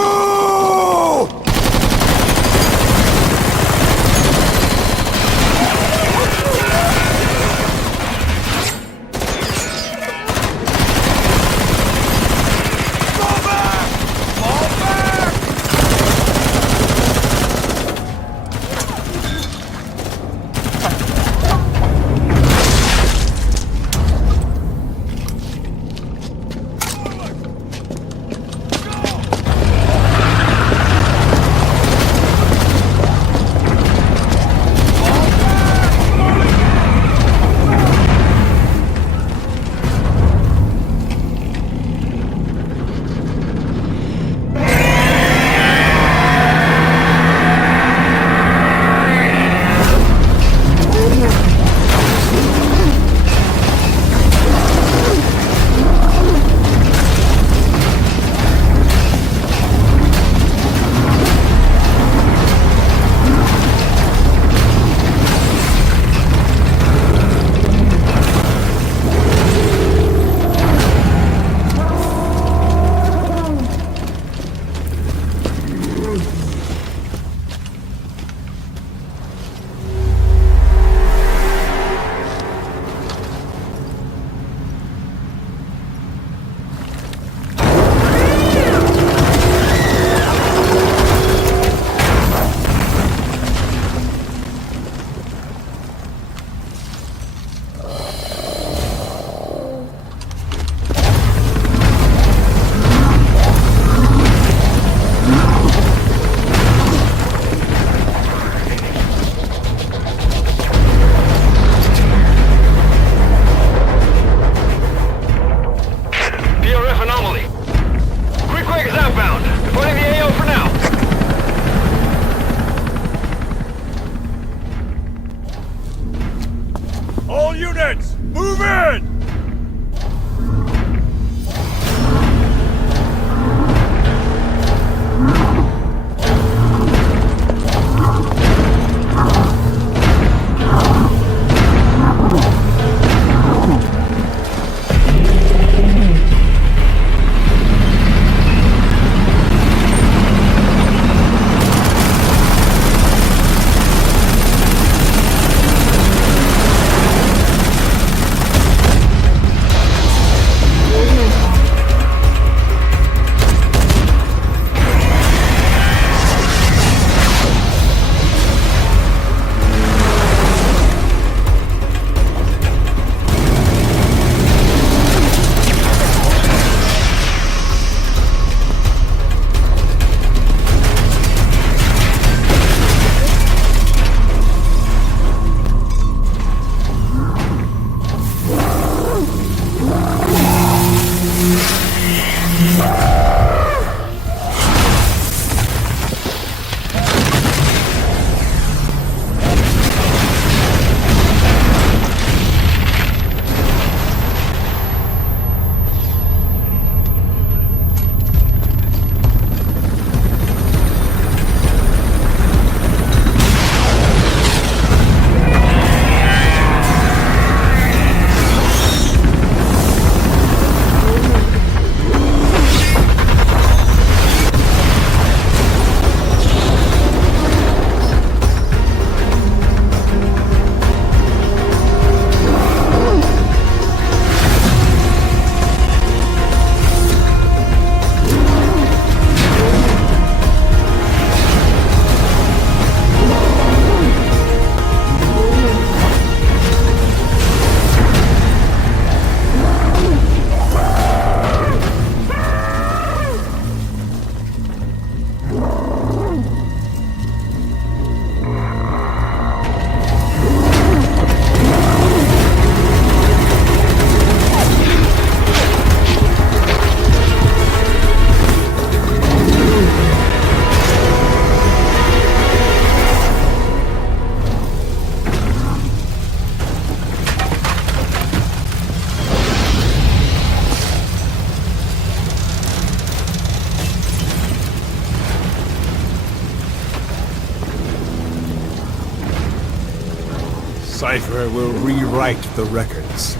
Cypher will rewrite the records,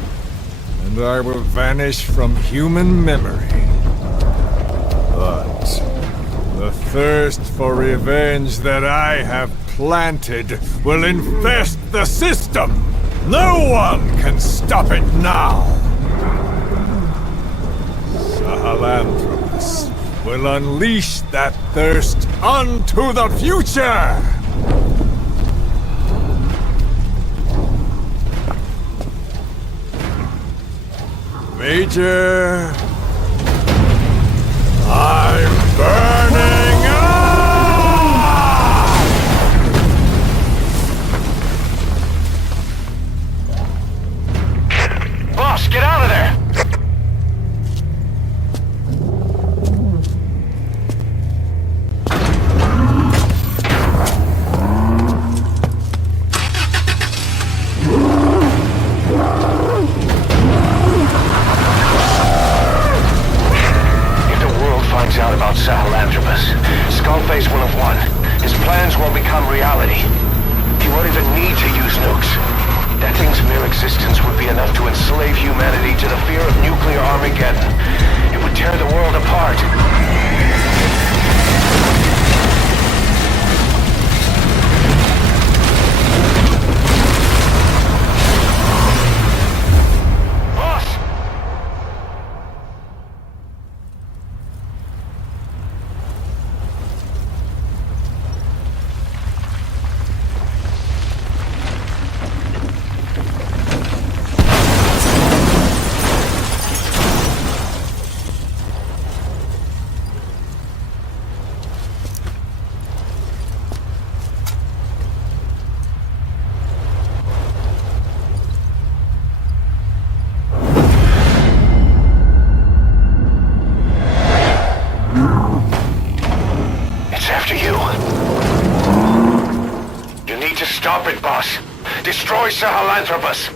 and I will vanish from human memory. But the thirst for revenge that I have planted will infest the system! No one can stop it now! Sahelanthropus will unleash that thirst unto the future! Major... I'm burning up! Boss, get out of there! Out about Sahelanthropus, Skullface will have won. His plans will become reality. He won't even need to use nukes. That thing's mere existence would be enough to enslave humanity to the fear of nuclear Armageddon. It would tear the world apart. Stop it, boss. Destroy Sahelanthropus.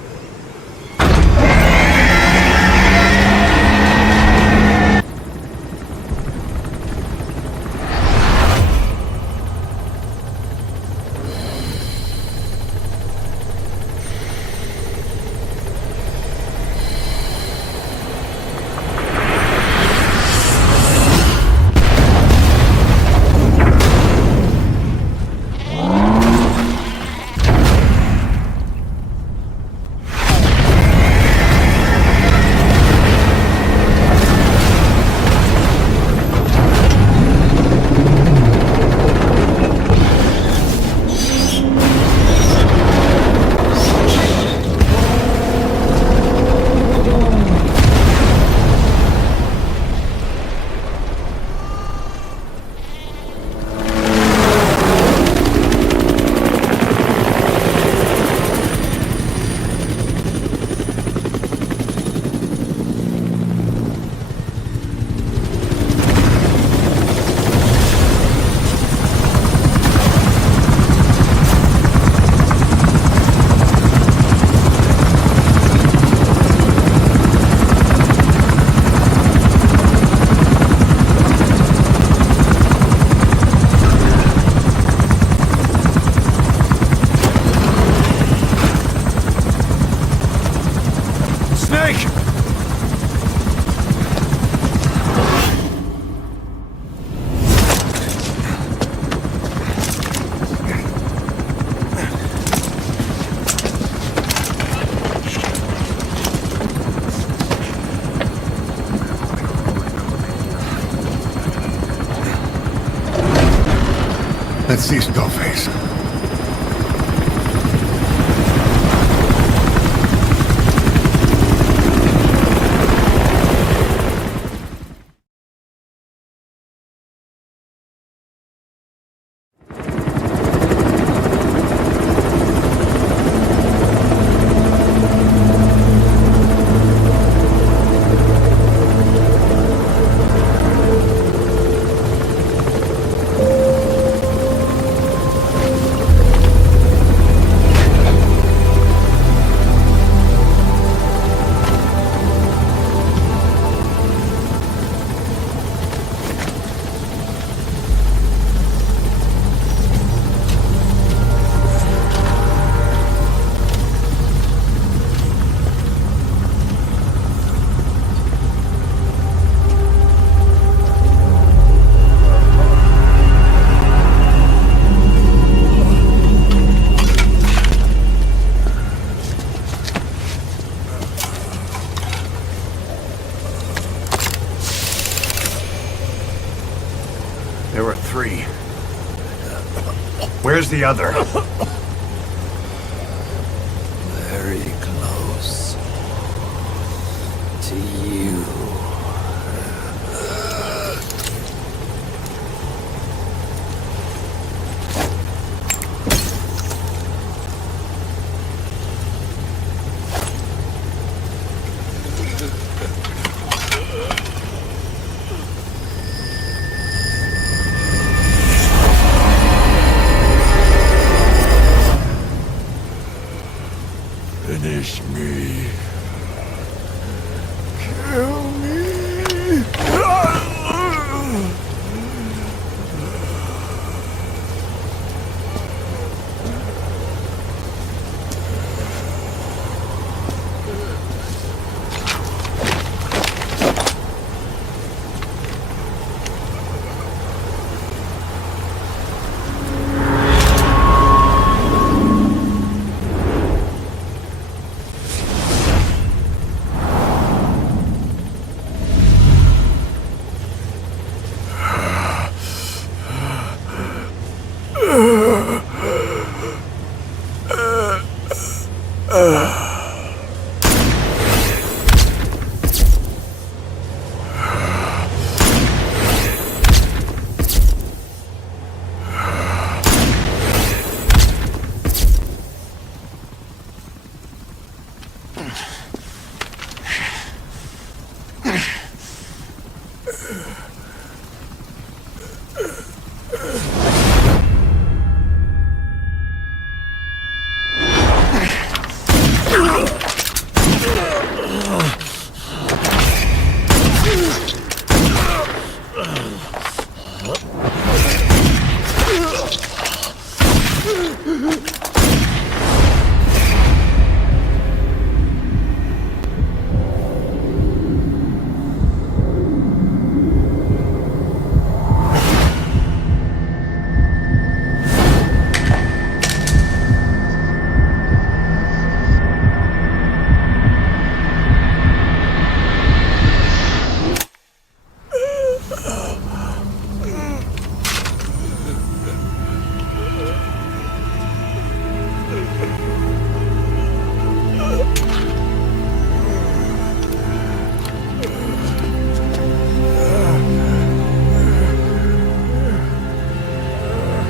Let's see Skullface. free. Where's the other? Very close to you. Finish me. Kill me.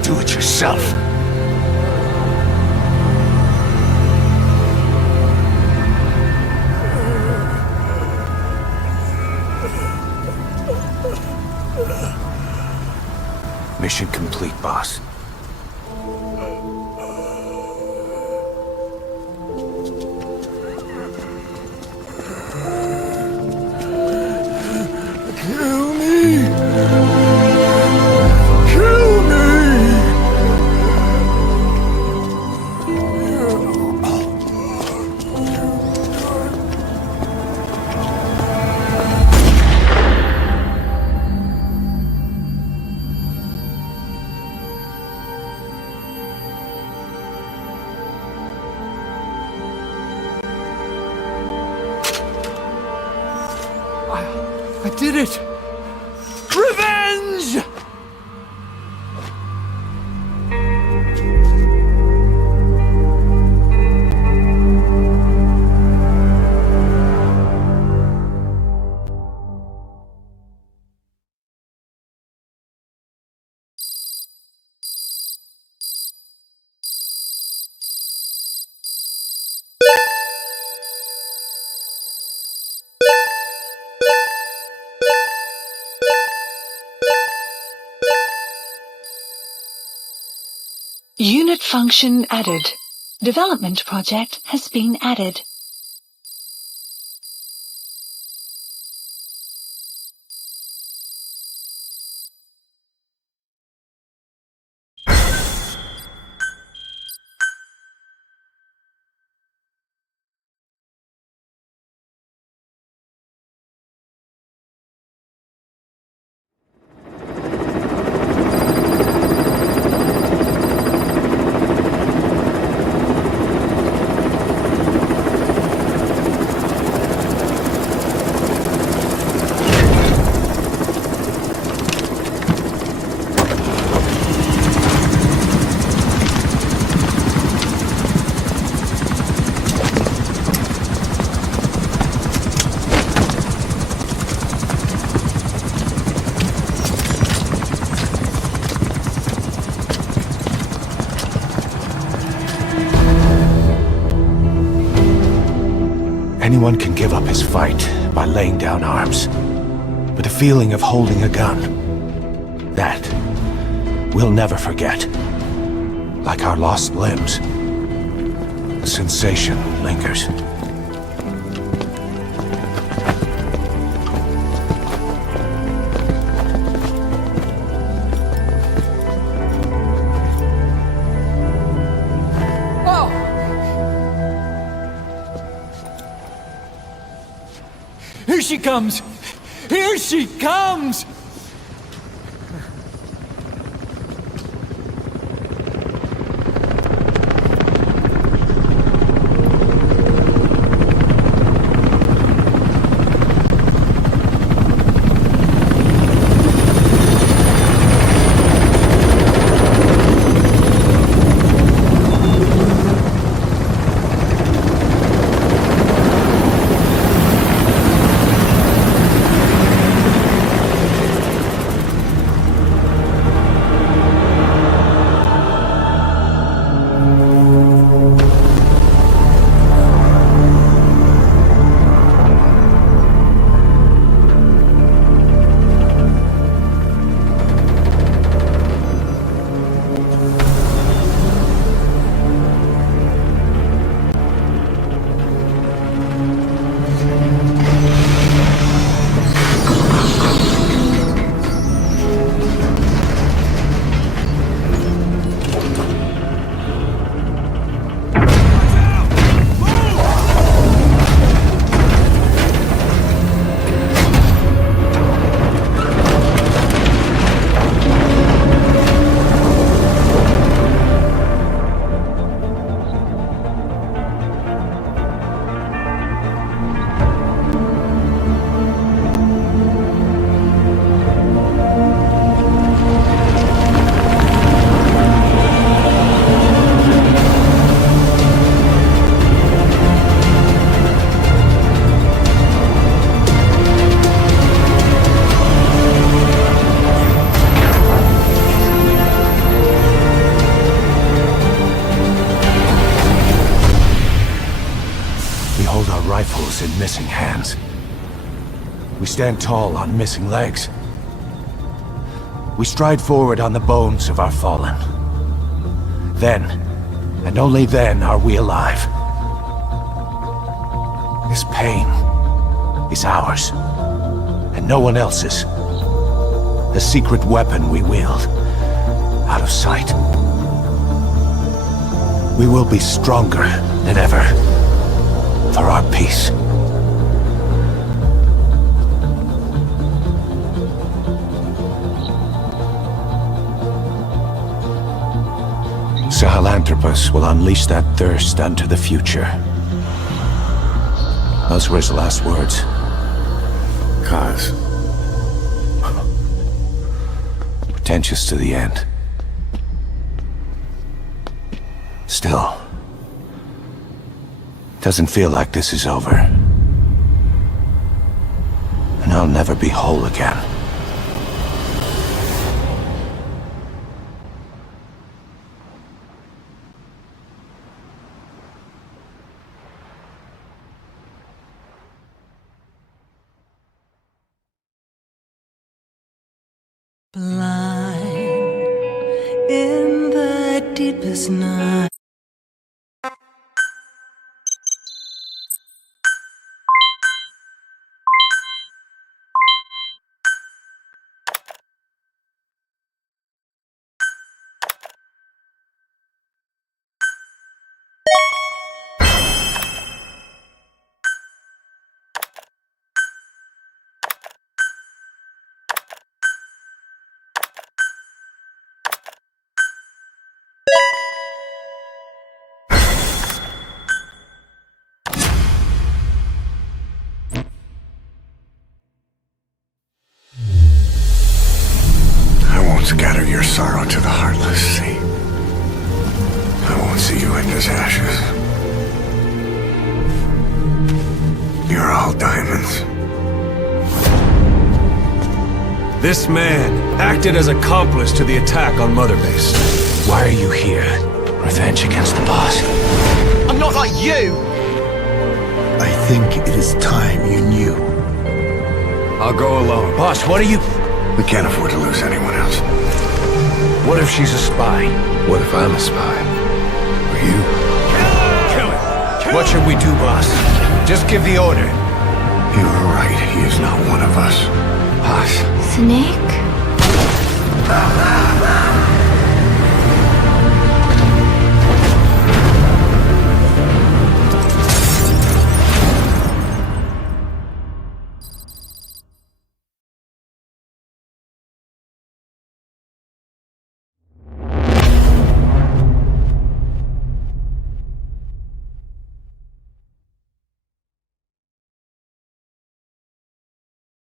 Do it yourself. Mission complete, boss. Kill me! Kill me! I did it! Revenge! Unit function added. Development project has been added. Anyone can give up his fight by laying down arms. But the feeling of holding a gun, that we'll never forget. Like our lost limbs, the sensation lingers. Whoa! Here she comes! Here she comes! Rifles in missing hands. We stand tall on missing legs. We stride forward on the bones of our fallen. Then, and only then, are we alive. This pain is ours, and no one else's. The secret weapon we wield, out of sight. We will be stronger than ever. For our peace. Sahelanthropus will unleash that thirst unto the future. Those were his last words. Kaz. Pretentious to the end. Still. Doesn't feel like this is over. And I'll never be whole again. Blind in the deepest night. Scatter your sorrow to the heartless sea. I won't see you in his ashes. You're all diamonds. This man acted as accomplice to the attack on Mother Base. Why are you here? Revenge against the boss? I'm not like you! I think it is time you knew. I'll go alone. Boss, what are you... We can't afford to lose anyone else. What if she's a spy? What if I'm a spy? Or you? Kill her! What should we do, boss? Just give the order. You are right. He is not one of us. Boss. Snake?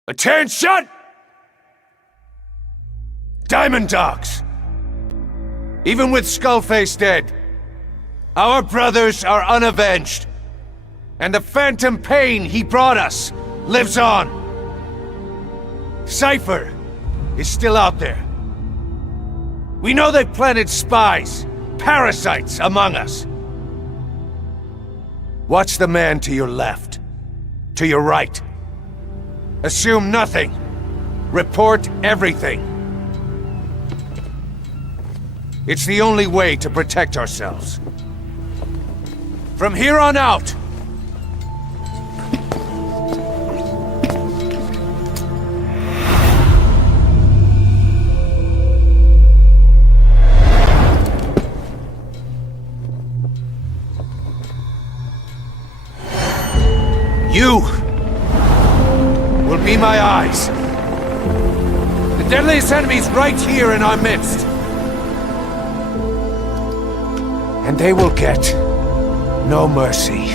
Attention! Diamond Dogs! Even with Skullface dead, our brothers are unavenged. And the phantom pain he brought us lives on. Cypher is still out there. We know they've planted spies, parasites among us. Watch the man to your left, to your right. Assume nothing. Report everything. It's the only way to protect ourselves. From here on out, you will be my eyes. The deadliest enemy's right here in our midst. And they will get no mercy.